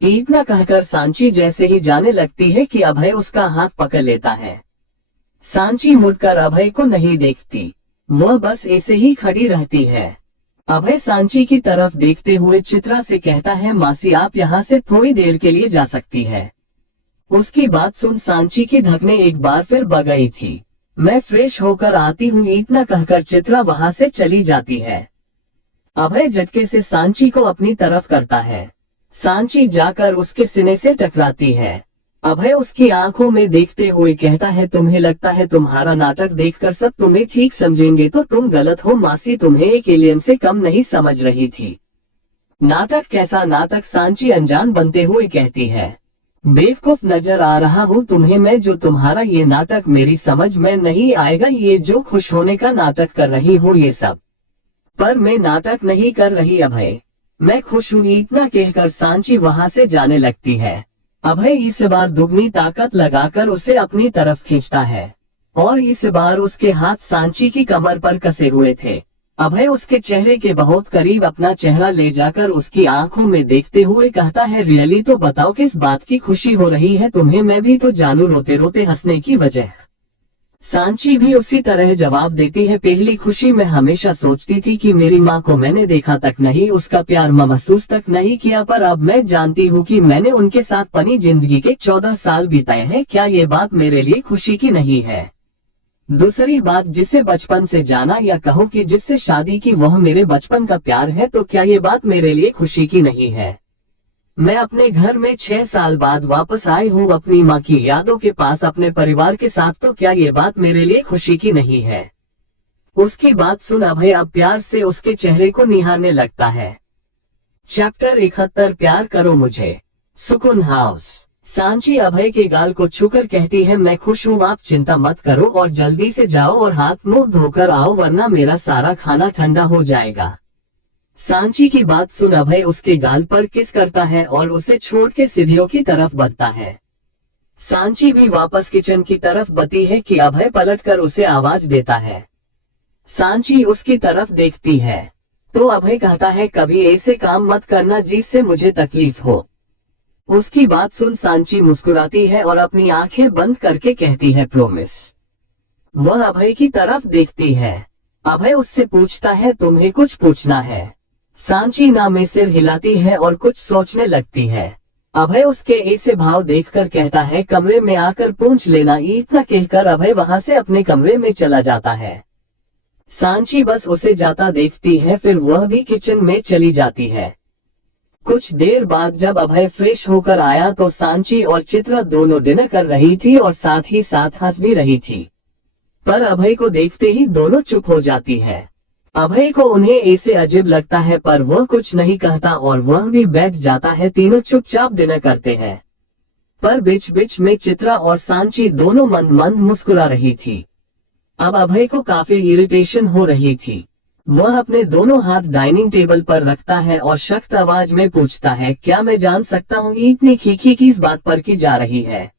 इतना कहकर सांची जैसे ही जाने लगती है कि अभय उसका हाथ पकड़ लेता है। सांची मुड़कर अभय को नहीं देखती, वह बस ऐसे ही खड़ी रहती है। अभय सांची की तरफ देखते हुए चित्रा से कहता है, मासी आप यहाँ से थोड़ी देर के लिए जा सकती है। उसकी बात सुन सांची की धकने एक बार फिर बढ़ गई थी। मैं फ्रेश होकर आती हूँ, इतना कहकर चित्रा वहां से चली जाती है। अभय झटके से सांची को अपनी तरफ करता है। सांची जाकर उसके सीने से टकराती है। अभय उसकी आंखों में देखते हुए कहता है, तुम्हें लगता है तुम्हारा नाटक देखकर सब तुम्हें ठीक समझेंगे, तो तुम गलत हो मासी, तुम्हें एक एलियन से कम नहीं समझ रही थी। नाटक? कैसा नाटक? सांची अनजान बनते हुए कहती है, बेवकूफ नजर आ रहा हूँ तुम्हें मैं, जो तुम्हारा ये नाटक मेरी समझ में नहीं आएगा। ये जो खुश होने का नाटक कर रही हूँ ये सब, पर मैं नाटक नहीं कर रही अभय, मैं खुश हूँ। इतना कहकर सांची वहां से जाने लगती है। अभय इस बार दुगनी ताकत लगाकर उसे अपनी तरफ खींचता है और इस बार उसके हाथ सांची की कमर पर कसे हुए थे। अभय उसके चेहरे के बहुत करीब अपना चेहरा ले जाकर उसकी आंखों में देखते हुए कहता है, रियली? तो बताओ किस बात की खुशी हो रही है तुम्हें, मैं भी तो जानू रोते रोते हंसने की वजह। सांची भी उसी तरह जवाब देती है, पहली खुशी मैं हमेशा सोचती थी कि मेरी माँ को मैंने देखा तक नहीं, उसका प्यार महसूस तक नहीं किया, पर अब मैं जानती हूँ कि मैंने उनके साथ अपनी जिंदगी के 14 साल बिताए हैं। क्या ये बात मेरे लिए खुशी की नहीं है? दूसरी बात, जिसे बचपन से जाना या कहो कि जिससे शादी की, वह मेरे बचपन का प्यार है, तो क्या ये बात मेरे लिए खुशी की नहीं है? मैं अपने घर में 6 साल बाद वापस आई हूँ अपनी माँ की यादों के पास अपने परिवार के साथ, तो क्या ये बात मेरे लिए खुशी की नहीं है? उसकी बात सुन अभय अब प्यार से उसके चेहरे को निहारने लगता है। चैप्टर 71 प्यार करो मुझे। सुकून हाउस। सांची अभय के गाल को छूकर कहती है, मैं खुश हूँ, आप चिंता मत करो और जल्दी से जाओ और हाथ मुंह धोकर आओ, वरना मेरा सारा खाना ठंडा हो जाएगा। सांची की बात सुन अभय उसके गाल पर किस करता है और उसे छोड़ के सीढ़ियों की तरफ बढ़ता है। सांची भी वापस किचन की तरफ बढ़ती है कि अभय पलटकर उसे आवाज देता है। सांची उसकी तरफ देखती है तो अभय कहता है, कभी ऐसे काम मत करना जिससे मुझे तकलीफ हो। उसकी बात सुन सांची मुस्कुराती है और अपनी आंखें बंद करके कहती है, प्रॉमिस। वह अभय की तरफ देखती है। अभय उससे पूछता है, तुम्हें कुछ पूछना है? सांची ना में सिर हिलाती है और कुछ सोचने लगती है। अभय उसके ऐसे भाव देखकर कहता है, कमरे में आकर पूछ लेना। इतना कहकर अभय वहां से अपने कमरे में चला जाता है। सांची बस उसे जाता देखती है, फिर वह भी किचन में चली जाती है। कुछ देर बाद जब अभय फ्रेश होकर आया तो सांची और चित्रा दोनों डिनर कर रही थी और साथ ही साथ हंस भी रही थी, पर अभय को देखते ही दोनों चुप हो जाती है। अभय को उन्हें ऐसे अजीब लगता है, पर वह कुछ नहीं कहता और वह भी बैठ जाता है। तीनों चुपचाप डिनर करते हैं, पर बीच बीच में चित्रा और सांची दोनों मंद मंद मुस्कुरा रही थी। अब अभय को काफी इरिटेशन हो रही थी। वह अपने दोनों हाथ डाइनिंग टेबल पर रखता है और सख्त आवाज में पूछता है, क्या मैं जान सकता हूँ इतनी खीखी किस बात पर की जा रही है?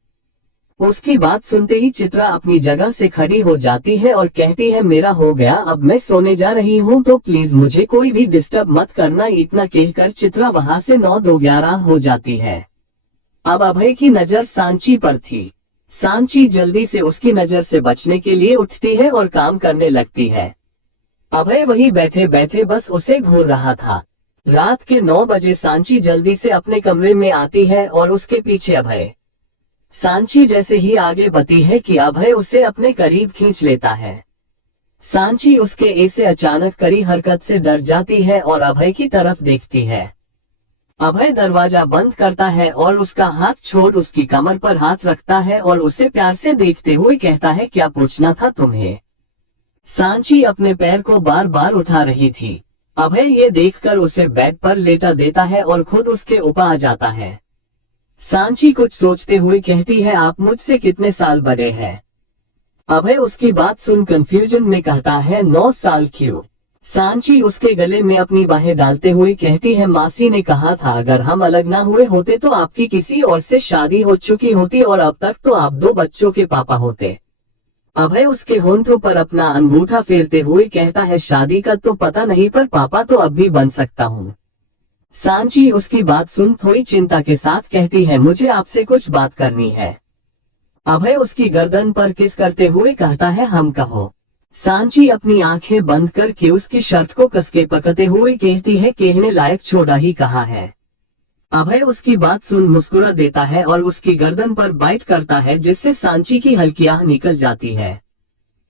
उसकी बात सुनते ही चित्रा अपनी जगह से खड़ी हो जाती है और कहती है, मेरा हो गया, अब मैं सोने जा रही हूँ, तो प्लीज मुझे कोई भी डिस्टर्ब मत करना। इतना कहकर चित्रा वहां से 9-2-11 हो जाती है। अब अभय की नजर सांची पर थी। सांची जल्दी से उसकी नजर से बचने के लिए उठती है और काम करने लगती है। अभय वही बैठे बैठे बस उसे घूर रहा था। रात के 9 बजे सांची जल्दी से अपने कमरे में आती है और उसके पीछे अभय। सांची जैसे ही आगे बढ़ती है कि अभय उसे अपने करीब खींच लेता है। सांची उसके ऐसे अचानक करी हरकत से डर जाती है और अभय की तरफ देखती है। अभय दरवाजा बंद करता है और उसका हाथ छोड़ उसकी कमर पर हाथ रखता है और उसे प्यार से देखते हुए कहता है, क्या पूछना था तुम्हें? सांची अपने पैर को बार बार उठा रही थी। अभय ये देखकर उसे बेड पर लेटा देता है और खुद उसके ऊपर आ जाता है। सांची कुछ सोचते हुए कहती है, आप मुझसे कितने साल बड़े हैं? अभय उसकी बात सुन कंफ्यूजन में कहता है, 9 साल। क्यों? सांची उसके गले में अपनी बाहें डालते हुए कहती है, मासी ने कहा था अगर हम अलग ना हुए होते तो आपकी किसी और से शादी हो चुकी होती और अब तक तो आप 2 बच्चों के पापा होते। अभय उसके होंठों पर अपना अंगूठा फेरते हुए कहता है, शादी का तो पता नहीं पर पापा तो अब भी बन सकता हूँ। सांची उसकी बात सुन थोड़ी चिंता के साथ कहती है, मुझे आपसे कुछ बात करनी है। अभय उसकी गर्दन पर किस करते हुए कहता है, हम कहो। सांची अपनी आंखें बंद करके उसकी शर्ट को कसके पकड़ते हुए कहती है, कहने लायक छोड़ा ही कहा है। अभय उसकी बात सुन मुस्कुरा देता है और उसकी गर्दन पर बाइट करता है जिससे सांची की हल्की आह निकल जाती है।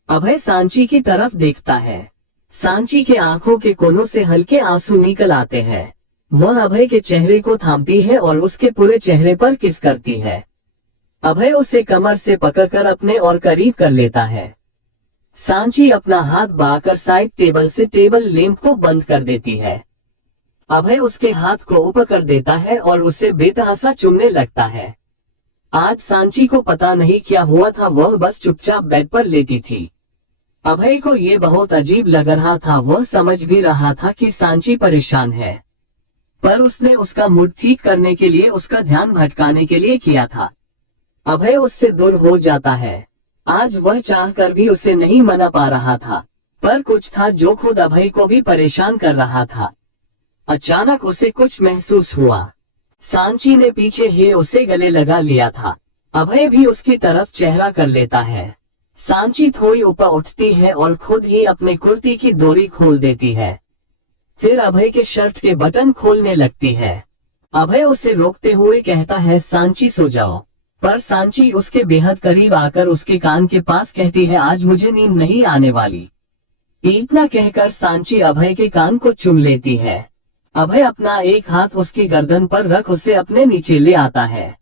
अभय सांची की तरफ देखता है। सांची के आंखों के कोनों से हल्के आंसू निकल आते हैं। वह अभय के चेहरे को थामती है और उसके पूरे चेहरे पर किस करती है। अभय उसे कमर से पकड़कर अपने और करीब कर लेता है। सांची अपना हाथ बाकर साइड टेबल से टेबल लैंप को बंद कर देती है। अभय उसके हाथ को ऊपर कर देता है और उसे बेतहासा चूमने लगता है। आज सांची को पता नहीं क्या हुआ था, वह बस चुपचाप बेड पर लेटी थी। अभय को ये बहुत अजीब लग रहा था। वह समझ भी रहा था कि सांची परेशान है, पर उसने उसका मूड ठीक करने के लिए उसका ध्यान भटकाने के लिए किया था। अभय उससे दूर हो जाता है। आज वह चाहकर भी उसे नहीं मना पा रहा था, पर कुछ था जो खुद अभय को भी परेशान कर रहा था। अचानक उसे कुछ महसूस हुआ। सांची ने पीछे ही उसे गले लगा लिया था। अभय भी उसकी तरफ चेहरा कर लेता है। सांची थोड़ी ऊपर उठती है और खुद ही अपने कुर्ती की डोरी खोल देती है। फिर अभय के शर्ट के बटन खोलने लगती है। अभय उसे रोकते हुए कहता है, सांची सो जाओ, पर सांची उसके बेहद करीब आकर उसके कान के पास कहती है, आज मुझे नींद नहीं आने वाली। इतना कहकर सांची अभय के कान को चूम लेती है। अभय अपना एक हाथ उसकी गर्दन पर रख उसे अपने नीचे ले आता है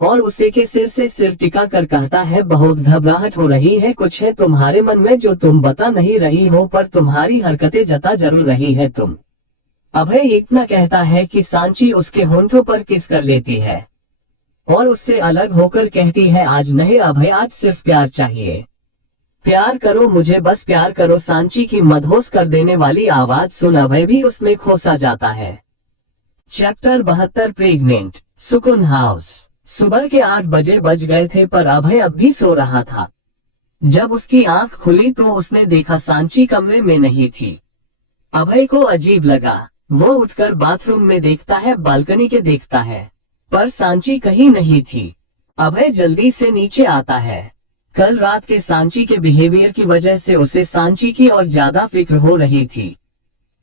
और उसे के सिर से सिर टिका कर कहता है, बहुत घबराहट हो रही है, कुछ है तुम्हारे मन में जो तुम बता नहीं रही हो, पर तुम्हारी हरकतें जता जरूर रही है तुम। अभय इतना कहता है कि सांची उसके होंठों पर किस कर लेती है और उससे अलग होकर कहती है, आज नहीं अभय, आज सिर्फ प्यार चाहिए। प्यार करो मुझे, बस प्यार करो। सांची की मदहोश कर देने वाली आवाज सुन अभय भी उसमें खोसा जाता है। Chapter 72 pregnant. सुकून हाउस। सुबह के 8 बजे बज गए थे पर अभय अब भी सो रहा था। जब उसकी आंख खुली तो उसने देखा सांची कमरे में नहीं थी। अभय को अजीब लगा। वो उठकर बाथरूम में देखता है, बालकनी के देखता है, पर सांची कहीं नहीं थी। अभय जल्दी से नीचे आता है। कल रात के सांची के बिहेवियर की वजह से उसे सांची की और ज्यादा फिक्र हो रही थी,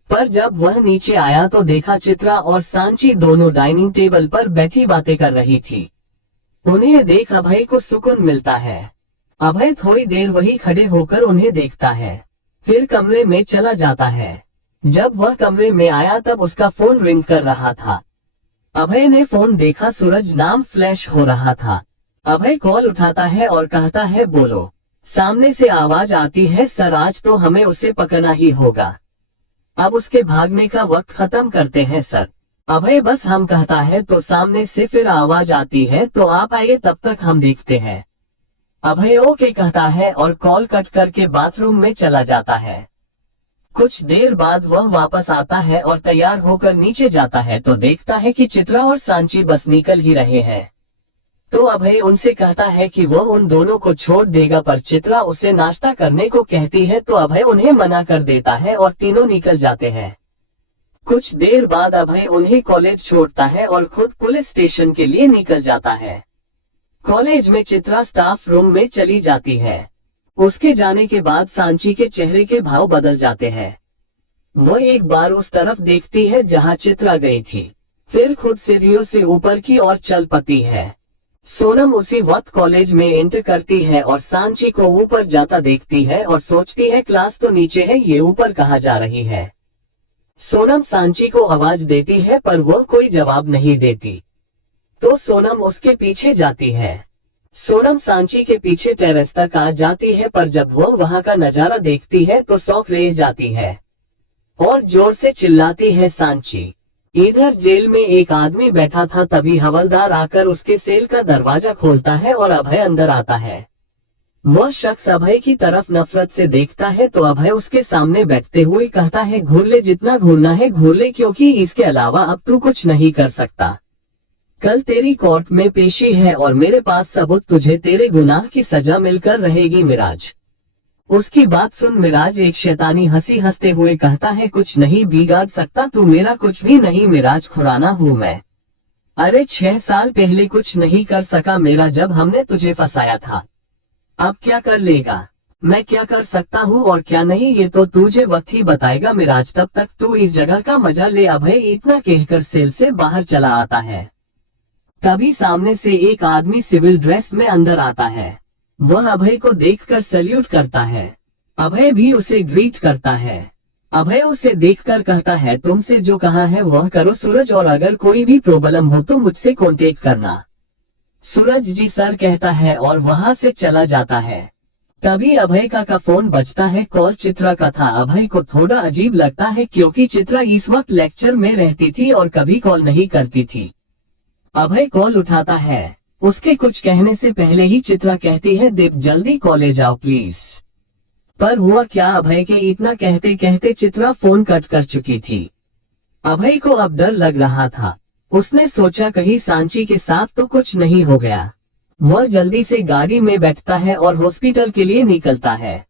पर जब वह नीचे आया तो देखा चित्रा और सांची दोनों डाइनिंग टेबल पर बैठी बातें कर रही थी। उन्हें देख अभय को सुकून मिलता है। अभय थोड़ी देर वही खड़े होकर उन्हें देखता है, फिर कमरे में चला जाता है। जब वह कमरे में आया तब उसका फोन रिंग कर रहा था। अभय ने फोन देखा, सूरज नाम फ्लैश हो रहा था। अभय कॉल उठाता है और कहता है, बोलो। सामने से आवाज आती है, सर आज तो हमें उसे पकड़ना ही होगा। अब उसके भागने का वक्त खत्म करते हैं सर। अभय बस हम कहता है तो सामने से फिर आवाज आती है, तो आप आइए तब तक हम देखते हैं। अभय ओके कहता है और कॉल कट करके बाथरूम में चला जाता है। कुछ देर बाद वह वापस आता है और तैयार होकर नीचे जाता है तो देखता है कि चित्रा और सांची बस निकल ही रहे हैं। तो अभय उनसे कहता है कि वो उन दोनों को छोड़ देगा, पर चित्रा उसे नाश्ता करने को कहती है तो अभय उन्हें मना कर देता है और तीनों निकल जाते हैं। कुछ देर बाद अभय उन्हें कॉलेज छोड़ता है और खुद पुलिस स्टेशन के लिए निकल जाता है। कॉलेज में चित्रा स्टाफ रूम में चली जाती है। उसके जाने के बाद सांची के चेहरे के भाव बदल जाते हैं। वह एक बार उस तरफ देखती है जहां चित्रा गई थी, फिर खुद सीढ़ियों से ऊपर की ओर चल पड़ती है। सोनम उसी वक्त कॉलेज में एंटर करती है और सांची को ऊपर जाता देखती है और सोचती है क्लास तो नीचे है, ये ऊपर कहाँ जा रही है। सोनम सांची को आवाज देती है पर वह कोई जवाब नहीं देती, तो सोनम उसके पीछे जाती है। सोनम सांची के पीछे टेरेस तक आ जाती है, पर जब वह वहां का नजारा देखती है तो शौक रह जाती है और जोर से चिल्लाती है, सांची। इधर जेल में एक आदमी बैठा था, तभी हवलदार आकर उसके सेल का दरवाजा खोलता है और अभय अंदर आता है। वह शख्स अभय की तरफ नफरत से देखता है तो अभय उसके सामने बैठते हुए कहता है, घूर ले, जितना घूरना है घूर ले, क्योंकि इसके अलावा अब तू कुछ नहीं कर सकता। कल तेरी कोर्ट में पेशी है और मेरे पास सबूत, तुझे तेरे गुनाह की सजा मिलकर रहेगी मिराज। उसकी बात सुन मिराज एक शैतानी हंसी हंसते हुए कहता है, कुछ नहीं बिगाड़ सकता तू मेरा, कुछ भी नहीं मिराज, खुराना हूँ मैं। अरे 6 साल पहले कुछ नहीं कर सका मेरा जब हमने तुझे फंसाया था, अब क्या कर लेगा। मैं क्या कर सकता हूँ और क्या नहीं ये तो तुझे वक्त ही बताएगा मिराज, तब तक तू इस जगह का मजा ले। अभय इतना कहकर सेल से बाहर चला आता है। तभी सामने से एक आदमी सिविल ड्रेस में अंदर आता है। वह अभय को देखकर सैल्यूट करता है। अभय भी उसे ग्रीट करता है। अभय उसे देखकर कहता है, तुमसे जो कहा है वह करो सूरज, और अगर कोई भी प्रॉब्लम हो तो मुझसे कांटेक्ट करना। सूरज जी सर कहता है और वहां से चला जाता है। तभी अभय का फोन बजता है। कॉल चित्रा का था। अभय को थोड़ा अजीब लगता है क्योंकि चित्रा इस वक्त लेक्चर में रहती थी और कभी कॉल नहीं करती थी। अभय कॉल उठाता है। उसके कुछ कहने से पहले ही चित्रा कहती है, दीप जल्दी कॉलेज आओ प्लीज। पर हुआ क्या, अभय के इतना कहते कहते चित्रा फोन कट कर चुकी थी। अभय को अब डर लग रहा था। उसने सोचा कहीं सांची के साथ तो कुछ नहीं हो गया। वह जल्दी से गाड़ी में बैठता है और हॉस्पिटल के लिए निकलता है।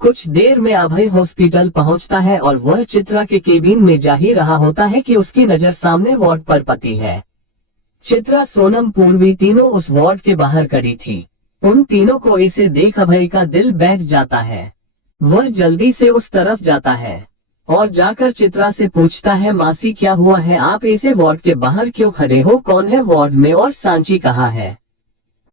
कुछ देर में अभय हॉस्पिटल पहुंचता है और वह चित्रा के केबिन में जा ही रहा होता है कि उसकी नजर सामने वार्ड पर पड़ती है। चित्रा, सोनम, पूर्वी तीनों उस वार्ड के बाहर खड़ी थी। उन तीनों को इसे देख अभय का दिल बैठ जाता है। वह जल्दी से उस तरफ जाता है और जाकर चित्रा से पूछता है, मासी क्या हुआ है, आप ऐसे वार्ड के बाहर क्यों खड़े हो, कौन है वार्ड में और सांची कहाँ है।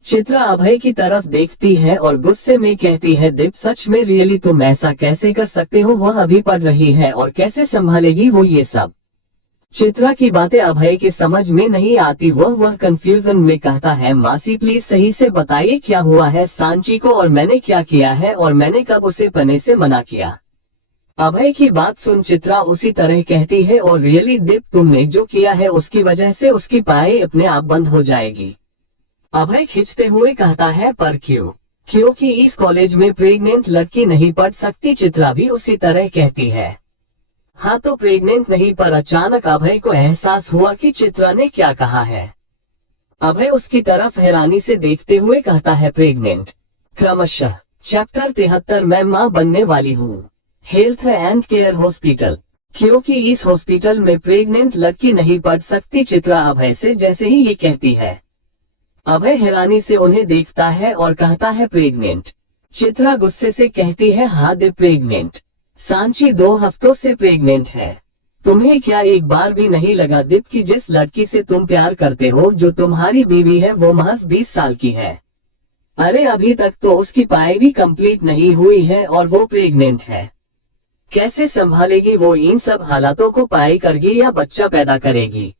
चित्रा अभय की तरफ देखती है और गुस्से में कहती है, दीप सच में रियली तुम ऐसा कैसे कर सकते हो, वह अभी पढ़ रही है और कैसे संभालेगी वो ये सब। चित्रा की बातें अभय के समझ में नहीं आती। वह कंफ्यूजन में कहता है, मासी प्लीज सही से बताइए क्या हुआ है सांची को, और मैंने क्या किया है और मैंने कब उसे पढ़ने से मना किया। अभय की बात सुन चित्रा उसी तरह कहती है, और रियली दीप तुमने जो किया है उसकी वजह से उसकी पढ़ाई अपने आप बंद हो जाएगी। अभय खींचते हुए कहता है, पर क्यों, क्योंकि इस कॉलेज में प्रेग्नेंट लड़की नहीं पढ़ सकती। चित्रा भी उसी तरह कहती है। हाँ तो प्रेग्नेंट नहीं, पर अचानक अभय को एहसास हुआ कि चित्रा ने क्या कहा है। अभय उसकी तरफ हैरानी से देखते हुए कहता है, प्रेग्नेंट। क्रमशः चैप्टर 73 मैं माँ बनने वाली हूँ, हेल्थ एंड केयर हॉस्पिटल, क्योंकि इस हॉस्पिटल में प्रेग्नेंट लड़की नहीं पढ़ सकती। चित्रा अभय से जैसे ही ये कहती है, अभय हैरानी से उन्हें देखता है और कहता है, प्रेग्नेंट। चित्रा गुस्से से कहती है, हाँ दे प्रेग्नेंट, सांची 2 हफ्तों से प्रेग्नेंट है। तुम्हें क्या एक बार भी नहीं लगा दीप कि जिस लड़की से तुम प्यार करते हो, जो तुम्हारी बीवी है, वो महज 20 साल की है। अरे अभी तक तो उसकी पढ़ाई भी कंप्लीट नहीं हुई है और वो प्रेग्नेंट है। कैसे संभालेगी वो इन सब हालातों को, पढ़ाई करेगी या बच्चा पैदा करेगी।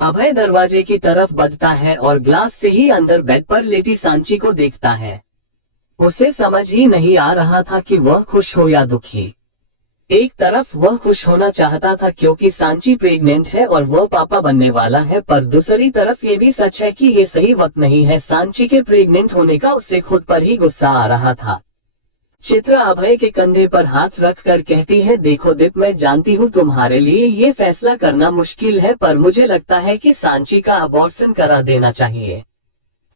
अभय दरवाजे की तरफ बढ़ता है और ग्लास से ही अंदर बेड पर लेटी सांची को देखता है। उसे समझ ही नहीं आ रहा था कि वह खुश हो या दुखी। एक तरफ वह खुश होना चाहता था क्योंकि सांची प्रेग्नेंट है और वह पापा बनने वाला है, पर दूसरी तरफ ये भी सच है कि ये सही वक्त नहीं है सांची के प्रेग्नेंट होने का। उसे खुद पर ही गुस्सा आ रहा था। चित्रा अभय के कंधे पर हाथ रखकर कहती है, देखो दीप मैं जानती हूँ तुम्हारे लिए ये फैसला करना मुश्किल है, पर मुझे लगता है कि सांची का अबॉर्शन करा देना चाहिए।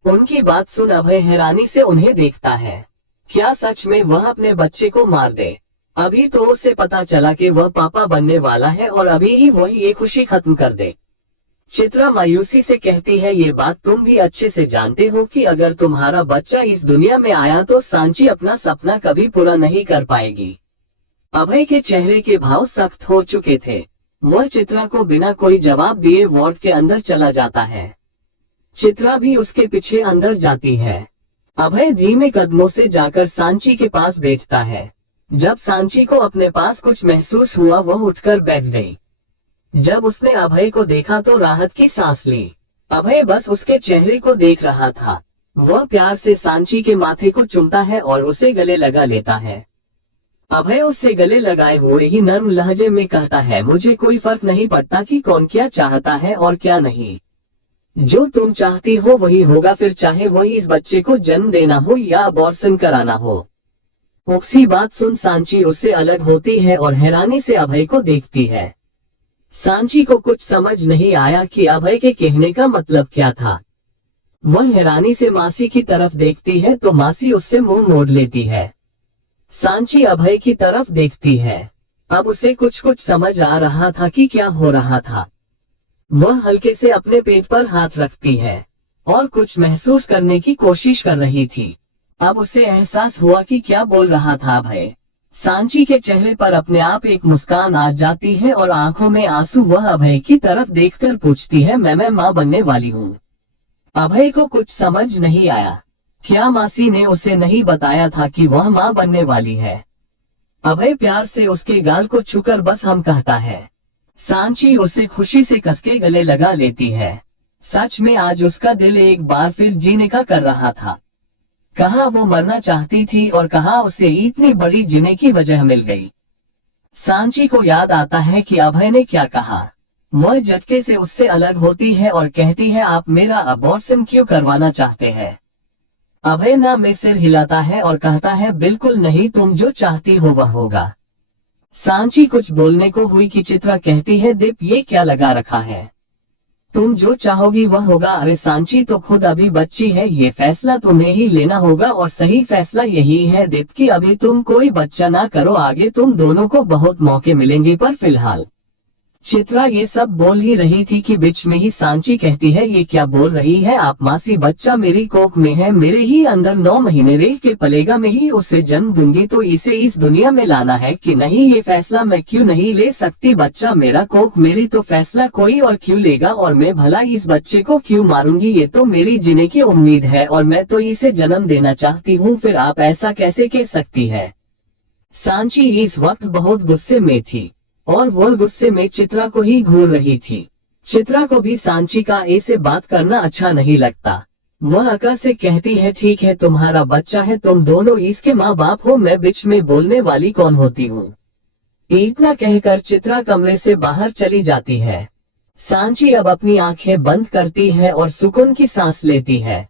उनकी बात सुन अभय हैरानी से उन्हें देखता है। क्या सच में वह अपने बच्चे को मार दे। अभी तो उसे पता चला कि वह पापा बनने वाला है और अभी ही वह ये खुशी खत्म कर दे। चित्रा मायूसी से कहती है, ये बात तुम भी अच्छे से जानते हो कि अगर तुम्हारा बच्चा इस दुनिया में आया तो सांची अपना सपना कभी पूरा नहीं कर पाएगी। अभय के चेहरे के भाव सख्त हो चुके थे। वह चित्रा को बिना कोई जवाब दिए वार्ड के अंदर चला जाता है। चित्रा भी उसके पीछे अंदर जाती है। अभय धीमे कदमों से जाकर सांची के पास बैठता है। जब सांची को अपने पास कुछ महसूस हुआ, वह उठकर बैठ गई। जब उसने अभय को देखा तो राहत की सांस ली। अभय बस उसके चेहरे को देख रहा था। वह प्यार से सांची के माथे को चूमता है और उसे गले लगा लेता है। अभय उससे गले लगाए हुए ही नर्म लहजे में कहता है, मुझे कोई फर्क नहीं पड़ता कि कौन क्या चाहता है और क्या नहीं। जो तुम चाहती हो वही होगा, फिर चाहे वही इस बच्चे को जन्म देना हो या अबॉर्शन कराना हो। उसी बात सुन सांची उससे अलग होती है और हैरानी से अभय को देखती है। सांची को कुछ समझ नहीं आया कि अभय के कहने का मतलब क्या था। वह हैरानी से मासी की तरफ देखती है तो मासी उससे मुंह मोड़ लेती है। सांची अभय की तरफ देखती है। अब उसे कुछ समझ आ रहा था कि क्या हो रहा था। वह हल्के से अपने पेट पर हाथ रखती है और कुछ महसूस करने की कोशिश कर रही थी। अब उसे एहसास हुआ कि क्या बोल रहा था अभय। सांची के चेहरे पर अपने आप एक मुस्कान आ जाती है और आंखों में आंसू। वह अभय की तरफ देखकर पूछती है, मैं माँ बनने वाली हूँ। अभय को कुछ समझ नहीं आया। क्या मासी ने उसे नहीं बताया था कि वह माँ बनने वाली है? अभय प्यार से उसके गाल को छूकर बस हम कहता है। सांची उसे खुशी से कसके गले लगा लेती है। सच में आज उसका दिल एक बार फिर जीने का कर रहा था। कहाँ वो मरना चाहती थी और कहाँ उसे इतनी बड़ी जीने की वजह मिल गई। सांची को याद आता है कि अभय ने क्या कहा। वह झटके से उससे अलग होती है और कहती है, आप मेरा अबॉर्शन क्यों करवाना चाहते हैं? अभय ना में सिर हिलाता है और कहता है, बिल्कुल नहीं, तुम जो चाहती हो वह होगा। सांची कुछ बोलने को हुई कि चित्रा कहती है, दीप ये क्या लगा रखा है? तुम जो चाहोगी वह होगा। अरे सांची तो खुद अभी बच्ची है, ये फैसला तुम्हें ही लेना होगा और सही फैसला यही है दीप कि अभी तुम कोई बच्चा ना करो। आगे तुम दोनों को बहुत मौके मिलेंगे, पर फिलहाल। चित्रा ये सब बोल ही रही थी कि बीच में ही सांची कहती है, ये क्या बोल रही है आप मासी? बच्चा मेरी कोख में है, मेरे ही अंदर 9 महीने रह के पलेगा, मैं ही उसे जन्म दूंगी, तो इसे इस दुनिया में लाना है कि नहीं? ये फैसला मैं क्यों नहीं ले सकती? बच्चा मेरा, कोख मेरी, तो फैसला कोई और क्यों लेगा? और मैं भला इस बच्चे को क्यों मारूंगी? ये तो मेरी जीने की उम्मीद है और मैं तो इसे जन्म देना चाहती हूँ, फिर आप ऐसा कैसे कह सकती है? सांची इस वक्त बहुत गुस्से में थी और वह गुस्से में चित्रा को ही घूर रही थी। चित्रा को भी सांची का ऐसे बात करना अच्छा नहीं लगता। वह अका से कहती है, ठीक है, तुम्हारा बच्चा है, तुम दोनों इसके माँ बाप हो, मैं बीच में बोलने वाली कौन होती हूँ? इतना कहकर चित्रा कमरे से बाहर चली जाती है। सांची अब अपनी आंखें बंद करती है और सुकून की सांस लेती है।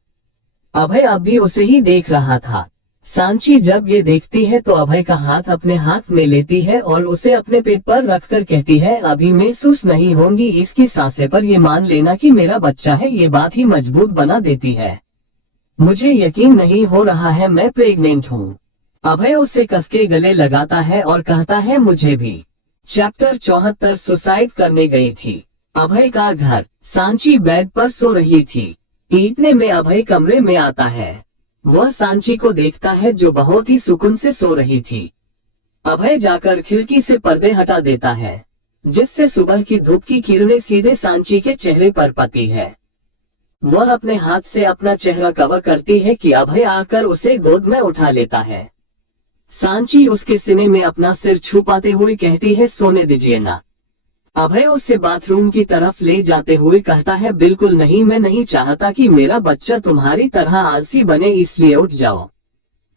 अभय अब भी उसे ही देख रहा था। सांची जब ये देखती है तो अभय का हाथ अपने हाथ में लेती है और उसे अपने पेट पर रखकर कहती है, अभी महसूस नहीं होंगी इसकी सांसें, पर ये मान लेना कि मेरा बच्चा है। ये बात ही मजबूत बना देती है। मुझे यकीन नहीं हो रहा है, मैं प्रेग्नेंट हूँ। अभय उसे कसके गले लगाता है और कहता है, मुझे भी। चैप्टर 74 सुसाइड करने गई थी। अभय का घर। सांची बेड पर सो रही थी। इतने में अभय कमरे में आता है। वह सांची को देखता है जो बहुत ही सुकून से सो रही थी। अभय जाकर खिड़की से पर्दे हटा देता है, जिससे सुबह की धूप की किरणें सीधे सांची के चेहरे पर पड़ती है। वह अपने हाथ से अपना चेहरा कवर करती है कि अभय आकर उसे गोद में उठा लेता है। सांची उसके सीने में अपना सिर छुपाते हुए कहती है, सोने दीजिए ना। अभय उसे बाथरूम की तरफ ले जाते हुए कहता है, बिल्कुल नहीं, मैं नहीं चाहता कि मेरा बच्चा तुम्हारी तरह आलसी बने, इसलिए उठ जाओ।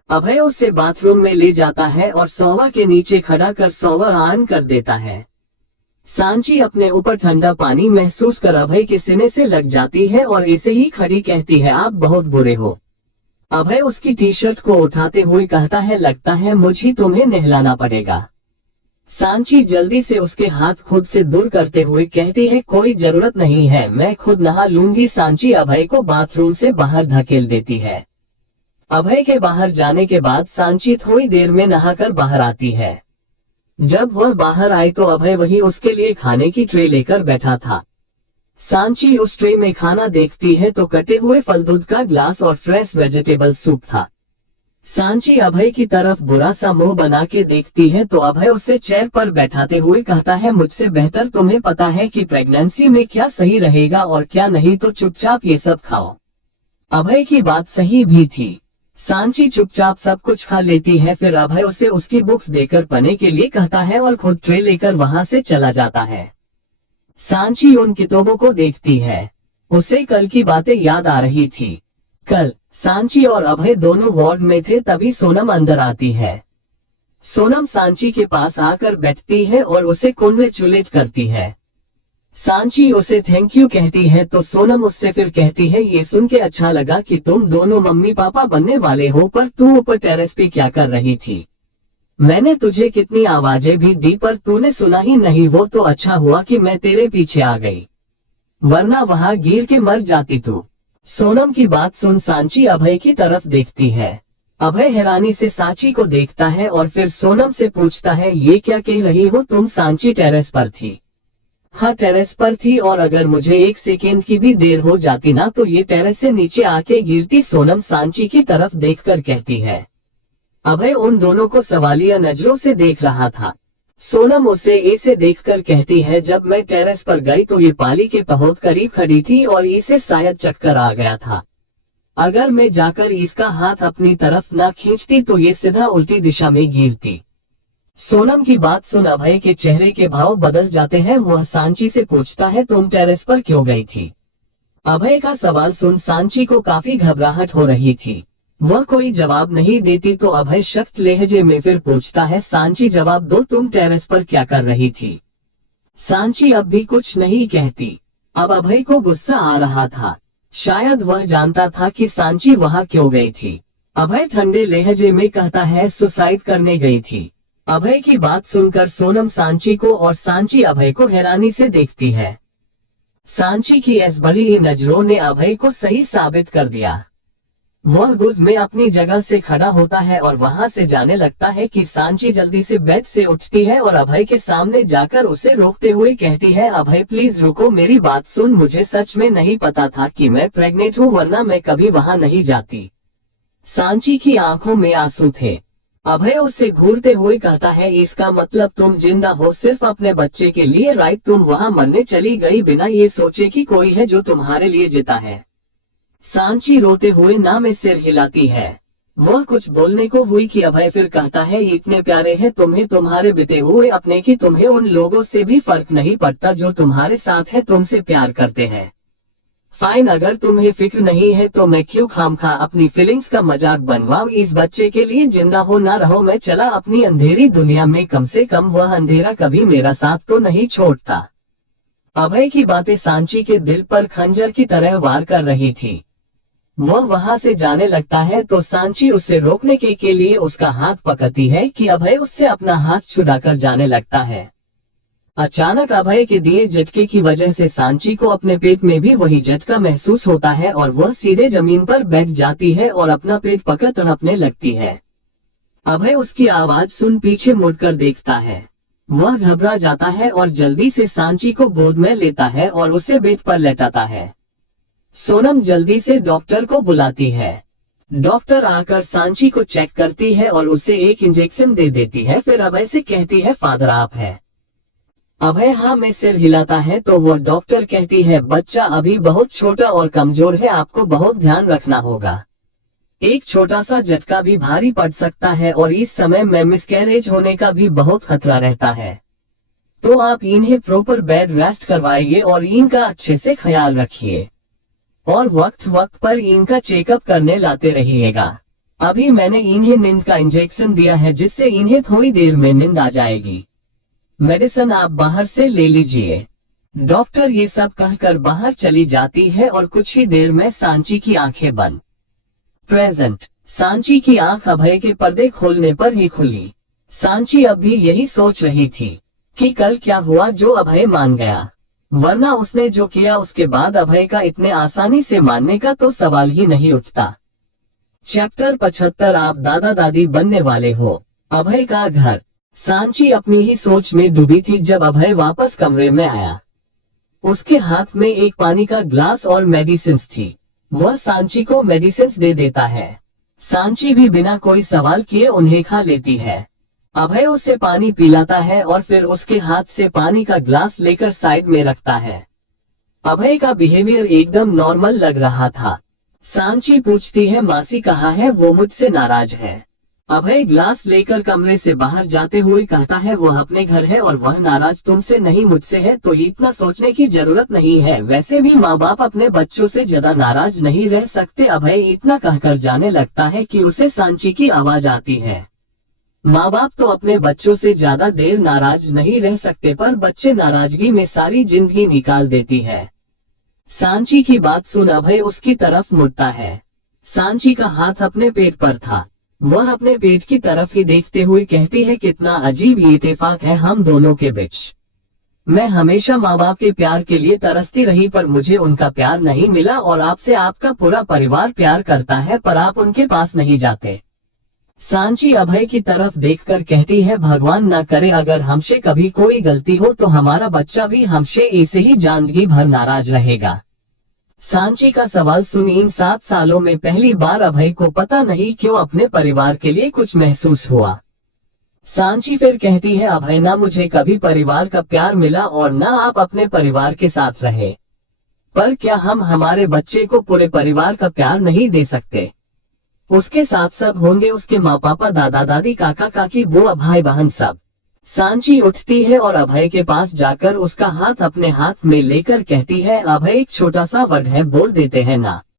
अभय उसे बाथरूम में ले जाता है और सोवा के नीचे खड़ा कर सोवा ऑन कर देता है। सांची अपने ऊपर ठंडा पानी महसूस कर अभय के सीने से लग जाती है और ऐसे ही खड़ी कहती है, आप बहुत बुरे हो। अभय उसकी टी शर्ट को उठाते हुए कहता है, लगता है मुझे तुम्हें नहलाना पड़ेगा। सांची जल्दी से उसके हाथ खुद से दूर करते हुए कहती है, कोई जरूरत नहीं है, मैं खुद नहा लूंगी। सांची अभय को बाथरूम से बाहर धकेल देती है। अभय के बाहर जाने के बाद सांची थोड़ी देर में नहाकर बाहर आती है। जब वह बाहर आई तो अभय वही उसके लिए खाने की ट्रे लेकर बैठा था। सांची उस ट्रे में खाना देखती है तो कटे हुए फल, दूध का ग्लास और फ्रेश वेजिटेबल सूप था। सांची अभय की तरफ बुरा सा मुंह बना के देखती है तो अभय उसे चेयर पर बैठाते हुए कहता है, मुझसे बेहतर तुम्हें पता है कि प्रेगनेंसी में क्या सही रहेगा और क्या नहीं, तो चुपचाप ये सब खाओ। अभय की बात सही भी थी। सांची चुपचाप सब कुछ खा लेती है। फिर अभय उसे उसकी बुक्स देकर पढ़ने के लिए कहता है और खुद ट्रे लेकर वहां से चला जाता है। सांची उन किताबों को देखती है। उसे कल की बातें याद आ रही थी। कल सांची और अभय दोनों वार्ड में थे, तभी सोनम अंदर आती है। सोनम सांची के पास आकर बैठती है और उसे कॉन्ग्रेचुलेट करती है। सांची उसे थैंक यू कहती है तो सोनम उससे फिर कहती है, ये सुन के अच्छा लगा कि तुम दोनों मम्मी पापा बनने वाले हो, पर तू ऊपर टेरेस पे क्या कर रही थी? मैंने तुझे कितनी आवाजें भी दी पर तूने सुना ही नहीं। वो तो अच्छा हुआ कि मैं तेरे पीछे आ गई, वरना वहां गिर के मर जाती तू। सोनम की बात सुन सांची अभय की तरफ देखती है। अभय हैरानी से सांची को देखता है और फिर सोनम से पूछता है, ये क्या कह रही हो तुम? सांची टेरेस पर थी। हाँ, टेरेस पर थी, और अगर मुझे एक सेकेंड की भी देर हो जाती ना तो ये टेरेस से नीचे आके गिरती। सोनम सांची की तरफ देखकर कहती है। अभय उन दोनों को सवालिया नजरों से देख रहा था। सोनम उसे ऐसे देखकर कहती है, जब मैं टेरेस पर गई तो ये पाली के बहुत करीब खड़ी थी और इसे शायद चक्कर आ गया था। अगर मैं जाकर इसका हाथ अपनी तरफ ना खींचती तो ये सीधा उल्टी दिशा में गिरती। सोनम की बात सुन अभय के चेहरे के भाव बदल जाते हैं। वह सांची से पूछता है, तुम टेरेस पर क्यों गई थी? अभय का सवाल सुन सांची को काफी घबराहट हो रही थी। वह कोई जवाब नहीं देती तो अभय सख्त लहजे में फिर पूछता है, सांची जवाब दो, तुम टेरेस पर क्या कर रही थी? सांची अब भी कुछ नहीं कहती। अब अभय को गुस्सा आ रहा था। शायद वह जानता था कि सांची वहां क्यों गई थी। अभय ठंडे लहजे में कहता है, सुसाइड करने गई थी। अभय की बात सुनकर सोनम सांची को और सांची अभय को हैरानी से देखती है। सांची की इस बड़ी नजरों ने अभय को सही साबित कर दिया। वह गुस्से में अपनी जगह से खड़ा होता है और वहां से जाने लगता है कि सांची जल्दी से बेड से उठती है और अभय के सामने जाकर उसे रोकते हुए कहती है, अभय प्लीज रुको, मेरी बात सुन। मुझे सच में नहीं पता था कि मैं प्रेग्नेंट हूँ, वरना मैं कभी वहां नहीं जाती। सांची की आंखों में आंसू थे। अभय उसे घूरते हुए कहता है, इसका मतलब तुम जिंदा हो सिर्फ अपने बच्चे के लिए, राइट? तुम वहां मरने चली गई बिना ये सोचे कि कोई है जो तुम्हारे लिए जीता है। सांची रोते हुए ना में सिर हिलाती है। वह कुछ बोलने को हुई कि अभय फिर कहता है, इतने प्यारे हैं तुम्हें तुम्हारे बीते हुए अपने की, तुम्हें उन लोगों से भी फर्क नहीं पड़ता जो तुम्हारे साथ है, तुमसे प्यार करते हैं। फाइन, अगर तुम्हें फिक्र नहीं है तो मैं क्यों खामखा अपनी फीलिंग्स का मजाक बनवाऊं? इस बच्चे के लिए जिंदा हो ना रहो, मैं चला अपनी अंधेरी दुनिया में, कम से कम वह अंधेरा कभी मेरा साथ तो नहीं छोड़ता। अभय की बातें सांची के दिल पर खंजर की तरह वार कर रही थी। वह वहां से जाने लगता है तो सांची उसे रोकने के लिए उसका हाथ पकड़ती है कि अभय उससे अपना हाथ छुड़ाकर जाने लगता है। अचानक अभय के दिए झटके की वजह से सांची को अपने पेट में भी वही झटका महसूस होता है और वह सीधे जमीन पर बैठ जाती है और अपना पेट पकड़ तड़पने लगती है। अभय उसकी आवाज सुन पीछे मुड़कर देखता है। वह घबरा जाता है और जल्दी से सांची को गोद में लेता है और उसे बेड पर लेटाता है। सोनम जल्दी से डॉक्टर को बुलाती है। डॉक्टर आकर सांची को चेक करती है और उसे एक इंजेक्शन दे देती है। फिर अभय से कहती है, फादर आप है? अभय हाँ में सिर हिलाता है तो वह डॉक्टर कहती है, बच्चा अभी बहुत छोटा और कमजोर है, आपको बहुत ध्यान रखना होगा। एक छोटा सा झटका भी भारी पड़ सकता है और इस समय में मिसकैरेज होने का भी बहुत खतरा रहता है। तो आप इन्हें प्रॉपर बेड रेस्ट करवाइए और इनका अच्छे से ख्याल रखिए और वक्त वक्त पर इनका चेकअप करने लाते रहिएगा। अभी मैंने इन्हें नींद का इंजेक्शन दिया है जिससे इन्हें थोड़ी देर में नींद आ जाएगी। मेडिसिन आप बाहर से ले लीजिए। डॉक्टर ये सब कहकर बाहर चली जाती है और कुछ ही देर में सांची की आंखें बंद। प्रेजेंट सांची की आंख अभय के पर्दे खोलने पर ही खुली। सांची अब भी यही सोच रही थी कि कल क्या हुआ जो अभय मान गया, वरना उसने जो किया उसके बाद अभय का इतने आसानी से मानने का तो सवाल ही नहीं उठता। चैप्टर 75 आप दादा दादी बनने वाले हो। अभय का घर। सांची अपनी ही सोच में डूबी थी जब अभय वापस कमरे में आया। उसके हाथ में एक पानी का ग्लास और मेडिसिन्स थी। वह सांची को मेडिसिन्स दे देता है। सांची भी बिना कोई सवाल किए उन्हें खा लेती है। अभय उसे पानी पिलाता है और फिर उसके हाथ से पानी का ग्लास लेकर साइड में रखता है। अभय का बिहेवियर एकदम नॉर्मल लग रहा था। सांची पूछती है, मासी कहाँ है? वो मुझसे नाराज है। अभय ग्लास लेकर कमरे से बाहर जाते हुए कहता है, वह अपने घर है और वह नाराज तुमसे नहीं मुझसे है, तो इतना सोचने की जरूरत नहीं है। वैसे भी माँ बाप अपने बच्चों से ज्यादा नाराज नहीं रह सकते। अभय इतना कहकर जाने लगता है कि उसे सांची की आवाज आती है। माँ बाप तो अपने बच्चों से ज्यादा देर नाराज नहीं रह सकते, पर बच्चे नाराजगी में सारी जिंदगी निकाल देती है। सांची की बात सुन अभय उसकी तरफ मुड़ता है। सांची का हाथ अपने पेट पर था। वह अपने पेट की तरफ ही देखते हुए कहती है, कितना अजीब इत्तेफाक है हम दोनों के बीच। मैं हमेशा माँ बाप के प्यार के लिए तरसती रही, पर मुझे उनका प्यार नहीं मिला, और आपसे आपका पूरा परिवार प्यार करता है, पर आप उनके पास नहीं जाते। सांची अभय की तरफ देखकर कहती है, भगवान न करे अगर हमसे कभी कोई गलती हो तो हमारा बच्चा भी हमसे ऐसे ही जिंदगी भर नाराज रहेगा। सांची का सवाल सुन इन 7 सालों में पहली बार अभय को पता नहीं क्यों अपने परिवार के लिए कुछ महसूस हुआ। सांची फिर कहती है, अभय ना मुझे कभी परिवार का प्यार मिला और ना आप अपने परिवार के साथ रहे, पर क्या हम हमारे बच्चे को पूरे परिवार का प्यार नहीं दे सकते? उसके साथ सब होंगे, उसके माँ पापा, दादा दादी, काका काकी, बुआ, भाई बहन सब। सांची उठती है और अभय के पास जाकर उसका हाथ अपने हाथ में लेकर कहती है, अभय एक छोटा सा वर्ड है, बोल देते हैं ना।